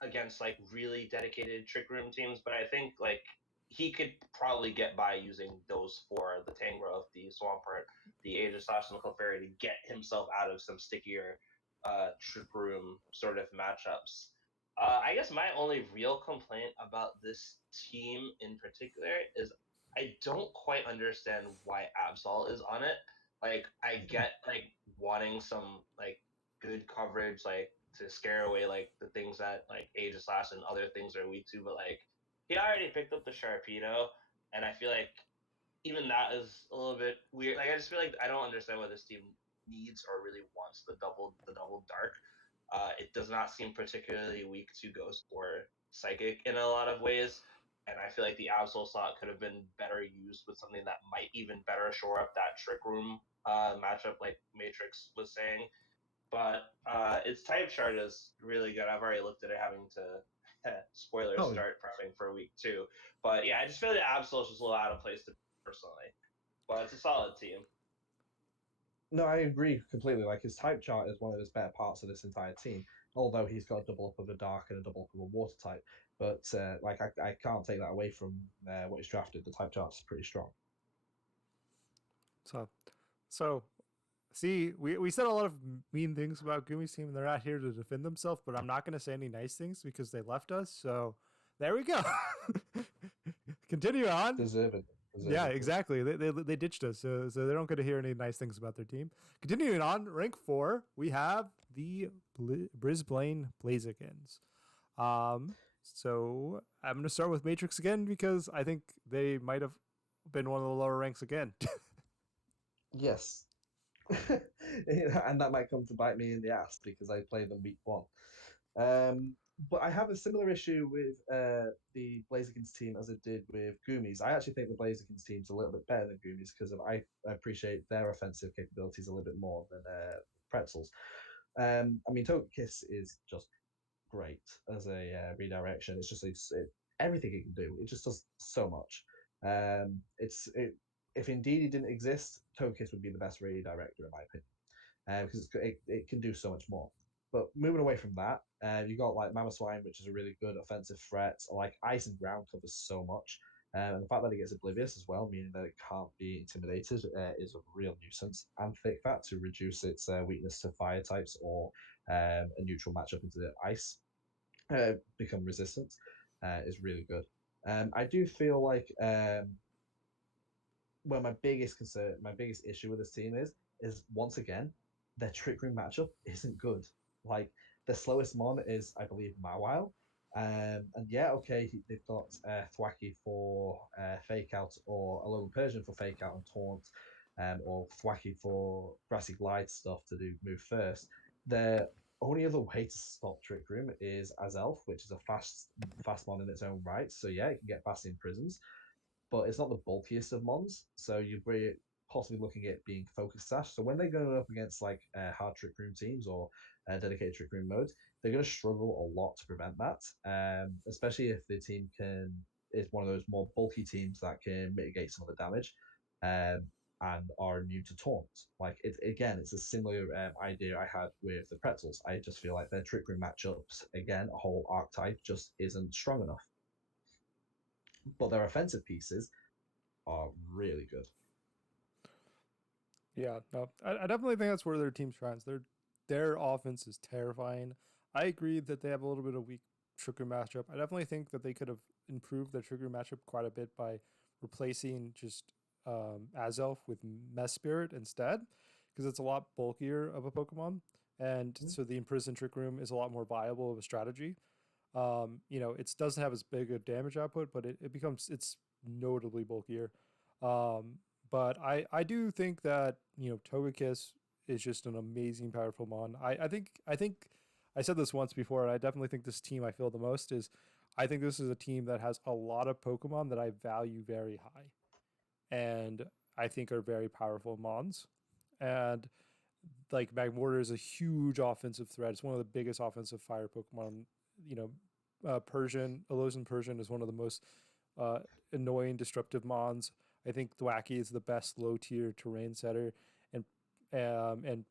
against like really dedicated Trick Room teams, but I think like he could probably get by using those four: the Tangrowth, the Swampert, the Aegis Slash, and the Clefairy to get himself out of some stickier Trick Room sort of matchups. I guess my only real complaint about this team in particular is I don't quite understand why Absol is on it. Like I get like wanting some like good coverage, like to scare away like the things that like Aegis Slash and other things are weak to, but like he already picked up the Sharpedo, and I feel like even that is a little bit weird. Like I just feel like I don't understand what this team needs or really wants the double dark. It does not seem particularly weak to Ghost or Psychic in a lot of ways, and I feel like the Absol slot could have been better used with something that might even better shore up that Trick Room matchup, like Matrix was saying. But its type chart is really good. I've already looked at it, having to spoilers start prepping for week 2. But yeah, I just feel the Absol is just a little out of place to personally. But it's a solid team. No, I agree completely. Like his type chart is one of his better parts of this entire team. Although he's got a double up of a dark and a double up of a water type, but I can't take that away from what he's drafted. The type chart's pretty strong. So see, we said a lot of mean things about Gumi's team, and they're not here to defend themselves. But I'm not going to say any nice things because they left us. So there we go. Continue on. Deserved. Yeah, exactly. They ditched us, so they don't get to hear any nice things about their team. Continuing on, rank 4, we have the Brisbane Blazekins. So I'm going to start with Matrix again because I think they might have been one of the lower ranks again. Yes. And that might come to bite me in the ass because I played them week 1. But I have a similar issue with the Blazekins team as I did with Gumi's. I actually think the Blazekins team's a little bit better than Gumi's because I appreciate their offensive capabilities a little bit more than Pretzels. I mean, Togekiss is just great as a redirection. It's just everything it can do. It just does so much. If indeed he didn't exist, Togekiss would be the best redirector in my opinion, because it can do so much more. But moving away from that, you got like Mamoswine, which is a really good offensive threat. Like Ice and Ground covers so much. And the fact that it gets Oblivious as well, meaning that it can't be intimidated, is a real nuisance. And Thick Fat to reduce its weakness to fire types or a neutral matchup into the ice, become resistant, is really good. I do feel like well, my biggest concern, my biggest issue with this team is once again their trick room matchup isn't good. Like the slowest mon is, I believe, Mawile. And yeah, okay, they've got Thwacky for fake out, or a little Persian for fake out and taunt, or Thwacky for grassy glide stuff to do move first. Their only other way to stop trick room is Azelf, which is a fast mon in its own right. So yeah, it can get fast in prisons, but it's not the bulkiest of mons. So you'd be possibly looking at being focus sash. So when they're going up against like hard trick room teams or dedicated trick room modes, they're going to struggle a lot to prevent that. Especially if the team is one of those more bulky teams that can mitigate some of the damage. And are immune to taunt. Like it's a similar idea I had with the pretzels. I just feel like their trick room matchups, again, a whole archetype just isn't strong enough. But their offensive pieces are really good. Yeah, no, I definitely think that's where their team shines. Their offense is terrifying. I agree that they have a little bit of weak trigger matchup. I definitely think that they could have improved their trigger matchup quite a bit by replacing just Azelf with Mess Spirit instead, because it's a lot bulkier of a Pokemon, and so the imprisoned trick room is a lot more viable of a strategy. It doesn't have as big a damage output, but it's notably bulkier. Um, but I do think that Togekiss is just an amazing, powerful mon. I think I said this once before, and I definitely think this team I feel the most is. I think this is a team that has a lot of Pokemon that I value very high, and I think are very powerful mons. And like Magmortar is a huge offensive threat. It's one of the biggest offensive fire Pokemon. You Alolan Persian is one of the most uh, annoying, disruptive mons. I think Thwacky is the best low tier terrain setter, and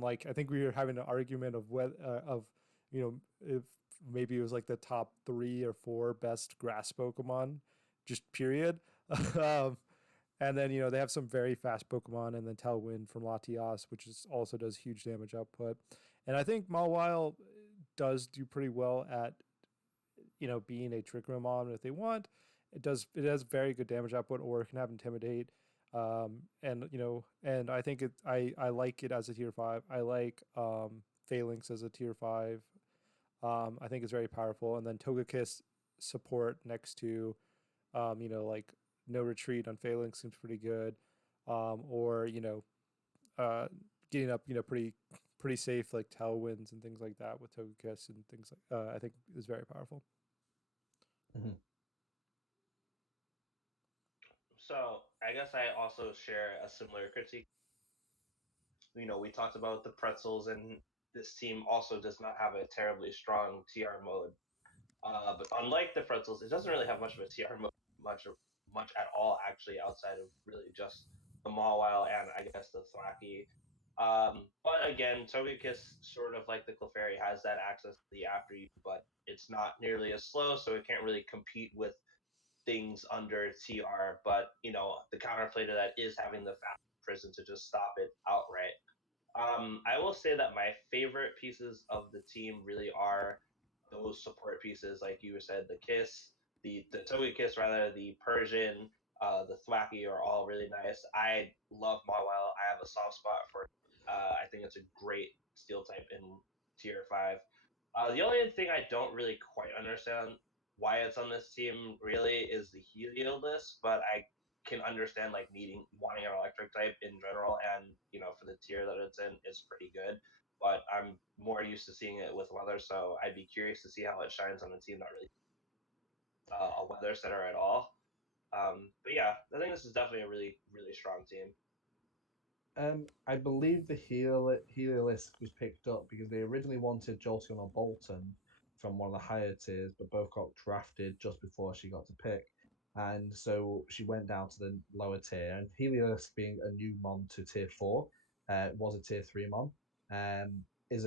like I think we were having an argument of whether if maybe it was like the top 3 or 4 best grass Pokemon, just period. um, and then they have some very fast Pokemon, and then Tailwind from Latias, which also does huge damage output. And I think Mawile does do pretty well at being a trick room on if they want. It has very good damage output, or it can have Intimidate. And I think I like it as a tier 5. I like Phalanx as a tier 5. I think it's very powerful. And then Togekiss support next to like no retreat on Phalanx seems pretty good. Or getting up pretty safe like Tailwinds and things like that with Togekiss and things like I think is very powerful. Mm-hmm. So I guess I also share a similar critique. We talked about the pretzels, and this team also does not have a terribly strong TR mode. But unlike the pretzels, it doesn't really have much of a TR mode, much at all, actually, outside of really just the Mawile and I guess the Thwacky. But again, Togekiss, sort of like the Clefairy, has that access to the after you, but it's not nearly as slow, so it can't really compete with things under TR. But the counterplay to that is having the fast prison to just stop it outright. I will say that my favorite pieces of the team really are those support pieces, like you said, the Kiss, the Togekiss rather, the Persian, the Thwacky are all really nice. I love Mawile. I have a soft spot for it. I think it's a great steel type in tier 5. The only thing I don't really quite understand why it's on this team really is the Heliolisk, but I can understand like wanting an electric type in general, and for the tier that it's in, it's pretty good. But I'm more used to seeing it with weather, so I'd be curious to see how it shines on a team not really a weather setter at all. But yeah, I think this is definitely a really really strong team. I believe the Heliolisk was picked up because they originally wanted Jolteon or Bolton from one of the higher tiers, but both got drafted just before she got to pick. And so she went down to the lower tier. And Heliolisk, being a new mon to tier 4, was a tier 3 mon, was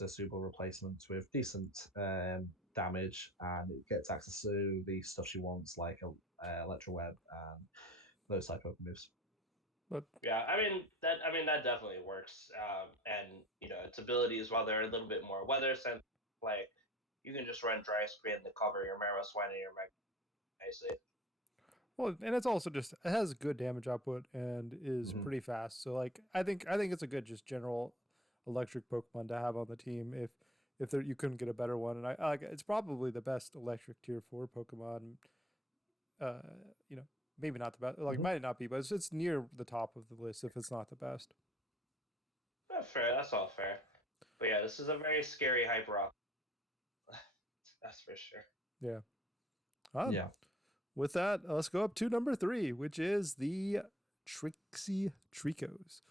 a suitable replacement with decent damage, and it gets access to the stuff she wants, like Electro Web and those type of moves. But Yeah, that definitely works. And its abilities, while they're a little bit more weather sensitive, like you can just run dry screen to cover your Marrow Swine and your Mega. nicely. Well, and it's also just it has good damage output and is Mhm. pretty fast. So like I think it's a good just general electric Pokemon to have on the team if you couldn't get a better one. And I like it's probably the best electric tier 4 Pokemon. Uh, you know, maybe not the best. Like Mhm. might not be, but it's near the top of the list if it's not the best. That's fair. That's all fair. But yeah, this is a very scary Hyper Rock. That's for sure. Yeah. Um, Yeah. With that, let's go up to number 3, which is the Trixie Tricos.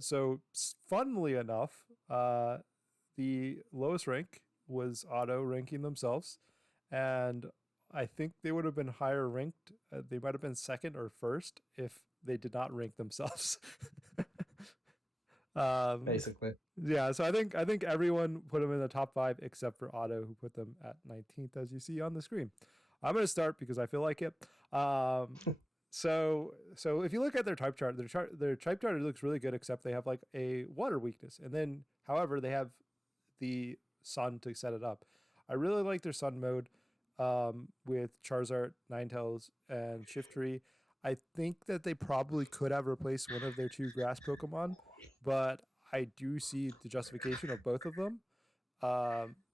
So funnily enough, the lowest rank was auto ranking themselves, and I think they would have been higher ranked. They might have been second or first if they did not rank themselves. um, Basically. yeah, so I think everyone put them in the top 5 except for Otto, who put them at 19th, as you see on the screen. I'm going to start because I feel like it. So if you look at their type chart, their type chart looks really good, except they have like a water weakness, and then however they have the sun to set it up. I really like their sun mode with Charizard, Ninetales, and Shiftry. I think that they probably could have replaced one of their 2 grass Pokemon, but I do see the justification of both of them.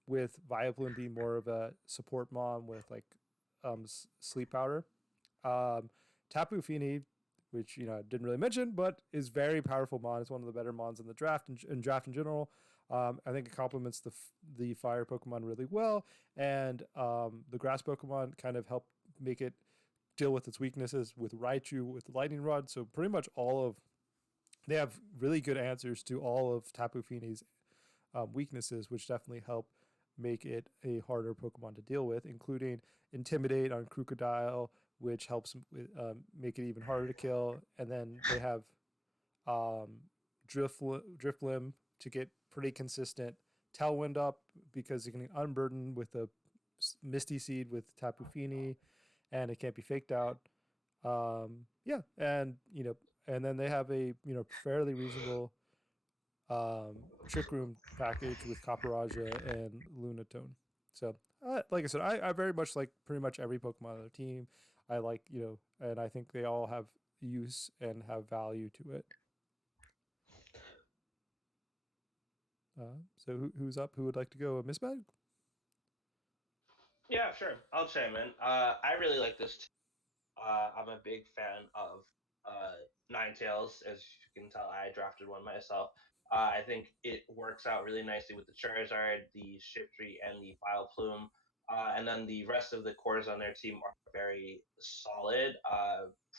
With Vileplume being more of a support mon with like sleep powder. Um, Tapu Fini, which I didn't really mention, but is very powerful mon. It's one of the better mons in the draft and draft in general. I think it complements the fire Pokemon really well, and the grass Pokemon kind of help make it deal with its weaknesses with Raichu with Lightning Rod. So pretty much they have really good answers to all of Tapu Fini's weaknesses, which definitely help make it a harder Pokemon to deal with, including Intimidate on Crocodile, which helps make it even harder to kill. And then they have Drifblim to get pretty consistent Tailwind up because you can unburden with a Misty Seed with Tapu Fini, and it can't be faked out. Yeah, and and then they have a fairly reasonable Trick Room package with Copperajah and Lunatone. So, like I said, I very much like pretty much every Pokemon on their team. I like, and I think they all have use and have value to it. So who's up? Who would like to go? Miss Bag? Yeah, sure. I'll chime in. I really like this. I'm a big fan of Ninetales. As you can tell, I drafted one myself. I think it works out really nicely with the Charizard, the Shiftry, and the Vileplume. And then the rest of the cores on their team are very solid.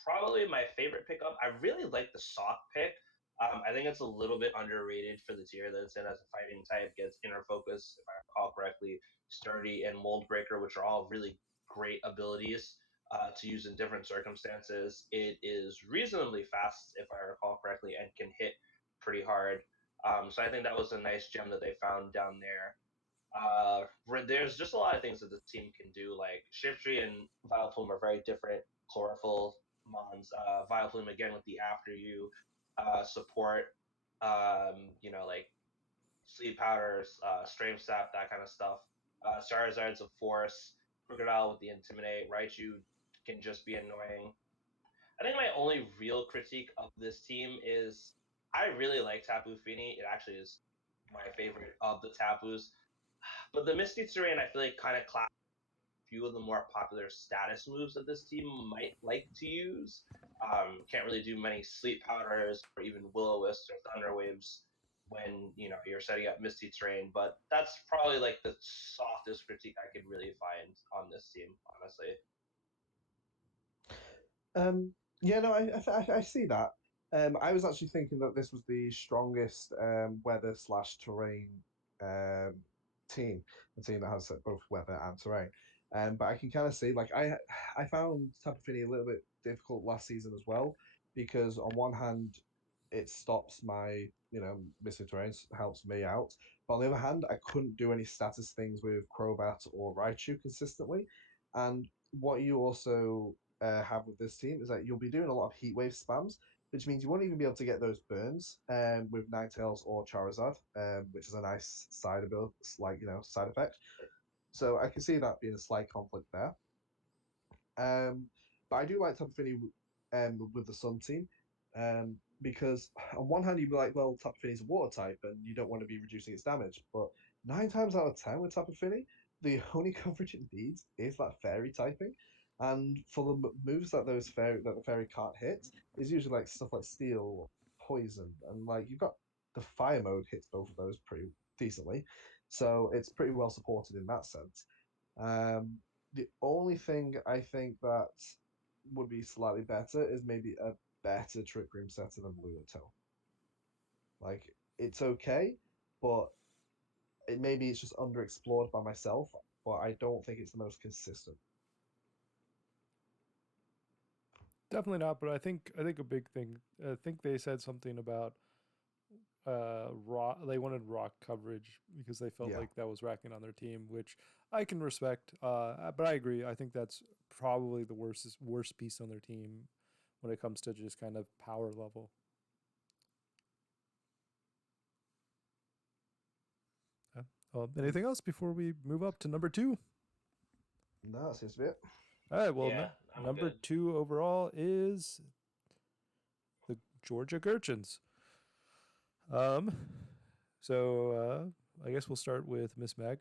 Probably my favorite pickup. I really like the Sock pick. I think it's a little bit underrated for the tier that it's in as a fighting type. Gets Inner Focus, if I recall correctly, Sturdy, and Mold Breaker, which are all really great abilities to use in different circumstances. It is reasonably fast, if I recall correctly, and can hit pretty hard. So I think that was a nice gem that they found down there. There's just a lot of things that the team can do. Like Shiftry and Vileplume are very different chlorophyll mons. Vileplume again with the after you support, like sleep powders, stream sap, that kind of stuff. Charizard's a force. Crocodile with the intimidate. Raichu can just be annoying. I think my only real critique of this team is I really like Tapu Fini. It actually is my favorite of the Tapus. But the Misty Terrain, I feel like, kind of clash a few of the more popular status moves that this team might like to use. Can't really do many sleep powders or even Will-O-Wisps or Thunder Waves when you're setting up Misty Terrain. But that's probably like the softest critique I could really find on this team, honestly. Yeah, no, I see that. I was actually thinking that this was the strongest weather slash terrain um, team, a team that has both weather and terrain. But I can kind of see, like, I found Tapu Fini a little bit difficult last season as well, because on one hand, it stops my, missing terrains, helps me out. But on the other hand, I couldn't do any status things with Crobat or Raichu consistently. And what you also have with this team is that you'll be doing a lot of heat wave spams, which means you won't even be able to get those burns with Ninetales or Charizard, which is a nice side ability, side effect. So I can see that being a slight conflict there. But I do like Tapu Fini with the Sun team, because on one hand you'd be like, well, Tapu Fini's a water type and you don't want to be reducing its damage, but 9 times out of 10 with Tapu Fini, the only coverage it needs is that fairy typing. And for the moves that the fairy can't hit, is usually like stuff like steel, poison, and like you've got the fire mode hits both of those pretty decently, so it's pretty well supported in that sense. Um, the only thing I think that would be slightly better is maybe a better Trick Room setter than Lunato. Like, it's okay, but maybe it's just underexplored by myself, but I don't think it's the most consistent. Definitely not, but I think a big thing. I think they said something about rock. They wanted rock coverage because they felt Yeah. like that was racking on their team, which I can respect. But I agree. I think that's probably the worst piece on their team when it comes to just kind of power level. Yeah. Anything else before we move up to number 2? No, that seems to be it. All right. Well, Yeah, I'm number good. 2 overall is the Georgia Gurchins. So I guess we'll start with Miss Mag.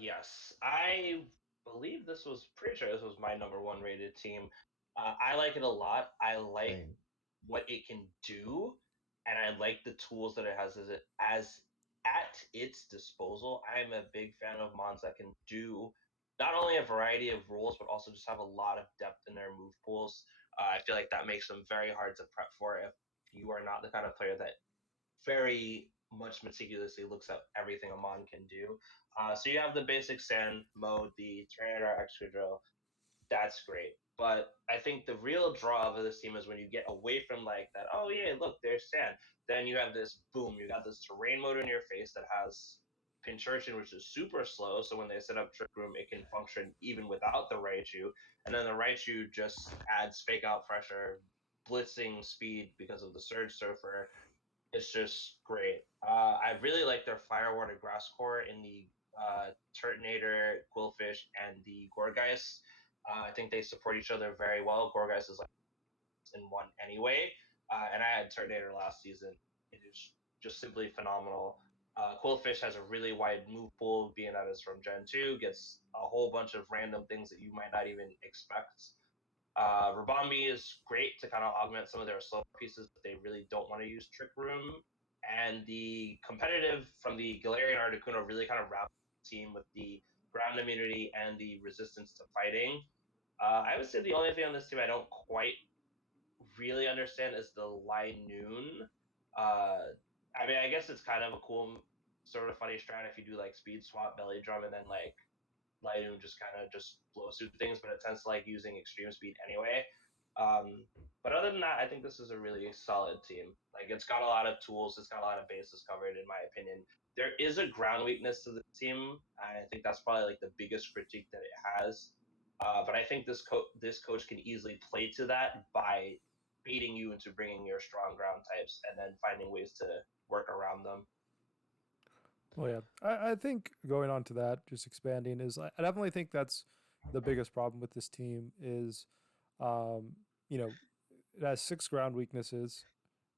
Yes, I believe this was pretty sure this was my number one rated team. I like it a lot. I like Same. what it can do, and I like the tools that it has as at its disposal. I am a big fan of mons that can do not only a variety of roles, but also just have a lot of depth in their move pools. I feel like that makes them very hard to prep for if you are not the kind of player that very much meticulously looks at everything a mon can do. So you have the basic sand mode, the Terminator Excadrill. That's great. But I think the real draw of this team is when you get away from like that, oh yeah, look, there's sand. Then you have this boom, you got this terrain mode in your face that has Pincurchin, which is super slow. So when they set up Trick Room, it can function even without the Raichu. And then the Raichu just adds fake out pressure, blitzing speed because of the Surge Surfer. It's just great. I really like their Fire Water Grass Core in the Turtonator, Quillfish, and the Gorgeist. I think they support each other very well. Gorgeist is like in one anyway, and I had Turtonator last season. It is just simply phenomenal. Quillfish has a really wide move pool, being that it's from Gen 2, gets a whole bunch of random things that you might not even expect. Rabambi is great to kind of augment some of their slower pieces, but they really don't want to use Trick Room. And the competitive from the Galarian Articuno really kind of wrapped the team with the ground immunity and the resistance to fighting. I would say the only thing on this team I don't quite really understand is the Noon. I mean, I guess it's kind of a cool, sort of funny strat if you do like speed swap, belly drum, and then like Lightroom just kind of just blows through things, but it tends to like using extreme speed anyway. But other than that, I think this is a really solid team. Like it's got a lot of tools, it's got a lot of bases covered, in my opinion. There is a ground weakness to the team. I think that's probably like the biggest critique that it has. But I think this coach can easily play to that by baiting you into bringing your strong ground types and then finding ways to work around them. Well, yeah, I think going on to that, just expanding is I definitely think that's the biggest problem with this team is, um, you know, it has 6 ground weaknesses,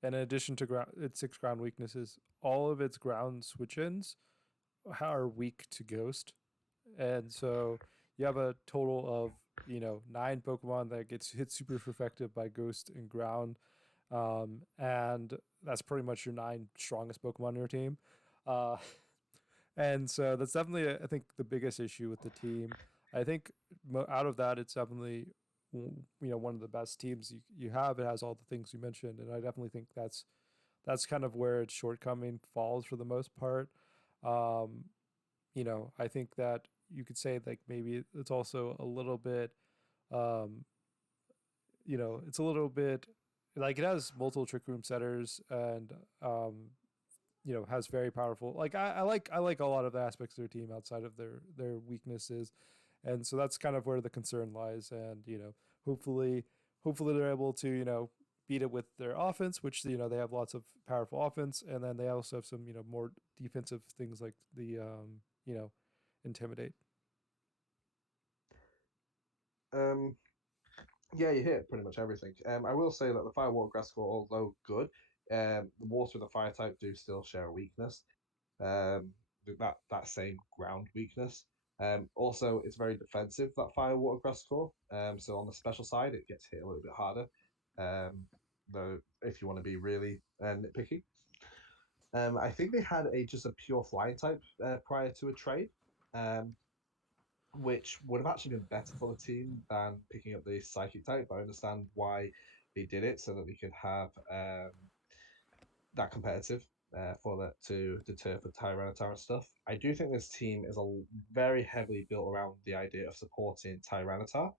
and in addition to its 6 ground weaknesses, all of its ground switch-ins are weak to Ghost, and so you have a total of 9 Pokemon that gets hit super effective by Ghost and Ground, and that's pretty much your 9 strongest Pokemon on your team. Uh, and so that's definitely, I think, the biggest issue with the team. I think out of that, it's definitely one of the best teams you have. It has all the things you mentioned, and I definitely think that's kind of where its shortcoming falls for the most part. Um, I think that you could say like maybe it's also a little bit, um, it's a little bit like it has multiple trick room setters and has very powerful. Like I like a lot of the aspects of their team outside of their weaknesses, and so that's kind of where the concern lies. And hopefully, hopefully they're able to beat it with their offense, which they have lots of powerful offense, and then they also have some more defensive things like the intimidate. Um, yeah, you hit pretty much everything. I will say that the fire water grass core, although good, the water and the fire type do still share a weakness. That same ground weakness. Also, it's very defensive, that fire water grass core. So on the special side, it gets hit a little bit harder. Though if you want to be really nitpicky. I think they had just a pure flying type prior to a trade, um, which would have actually been better for the team than picking up the psychic type. But I understand why they did it so that they could have that competitive for that to deter for Tyranitar and stuff. I do think this team is very heavily built around the idea of supporting Tyranitar,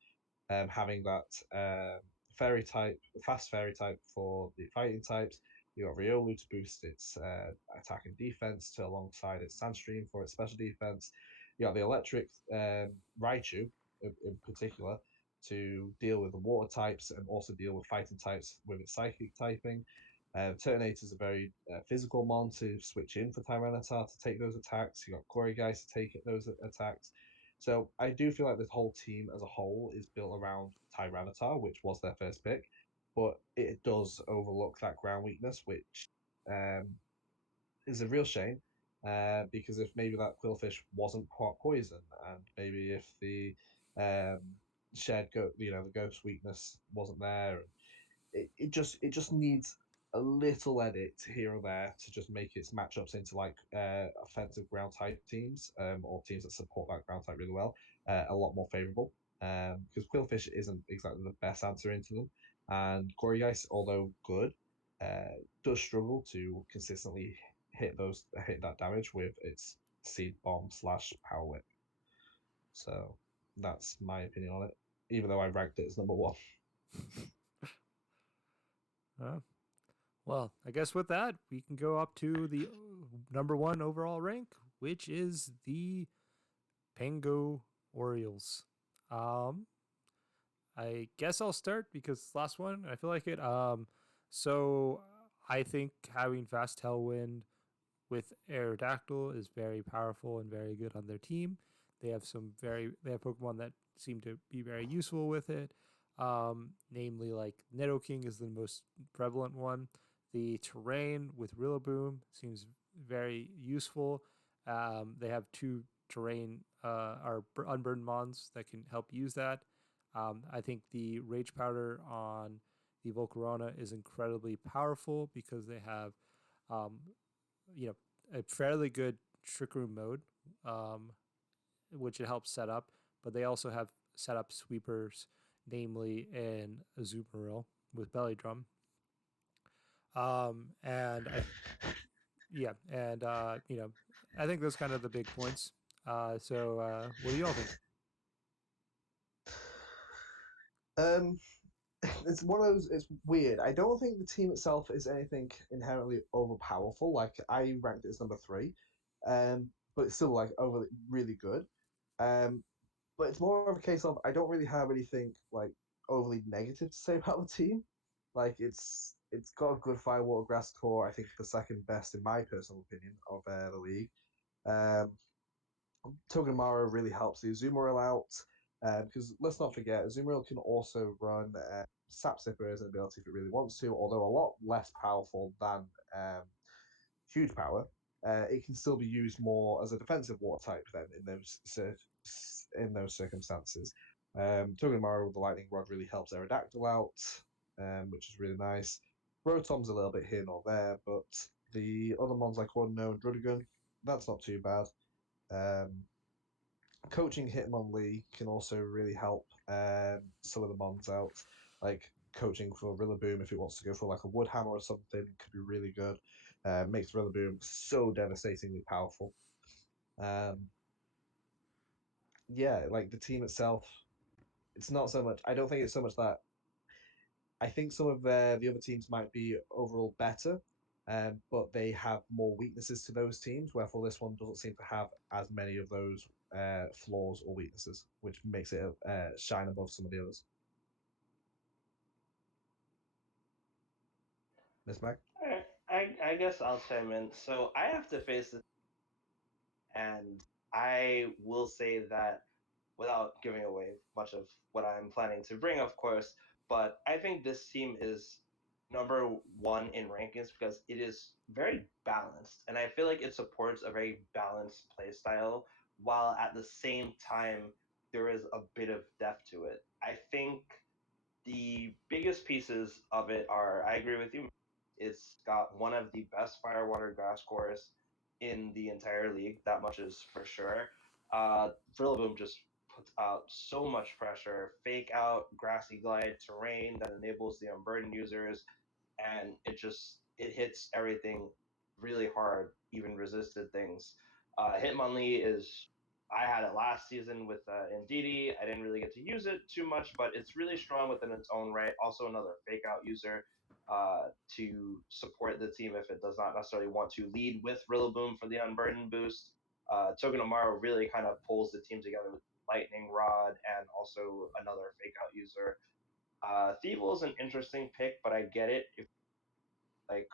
having that fairy type, fast fairy type for the fighting types. You got Riolu to boost its attack and defense to alongside its Sandstream for its special defense. You got the electric Raichu in particular to deal with the water types and also deal with fighting types with its psychic typing. Turtonator is a very physical mon to switch in for Tyranitar to take those attacks. You got Corygeist to take those attacks. So I do feel like this whole team as a whole is built around Tyranitar, which was their first pick, but it does overlook that ground weakness, which um, is a real shame. Because if maybe that Quillfish wasn't poison, and maybe if the um, the ghost weakness wasn't there, it just needs a little edit here or there to just make its matchups into like offensive ground type teams or teams that support that ground type really well a lot more favorable. Because Quillfish isn't exactly the best answer into them, and Gorygeist, although good, does struggle to consistently hit that damage with its seed bomb slash power whip. So that's my opinion on it. Even though I ranked it as number one. Well, I guess with that, we can go up to the number one overall rank, which is the Pango Orioles. Um, I guess I'll start because it's the last one. I feel like it. So I think having Fast Tailwind with Aerodactyl is very powerful and very good on their team. They have Pokemon that seem to be very useful with it. Namely, like Nidoking is the most prevalent one. The terrain with Rillaboom seems very useful. They have two terrain unburned mons that can help use that. I think the Rage Powder on the Volcarona is incredibly powerful because they have, um, a fairly good Trick Room mode, which it helps set up. But they also have set up sweepers, namely in Azumarill with Belly Drum. And I, yeah, and I think those kind of the big points. So what do you all think? Um, it's one of those. It's weird. I don't think the team itself is anything inherently overpowerful. Like I ranked it as number three, but it's still like over really good. Um, but it's more of a case of I don't really have anything like overly negative to say about the team. Like it's got a good firewater grass core. I think the second best in my personal opinion of the league. Um, Togedemaru really helps the Azumarill out because let's not forget Azumarill can also run Sap Sipper as an ability if it really wants to, although a lot less powerful than Huge Power. It can still be used more as a defensive water type then in those circumstances. Togedemaru with the Lightning Rod really helps Aerodactyl out, which is really nice. Rotom's a little bit here nor there, but the other ones like Unknown Drudigan, that's not too bad. Um, Coaching Hitmonlee can also really help some of the mons out. Like coaching for Rillaboom if it wants to go for like a Woodhammer or something could be really good. Makes Rillaboom so devastatingly powerful. Yeah, like the team itself, it's not so much. I don't think it's so much that. I think some of the other teams might be overall better, but they have more weaknesses to those teams. Wherefore, this one doesn't seem to have as many of those flaws or weaknesses, which makes it shine above some of the others. Miss Mag? I guess I'll chime in. So I have to face this, and I will say that without giving away much of what I'm planning to bring, of course. But I think this team is number one in rankings because it is very balanced, and I feel like it supports a very balanced play style, while at the same time there is a bit of depth to it. I think the biggest pieces of it are, I agree with you, it's got one of the best firewater grass cores in the entire league. That much is for sure. Rillaboom just puts out so much pressure, fake out, grassy glide terrain that enables the unburdened users, and it hits everything really hard, even resisted things. Hitmonlee is I had it last season with Indeedee. I didn't really get to use it too much, but it's really strong within its own right. Also, another fake out user to support the team if it does not necessarily want to lead with Rillaboom for the Unburden boost. Togedemaru really kind of pulls the team together with Lightning Rod and also another fake out user. Thievul is an interesting pick, but I get it if like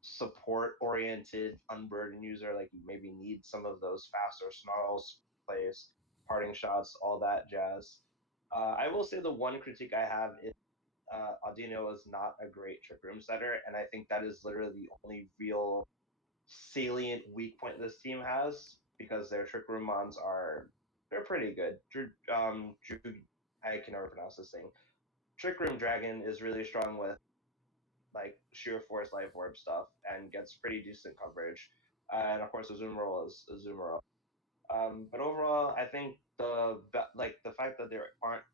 support oriented unburdened user, like you maybe need some of those faster snarls plays, parting shots, all that jazz. I will say the one critique I have is Audino is not a great trick room setter, and I think that is literally the only real salient weak point this team has because their trick room mons they're pretty good. I can never pronounce this thing. Trick Room Dragon is really strong with like sheer force life orb stuff and gets pretty decent coverage. And of course, Azumarill is Azumarill. But overall, I think the fact that there aren't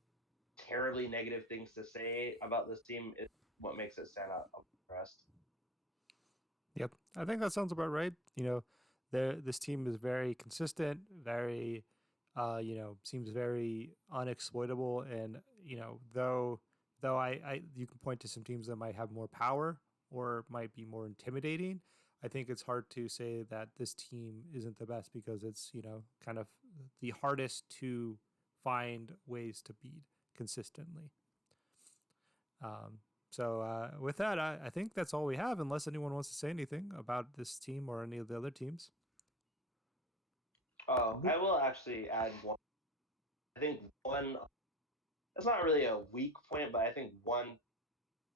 terribly negative things to say about this team is what makes it stand out above the rest. Yep, I think that sounds about right. This team is very consistent, very, seems very unexploitable, and though you can point to some teams that might have more power or might be more intimidating. I think it's hard to say that this team isn't the best because it's kind of the hardest to find ways to beat consistently. So with that, I think that's all we have, unless anyone wants to say anything about this team or any of the other teams. Oh, I will actually add one. I think one. It's not really a weak point, but I think one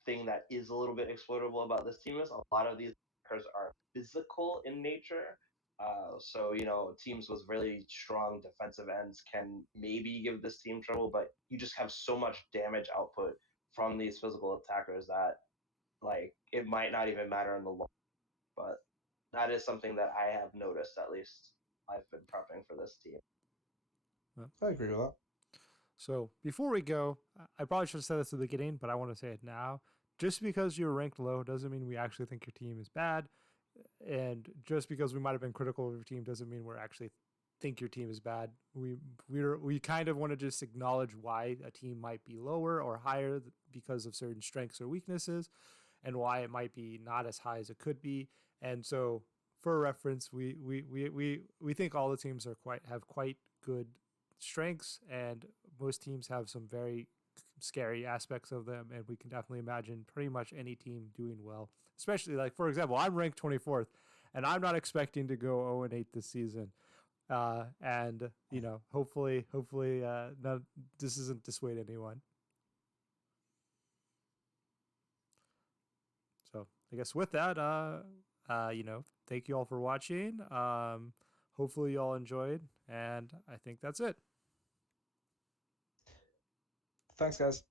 thing that is a little bit exploitable about this team is a lot of these characters are physical in nature. So teams with really strong defensive ends can maybe give this team trouble, but you just have so much damage output from these physical attackers that like it might not even matter in the long. But that is something that I have noticed. At least I've been prepping for this team. I agree with that. So before we go, I probably should have said this at the beginning, but I want to say it now. Just because you're ranked low doesn't mean we actually think your team is bad. And just because we might have been critical of your team doesn't mean we're actually think your team is bad. We kind of want to just acknowledge why a team might be lower or higher because of certain strengths or weaknesses, and why it might be not as high as it could be. And so, for reference, we think all the teams have quite good strengths, and most teams have some very scary aspects of them, and we can definitely imagine pretty much any team doing well. Especially, like, for example, I'm ranked 24th, and I'm not expecting to go 0-8 this season. And hopefully, this doesn't dissuade anyone. So I guess with that, thank you all for watching. Hopefully you all enjoyed, and I think that's it. Thanks, guys.